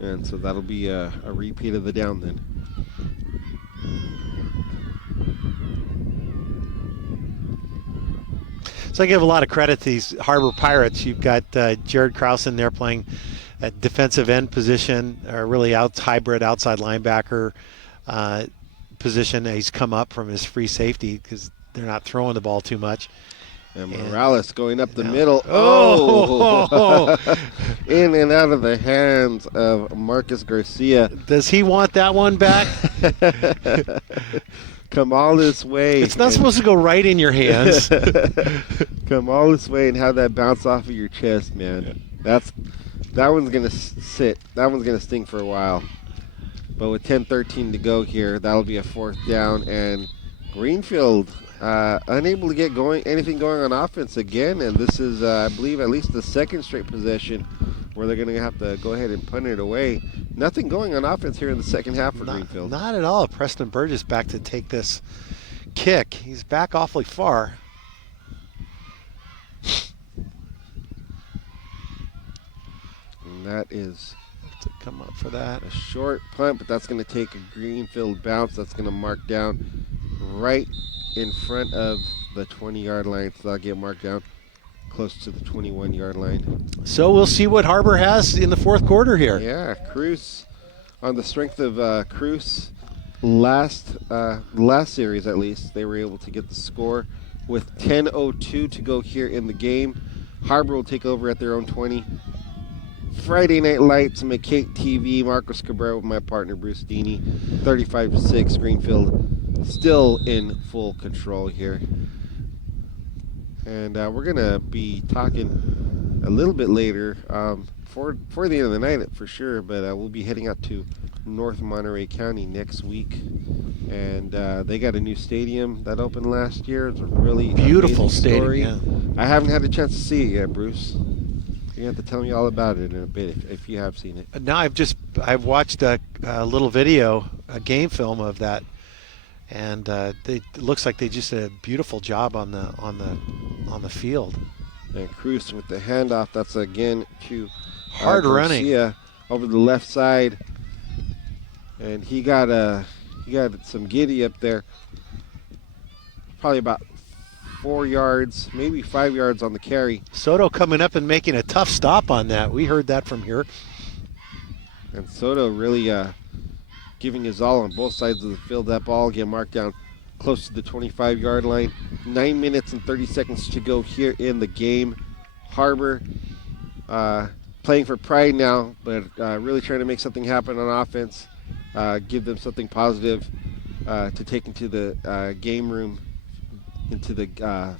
And so that'll be a repeat of the down then. So I give a lot of credit to these Harbor Pirates. You've got Jared Krause in there playing at defensive end position, or really hybrid outside linebacker position. He's come up from his free safety because they're not throwing the ball too much. And Morales going up the middle. Oh! In and out of the hands of Marcus Garcia. Does he want that one back? Come all this way. It's not supposed to go right in your hands. Come all this way and have that bounce off of your chest, man. That one's going to sit. That one's going to sting for a while. But with 10:13 to go here, that'll be a 4th down. And Greenfield unable to get anything going on offense again. And this is, I believe, at least the 2nd straight possession where they're going to have to go ahead and punt it away. Nothing going on offense here in the second half for Greenfield. Not at all. Preston Burgess back to take this kick. He's back awfully far. And that is to come up for that. A short punt, but that's going to take a Greenfield bounce. That's going to mark down right in front of the 20-yard line. So that'll get marked down close to the 21-yard line. So we'll see what Harbor has in the 4th quarter here. Yeah, Cruz, on the strength of Cruz, last series at least, they were able to get the score with 10:02 to go here in the game. Harbor will take over at their own 20. Friday Night Lights, McKay TV, Marcos Cabrera with my partner Bruce Deeney, 35-6. Greenfield still in full control here. And we're going to be talking a little bit later for the end of the night for sure, but we'll be heading out to North Monterey County next week. And they got a new stadium that opened last year. It's a really beautiful stadium. Story. Yeah. I haven't had a chance to see it yet, Bruce. You have to tell me all about it in a bit if you have seen it. No, I've watched a little video, a game film of that. And it looks like they just did a beautiful job on the field. And Cruz with the handoff. That's again to hard running over the left side, and he got some giddy up there. Probably about 4 yards, maybe 5 yards on the carry. Soto coming up and making a tough stop on that. We heard that from here. And Soto really giving his all on both sides of the field. That ball get marked down close to the 25-yard line. 9 minutes and 30 seconds to go here in the game. Harbor playing for pride now, but really trying to make something happen on offense. Give them something positive to take into the game room, into the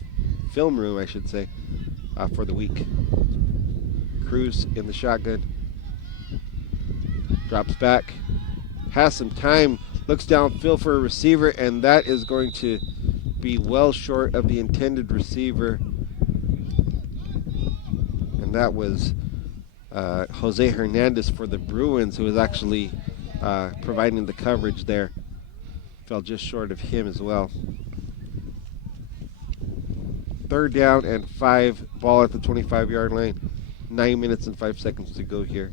film room, I should say, for the week. Cruz in the shotgun. Drops back. Has some time, looks downfield for a receiver, and that is going to be well short of the intended receiver. And that was Jose Hernandez for the Bruins, who was actually providing the coverage there. Fell just short of him as well. 3rd down and 5, ball at the 25-yard line. 9 minutes and 5 seconds to go here.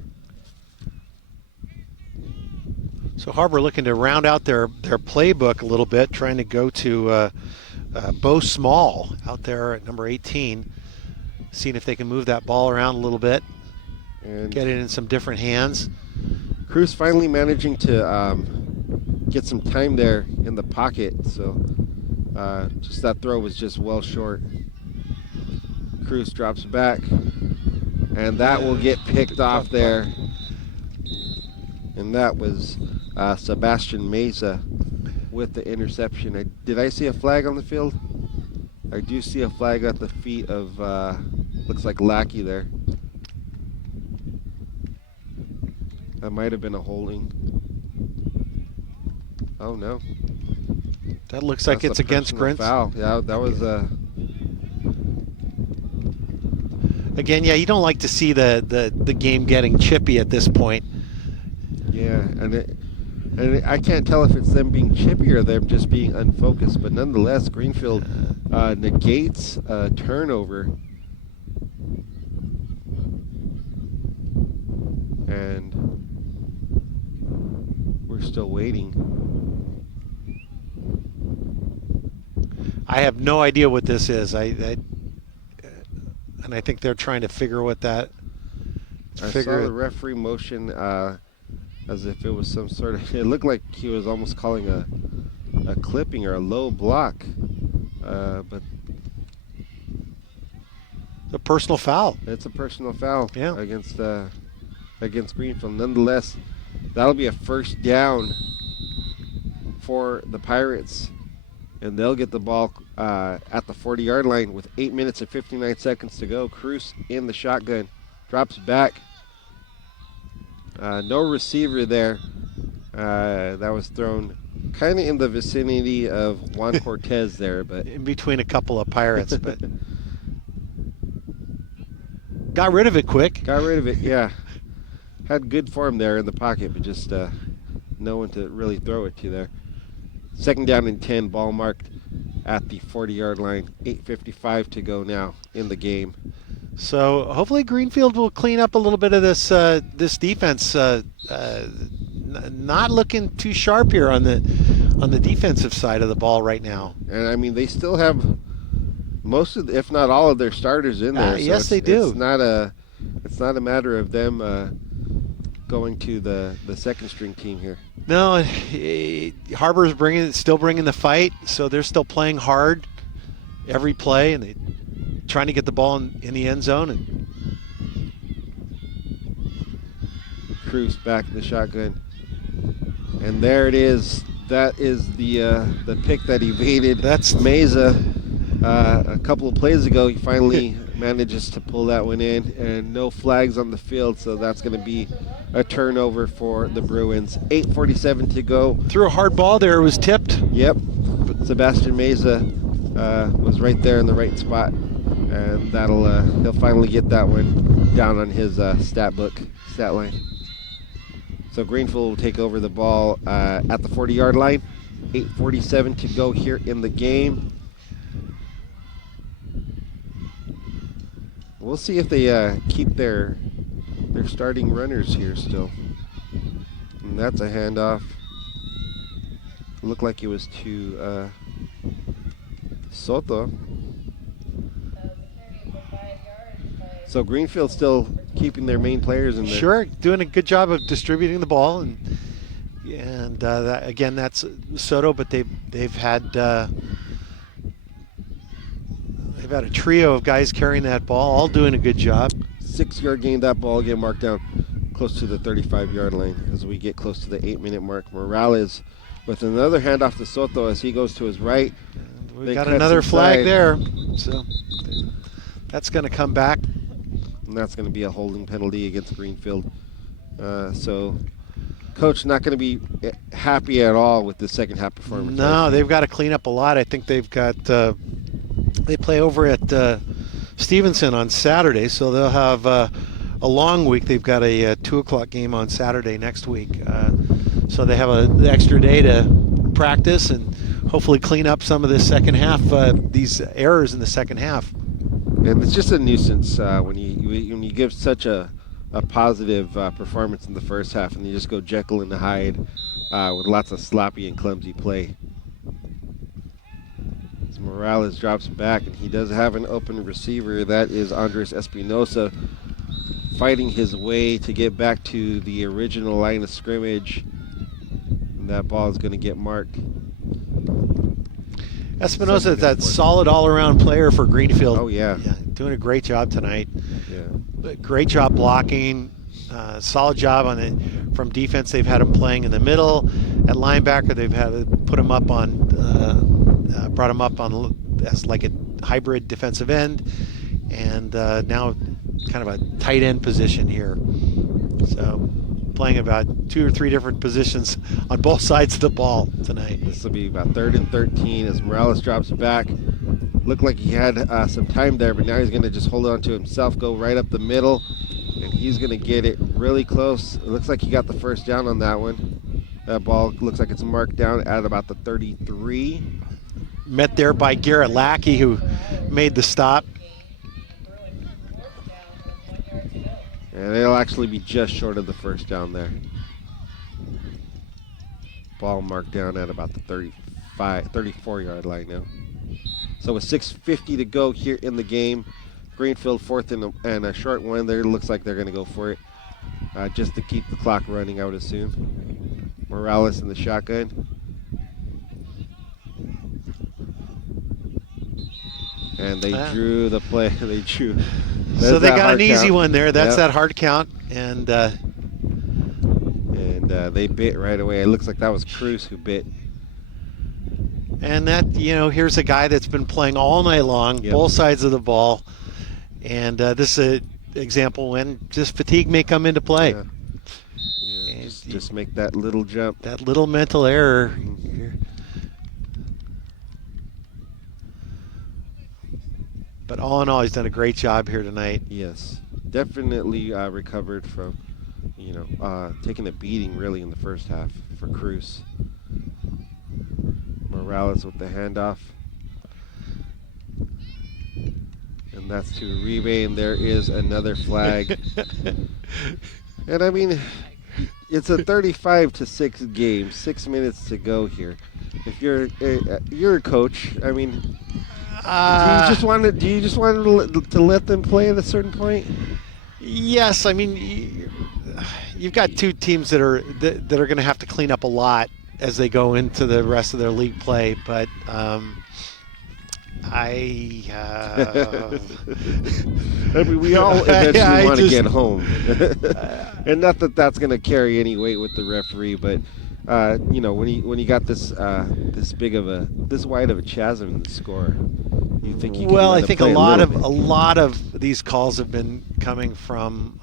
So Harbor looking to round out their playbook a little bit, trying to go to Bo Small out there at number 18, seeing if they can move that ball around a little bit and get it in some different hands. Cruz finally managing to get some time there in the pocket, so just that throw was just well short. Cruz drops back, and that will get picked off there. And that was Sebastian Mesa with the interception. Did I see a flag on the field? I do see a flag at the feet of, looks like Lackey there. That might have been a holding. Oh, no. That looks like it's against Grint. Foul. Yeah, that was Again, yeah, you don't like to see the game getting chippy at this point. Yeah, and I can't tell if it's them being chippy or them just being unfocused, but nonetheless, Greenfield negates a turnover. And we're still waiting. I have no idea what this is. And I think they're trying to figure what that. I saw the referee motion as if it was some sort of. It looked like he was almost calling a clipping or a low block, but a personal foul. It's a personal foul. Yeah. Against Greenfield. Nonetheless, that'll be a first down for the Pirates, and they'll get the ball at the 40-yard line with 8 minutes and 59 seconds to go. Cruz in the shotgun, drops back. No receiver there. That was thrown kind of in the vicinity of Juan Cortez there, but in between a couple of Pirates, but got rid of it quick. Got rid of it, yeah. Had good form there in the pocket, but just no one to really throw it to there. Second down and 10, ball marked at the 40-yard line. 8:55 to go now in the game. So hopefully Greenfield will clean up a little bit of this this defense. Not looking too sharp here on the defensive side of the ball right now. And I mean, they still have most of, if not all of their starters in there. So yes, they do. It's not a matter of them going to the second string team here. No, Harbor's still bringing the fight, so they're still playing hard every play, and they trying to get the ball in the end zone. And Cruz back in the shotgun, and there it is. That is the pick that evaded. That's Meza. A couple of plays ago, he finally manages to pull that one in, and no flags on the field, so that's going to be a turnover for the Bruins. 8:47 to go. Threw a hard ball there. It was tipped. Yep. Sebastian Meza was right there in the right spot, and he'll finally get that one down on his stat line. So Greenfield will take over the ball at the 40-yard line. 8:47 to go here in the game. We'll see if they keep their starting runners here still. And that's a handoff. Looked like it was to Soto. So Greenfield still keeping their main players in there. Sure, doing a good job of distributing the ball, and again, that's Soto, but they've had a trio of guys carrying that ball, all doing a good job. 6-yard gain, that ball get marked down close to the 35-yard line as we get close to the 8-minute mark. Morales with another handoff to Soto as he goes to his right. We got another flag there, so that's going to come back. And that's going to be a holding penalty against Greenfield. So Coach not going to be happy at all with the second half performance. No, they've got to clean up a lot. I think they've got they play over at Stevenson on Saturday, so they'll have a long week. They've got a 2 o'clock game on Saturday next week. So they have an extra day to practice and hopefully clean up some of the second half, these errors in the second half. And it's just a nuisance when you give such a positive performance in the first half and you just go Jekyll and Hyde with lots of sloppy and clumsy play. As Morales drops back, and he does have an open receiver. That is Andres Espinosa fighting his way to get back to the original line of scrimmage. And that ball is going to get marked. Espinosa is that solid all-around player for Greenfield. Oh, yeah. Doing a great job tonight. Yeah. Great job blocking. Solid job on it from defense. They've had him playing in the middle. At linebacker, they've had to put him up on, brought him up on as like a hybrid defensive end, and now kind of a tight end position here. So playing about 2 or 3 different positions on both sides of the ball tonight. This will be about 3rd and 13 as Morales drops back. Looked like he had some time there, but now he's going to just hold on to himself, go right up the middle, and he's going to get it really close. It looks like he got the first down on that one. That ball looks like it's marked down at about the 33. Met there by Garrett Lackey, who made the stop. And it'll actually be just short of the first down there. Ball marked down at about the 34-yard line now. So with 6:50 to go here in the game, Greenfield 4th and a short one there. Looks like they're going to go for it just to keep the clock running, I would assume. Morales in the shotgun. And they drew the play. They drew. So they got an easy count. one there. That's Yep. that hard count. And they bit right away. It looks like that was Cruz who bit. And that, here's a guy that's been playing all night long, both sides of the ball. And this is an example when just fatigue may come into play. Yeah, just make that little jump. That little mental error. But all in all, he's done a great job here tonight. Yes, definitely recovered from, taking a beating really in the first half for Cruz. Morales with the handoff. And that's to Uribe, and there is another flag. And I mean, it's a 35-6 game, 6 minutes to go here. If you're a coach, I mean, do you just want to let them play at a certain point? Yes, I mean, you've got two teams that are going to have to clean up a lot as they go into the rest of their league play, but I mean, we all eventually want to get home. And not that that's going to carry any weight with the referee, but when you got this wide of a chasm in the score, you think you can well, let I think it a play lot of these calls have been coming from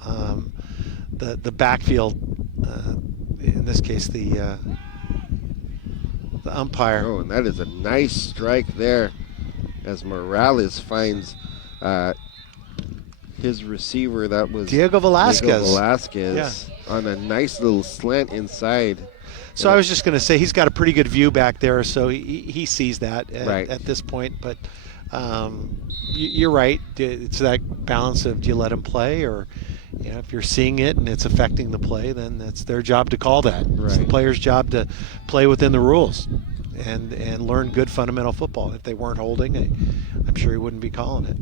the backfield. In this case, the umpire. Oh, and that is a nice strike there, as Morales finds his receiver. That was Diego Velasquez. On a nice little slant inside. So I was just going to say he's got a pretty good view back there, so he sees that at this point. But you're right. It's that balance of do you let him play, or if you're seeing it and it's affecting the play, then it's their job to call that. Right. It's the player's job to play within the rules and learn good fundamental football. If they weren't holding, I'm sure he wouldn't be calling it.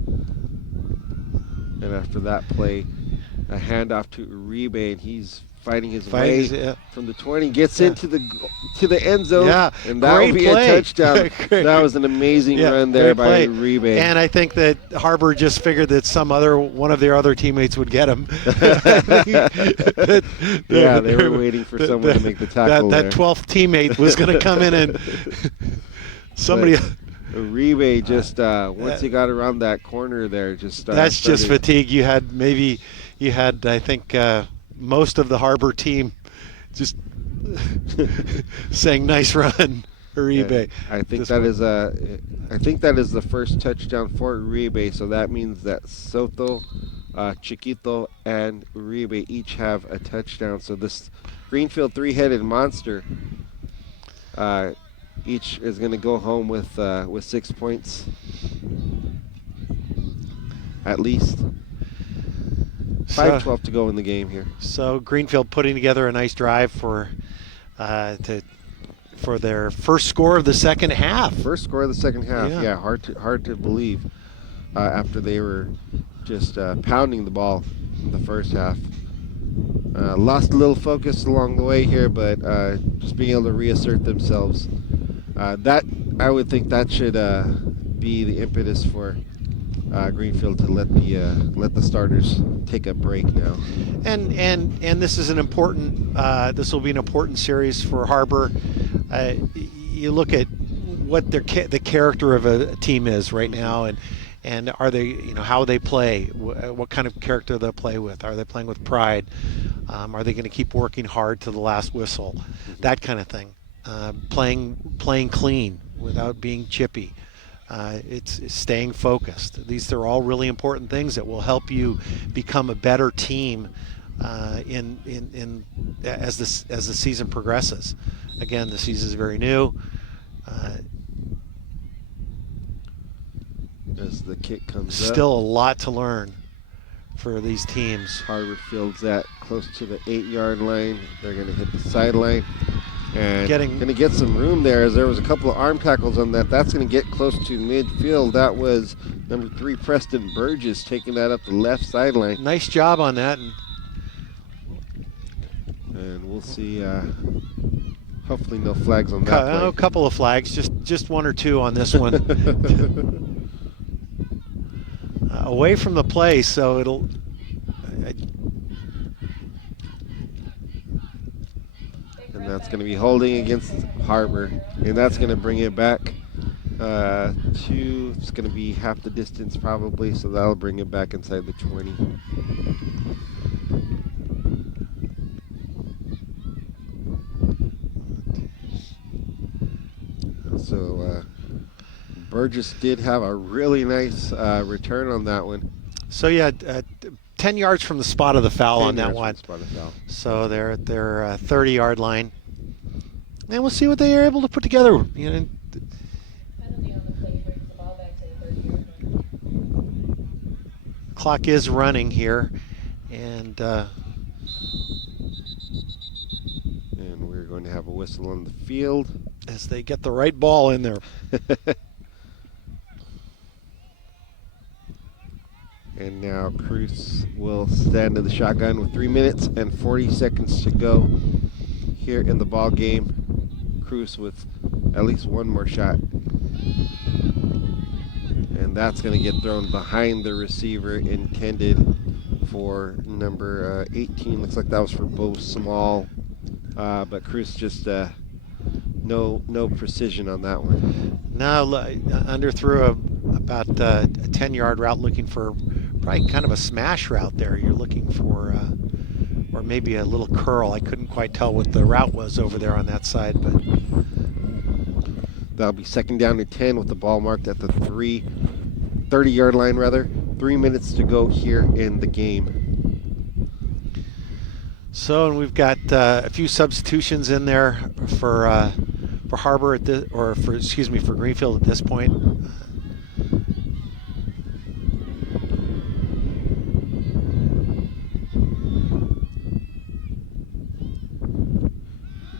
And after that play, a handoff to Uribe, and he's fighting his way from the 20, gets into the end zone, and that will be a touchdown. That was an amazing run there by Uribe. And I think that Harbor just figured that one of their other teammates would get him. They were waiting for someone to make the tackle. That 12th teammate was going to come in and somebody. Uribe just once he got around that corner there, just that's just fatigue. You had I think most of the Harbor team just saying nice run, Uribe. I think that is the first touchdown for Uribe, so that means that Soto, Chiquito, and Uribe each have a touchdown. So this Greenfield three-headed monster each is going to go home with 6 points at least. 5:12 to go in the game here. So Greenfield putting together a nice drive for their first score of the second half. First score of the second half. Yeah, hard to believe after they were just pounding the ball in the first half. Lost a little focus along the way here, but just being able to reassert themselves. That I would think that should be the impetus for Greenfield to let the starters take a break now. And this is an important. This will be an important series for Harbor. You look at what the character of a team is right now, and are they, how they play, what kind of character they'll play with. Are they playing with pride? Are they going to keep working hard to the last whistle? That kind of thing. Playing clean without being chippy. It's staying focused. These are all really important things that will help you become a better team as the season progresses. Again, the season is very new. As the kick comes Still up. a lot to learn for these teams. Harbor Field's at close to the 8-yard line. They're going to hit the sideline. And going to get some room there, as there was a couple of arm tackles on that. That's going to get close to midfield. That was number 3, Preston Burgess, taking that up the left sideline. Nice job on that. And we'll see. Hopefully no flags on that play. A couple of flags, just 1 or 2 on this one. Away from the play, so it'll. And that's going to be holding against Harbor, and that's going to bring it back to. It's going to be half the distance probably, so that'll bring it back inside the 20. So Burgess did have a really nice return on that one. So yeah, 10 yards from the spot of the foul on that one. So they're at their 30-yard line. And we'll see what they are able to put together. Clock is running here, and we're going to have a whistle on the field as they get the right ball in there. And now Cruz will stand in the shotgun with 3 minutes and 40 seconds to go here in the ball game. Cruz with at least one more shot. And that's going to get thrown behind the receiver, intended for number 18. Looks like that was for Bo Small. But Cruz just no precision on that one. No, underthrew about a 10-yard route, looking for probably kind of a smash route there. You're looking for, or maybe a little curl. I couldn't quite tell what the route was over there on that side, but that'll be 2nd down and 10 with the ball marked at the 30-yard line rather. 3 minutes to go here in the game. So, and we've got a few substitutions in there for Harbor for Greenfield at this point.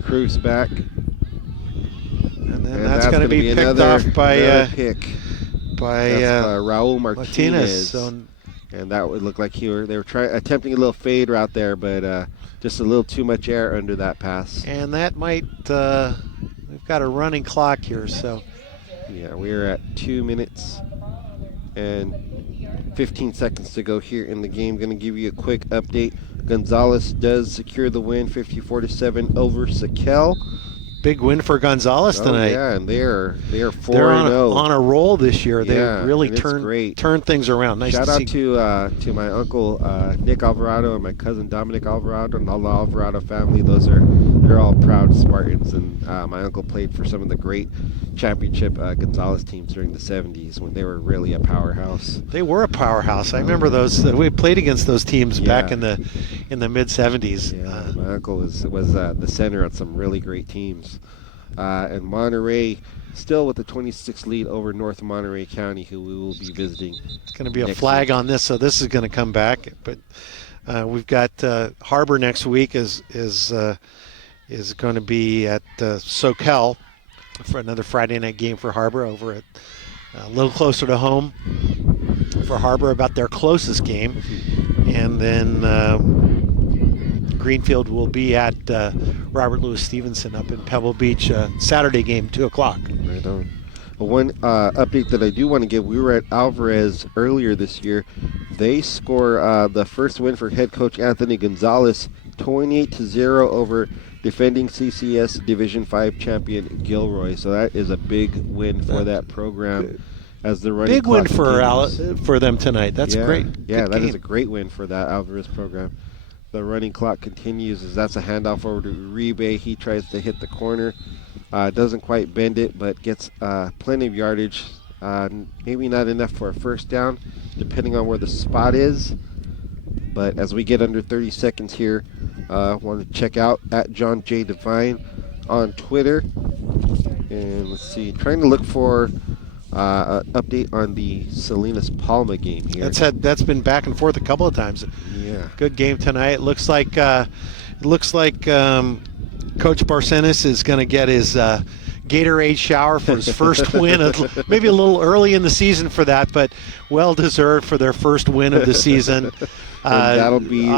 Cruz back. And then that's going to be picked off by Raul Martinez. So, and that would look like they were attempting a little fade route there, but just a little too much air under that pass. And that might, we've got a running clock here, so. Yeah, we're at 2 minutes and 15 seconds to go here in the game. Going to give you a quick update. Gonzales does secure the win, 54-7 over Sakel. Big win for Gonzales tonight. Yeah, and they are 4-0. They're on a roll this year. They really turned things around. Nice. Shout out to my uncle Nick Alvarado and my cousin Dominic Alvarado and all the Alvarado family. They're all proud Spartans, and my uncle played for some of the great championship Gonzales teams during the 70s when they were really a powerhouse. They were a powerhouse. I remember those. We played against those teams back in the mid 70s. Yeah, my uncle was the center on some really great teams. And Monterey still with the 26 lead over North Monterey County, who we will be visiting. It's going to be a flag on this, so this is going to come back. But we've got Harbor next week is going to be at Soquel for another Friday night game for Harbor over at a little closer to home for Harbor, about their closest game. And then Greenfield will be at Robert Louis Stevenson up in Pebble Beach, Saturday game, 2 o'clock. Right on. Well, one update that I do want to give, we were at Alvarez earlier this year. They score the first win for head coach Anthony Gonzales, 28-0 over defending CCS Division 5 champion Gilroy. So that is a big win for that program. as the running Big win clock for them tonight. That's great. Yeah, Good that is game. a great win for that Alvarez program. The running clock continues as that's a handoff over to Uribe. He tries to hit the corner. Doesn't quite bend it, but gets plenty of yardage. Maybe not enough for a first down, depending on where the spot is. But as we get under 30 seconds here, I want to check out at John J. Devine on Twitter. And let's see, trying to look for an update on the Salinas Palma game here. That's been back and forth a couple of times. Yeah. Good game tonight. It looks like Coach Barcenas is going to get his Gatorade shower for his first win. Maybe a little early in the season for that, but well deserved for their first win of the season. And that'll be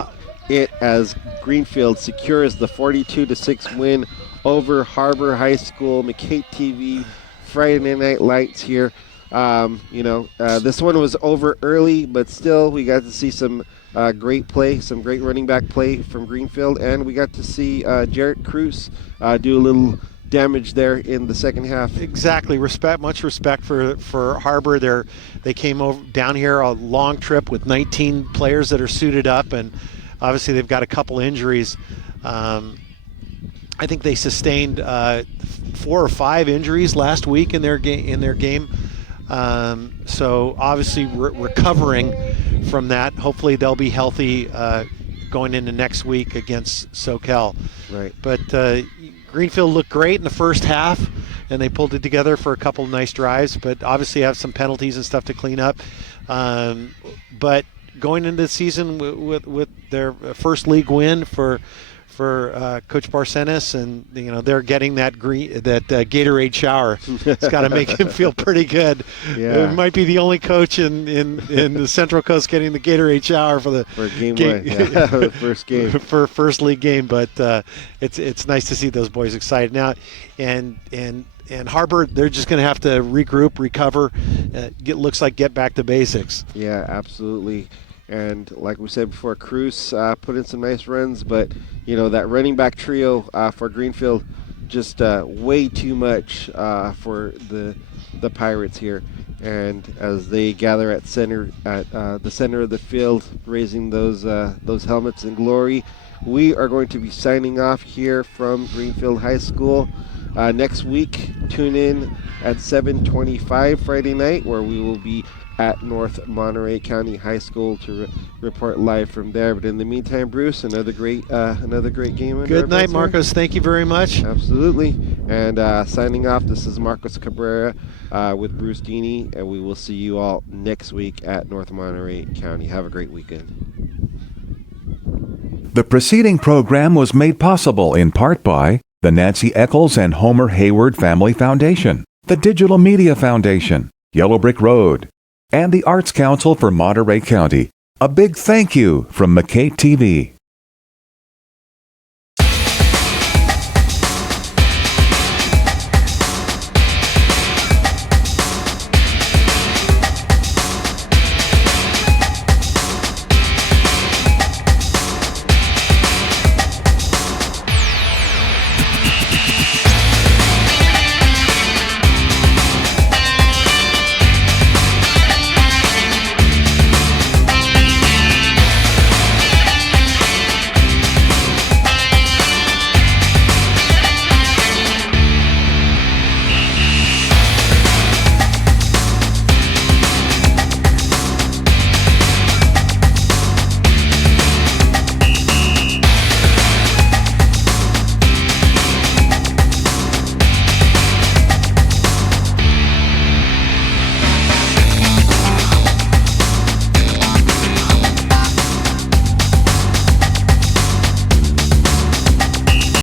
it as Greenfield secures the 42-6 win over Harbor High School. McKay TV, Friday Night Lights here. This one was over early, but still we got to see some great play, some great running back play from Greenfield, and we got to see Jarrett Cruz do a little damage there in the second half. Exactly. Much respect for Harbor. They came over down here a long trip with 19 players that are suited up, and obviously they've got a couple injuries. I think they sustained 4 or 5 injuries last week in their game. So obviously recovering from that. Hopefully they'll be healthy going into next week against Soquel. Right. But Greenfield looked great in the first half, and they pulled it together for a couple of nice drives, but obviously have some penalties and stuff to clean up. But going into the season with their first league win for Coach Barcenas, and they're getting that Gatorade shower. It's got to make him feel pretty good. Yeah. It might be the only coach in the Central Coast getting the Gatorade shower for game one. Yeah, the first game for first league game. But it's nice to see those boys excited now, and Harbor, they're just going to have to regroup, recover, get back to basics. Yeah, absolutely. And like we said before, Cruz put in some nice runs, but that running back trio for Greenfield, just way too much for the Pirates here. And as they gather at the center of the field, raising those helmets in glory, we are going to be signing off here from Greenfield High School. Next week, tune in at 7:25 Friday night, where we will be at North Monterey County High School to report live from there. But in the meantime, Bruce, another great game. Good night, Marcos. Thank you very much. Absolutely. And signing off, this is Marcos Cabrera with Bruce Deeney, and we will see you all next week at North Monterey County. Have a great weekend. The preceding program was made possible in part by the Nancy Eccles and Homer Hayward Family Foundation, the Digital Media Foundation, Yellow Brick Road, and the Arts Council for Monterey County. A big thank you from McKay TV.